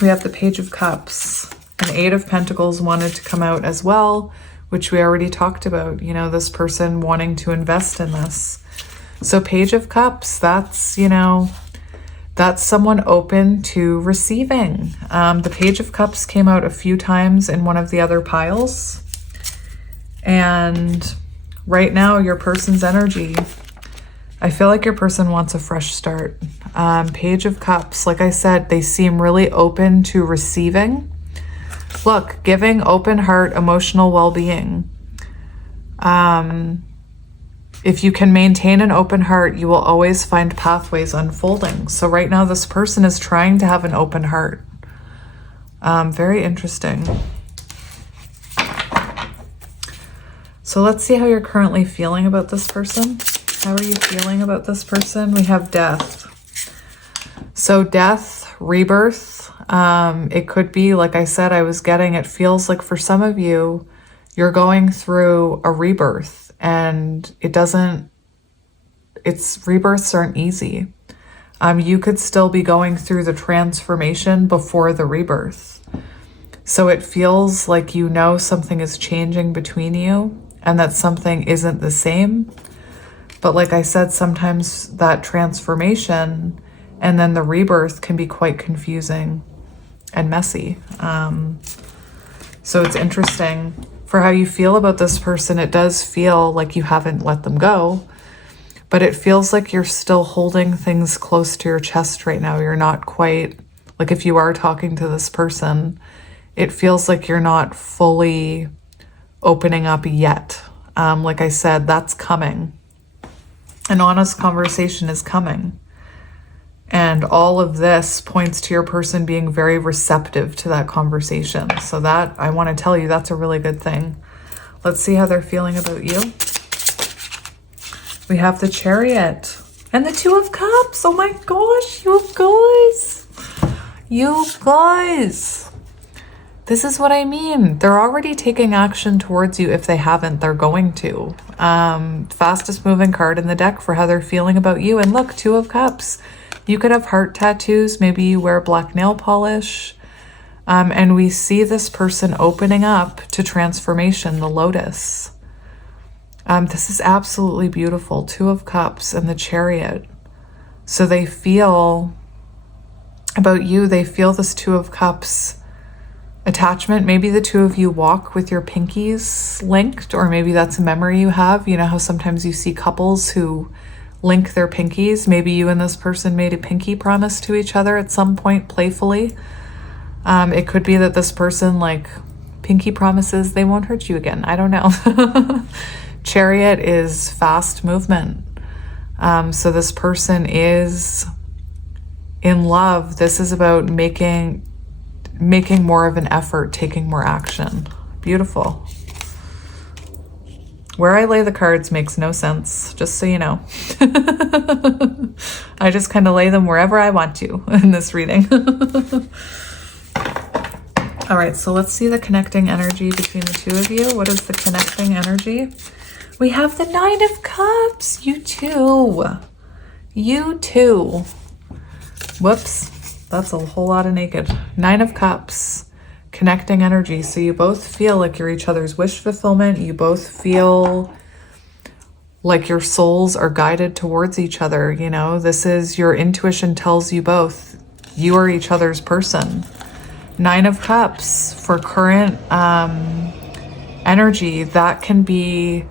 We have the Page of Cups. An Eight of Pentacles wanted to come out as well, which we already talked about, you know, this person wanting to invest in this. So Page of Cups, that's, you know, that's someone open to receiving. The Page of Cups came out a few times in one of the other piles. And right now, your person's energy, I feel like your person wants a fresh start. Page of Cups, like I said, they seem really open to receiving. Look, giving, open heart, emotional well-being. If you can maintain an open heart, you will always find pathways unfolding. So right now, this person is trying to have an open heart. Very interesting. So let's see how you're currently feeling about this person. How are you feeling about this person? We have Death. So Death, rebirth. It could be, like I said, it feels like for some of you, you're going through a rebirth. And rebirths aren't easy. You could still be going through the transformation before the rebirth. So it feels like you know something is changing between you and that something isn't the same. But like I said, sometimes that transformation and then the rebirth can be quite confusing and messy. So it's interesting. For how you feel about this person, it does feel like you haven't let them go, but it feels like you're still holding things close to your chest right now. You're not quite, like if you are talking to this person, it feels like you're not fully opening up yet. Like I said, that's coming. An honest conversation is coming. And all of this points to your person being very receptive to that conversation. So that, I want to tell you, that's a really good thing. Let's see how they're feeling about you. We have the Chariot and the Two of Cups. Oh my gosh, you guys. You guys. This is what I mean. They're already taking action towards you. If they haven't, they're going to. Fastest moving card in the deck for how they're feeling about you. And look, Two of Cups. You could have heart tattoos. Maybe you wear black nail polish. And we see this person opening up to transformation, the Lotus. This is absolutely beautiful. Two of Cups and the Chariot. So they feel about you, they feel this Two of Cups attachment. Maybe the two of you walk with your pinkies linked, or maybe that's a memory you have. You know how sometimes you see couples who link their pinkies. Maybe you and this person made a pinky promise to each other at some point playfully. It could be that this person, like, pinky promises they won't hurt you again. I don't know. Chariot is fast movement. So this person is in love. This is about making more of an effort, taking more action. Beautiful. Where I lay the cards makes no sense, just so you know. I just kind of lay them wherever I want to in this reading. All right, so let's see the connecting energy between the two of you. What is the connecting energy? We have the Nine of Cups. You too. You too. Whoops. That's a whole lot of naked. Nine of Cups. Connecting energy. So you both feel like you're each other's wish fulfillment. You both feel like your souls are guided towards each other. You know, this is your intuition tells you both you are each other's person. Nine of Cups for current energy. That can be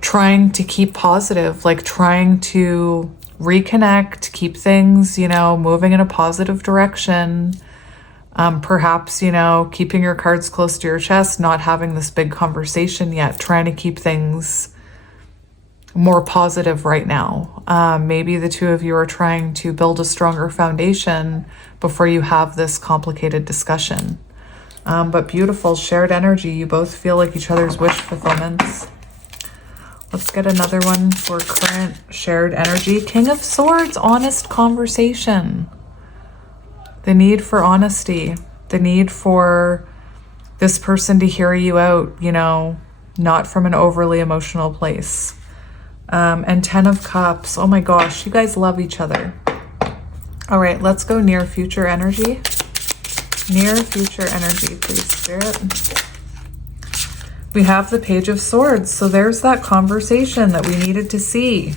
trying to keep positive, like trying to reconnect, keep things, you know, moving in a positive direction. Perhaps, you know, keeping your cards close to your chest, not having this big conversation yet, trying to keep things more positive right now. Maybe the two of you are trying to build a stronger foundation before you have this complicated discussion. But beautiful, shared energy. You both feel like each other's wish fulfillments. Let's get another one for current shared energy. King of Swords, honest conversation. The need for honesty. The need for this person to hear you out, you know, not from an overly emotional place. And Ten of Cups. Oh my gosh, you guys love each other. All right, let's go near future energy. Near future energy, please, Spirit. We have the Page of Swords. So there's that conversation that we needed to see.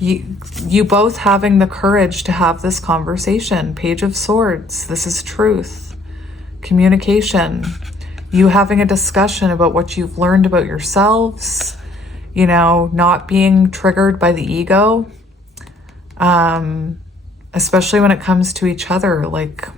You both having the courage to have this conversation. Page of Swords. This is truth. Communication. You having a discussion about what you've learned about yourselves. You know, not being triggered by the ego. Especially when it comes to each other. Like,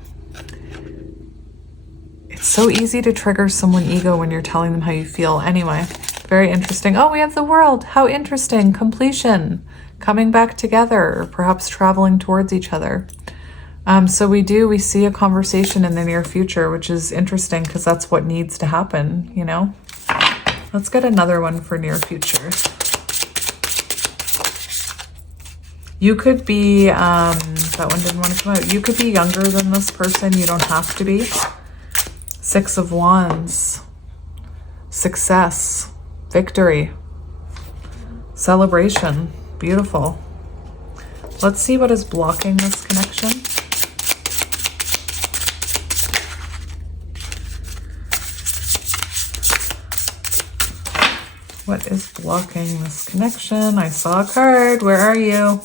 it's so easy to trigger someone's ego when you're telling them how you feel. Anyway, very interesting. Oh, we have the World. How interesting. Completion. Coming back together, or perhaps traveling towards each other. So we see a conversation in the near future, which is interesting because that's what needs to happen, you know? Let's get another one for near future. You could be, that one didn't want to come out. You could be younger than this person. You don't have to be. Six of Wands. Success. Victory. Celebration. Beautiful. Let's see what is blocking this connection. What is blocking this connection? I saw a card. Where are you?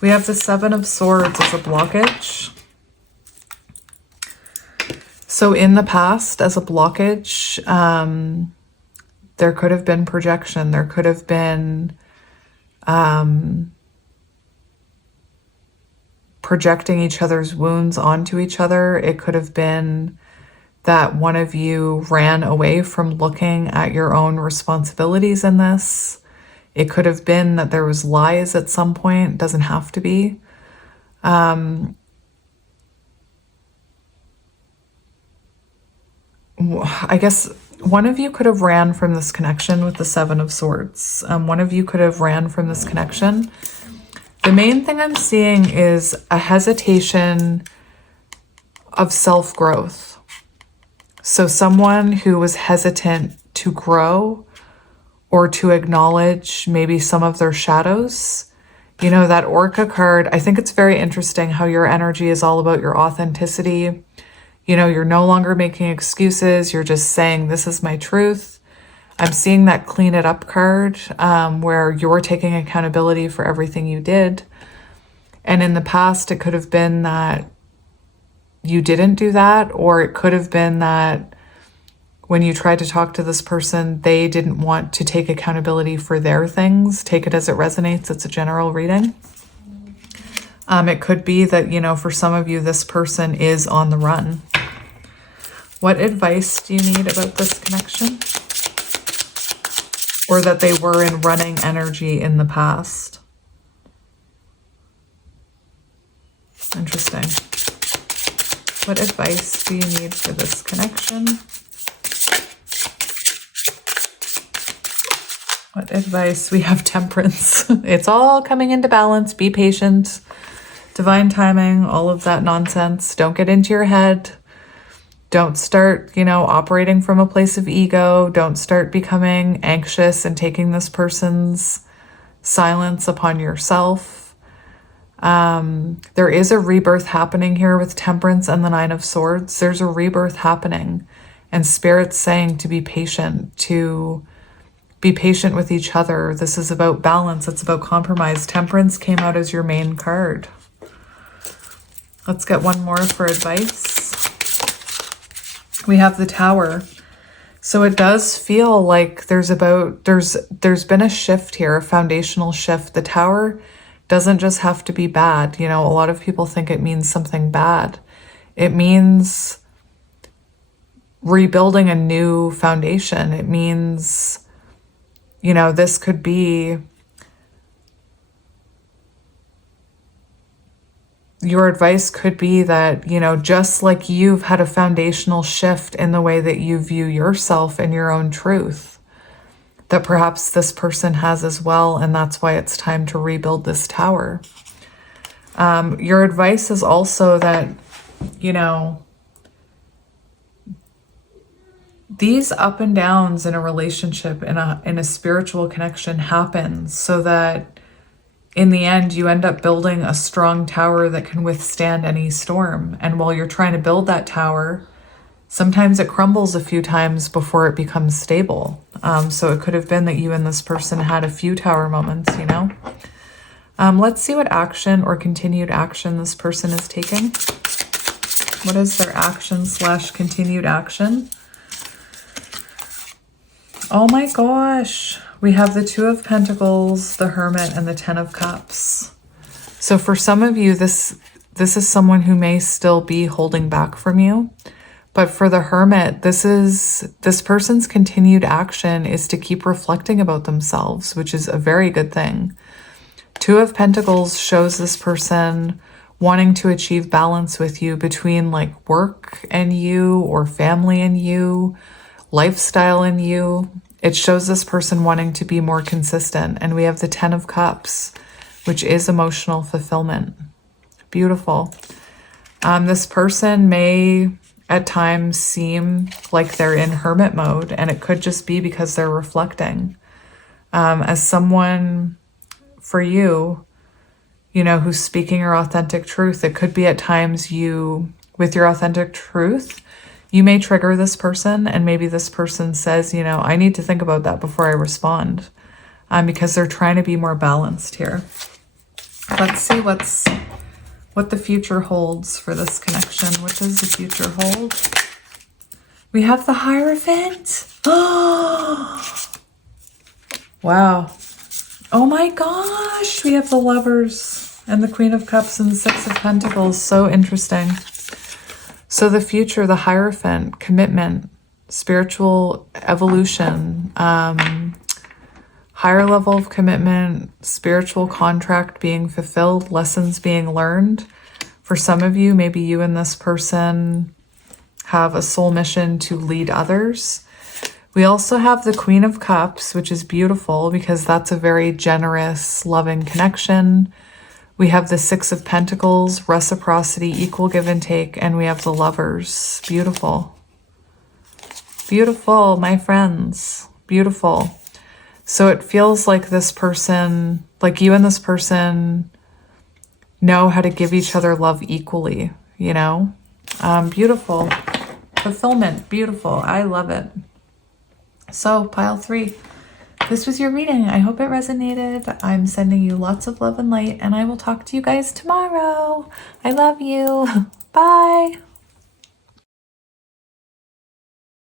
We have the Seven of Swords as a blockage. So in the past, as a blockage, there could have been projection. There could have been projecting each other's wounds onto each other. It could have been that one of you ran away from looking at your own responsibilities in this. It could have been that there was lies at some point. It doesn't have to be. I guess one of you could have ran from this connection with the Seven of Swords. One of you could have ran from this connection. The main thing I'm seeing is a hesitation of self-growth. So someone who was hesitant to grow or to acknowledge maybe some of their shadows. You know, that Orca card, I think it's very interesting how your energy is all about your authenticity. You know, you're no longer making excuses. You're just saying, this is my truth. I'm seeing that clean it up card, where you're taking accountability for everything you did. And in the past, it could have been that you didn't do that, or it could have been that when you tried to talk to this person, they didn't want to take accountability for their things. Take it as it resonates. It's a general reading. It could be that, you know, for some of you, this person is on the run. What advice do you need about this connection? Or that they were in running energy in the past? Interesting. What advice do you need for this connection? What advice? We have temperance. It's all coming into balance. Be patient. Divine timing, all of that nonsense. Don't get into your head. Don't start, you know, operating from a place of ego. Don't start becoming anxious and taking this person's silence upon yourself. There is a rebirth happening here with Temperance and the Nine of Swords. There's a rebirth happening, and Spirit's saying to be patient, to be patient with each other. This is about balance. It's about compromise. Temperance came out as your main card. Let's get one more for advice. We have the Tower. So it does feel like there's been a shift here, a foundational shift. The Tower doesn't just have to be bad. You know, a lot of people think it means something bad. It means rebuilding a new foundation. It means, you know, this could be your advice could be that, you know, just like you've had a foundational shift in the way that you view yourself and your own truth, that perhaps this person has as well, and that's why it's time to rebuild this tower. Your advice is also that, you know, these up and downs in a relationship, in a spiritual connection happens so that in the end, you end up building a strong tower that can withstand any storm. And while you're trying to build that tower, sometimes it crumbles a few times before it becomes stable. So it could have been that you and this person had a few tower moments, you know? Let's see what action or continued action this person is taking. What is their action / continued action? Oh my gosh. We have the Two of Pentacles, the Hermit, and the Ten of Cups. So for some of you, this is someone who may still be holding back from you. But for the Hermit, this person's continued action is to keep reflecting about themselves, which is a very good thing. Two of Pentacles shows this person wanting to achieve balance with you between like work and you, or family and you, lifestyle and you. It shows this person wanting to be more consistent. And we have the Ten of Cups, which is emotional fulfillment. Beautiful. This person may at times seem like they're in hermit mode, and it could just be because they're reflecting. As someone for you, you know, who's speaking your authentic truth, it could be at times you, with your authentic truth, you may trigger this person, and maybe this person says, you know, I need to think about that before I respond, because they're trying to be more balanced here. Let's see what the future holds for this connection. What does the future hold? We have the Hierophant. Oh, wow. Oh my gosh. We have the Lovers and the Queen of Cups and the Six of Pentacles. So interesting. So the future, the Hierophant, commitment, spiritual evolution, higher level of commitment, spiritual contract being fulfilled, lessons being learned. For some of you, maybe you and this person have a soul mission to lead others. We also have the Queen of Cups, which is beautiful because that's a very generous, loving connection. We have the Six of Pentacles, reciprocity, equal give and take, and we have the Lovers. Beautiful. Beautiful, my friends. Beautiful. So it feels like this person, like you and this person know how to give each other love equally, you know? Beautiful. Fulfillment, beautiful. I love it. So pile 3, this was your reading. I hope it resonated. I'm sending you lots of love and light, and I will talk to you guys tomorrow. I love you. Bye.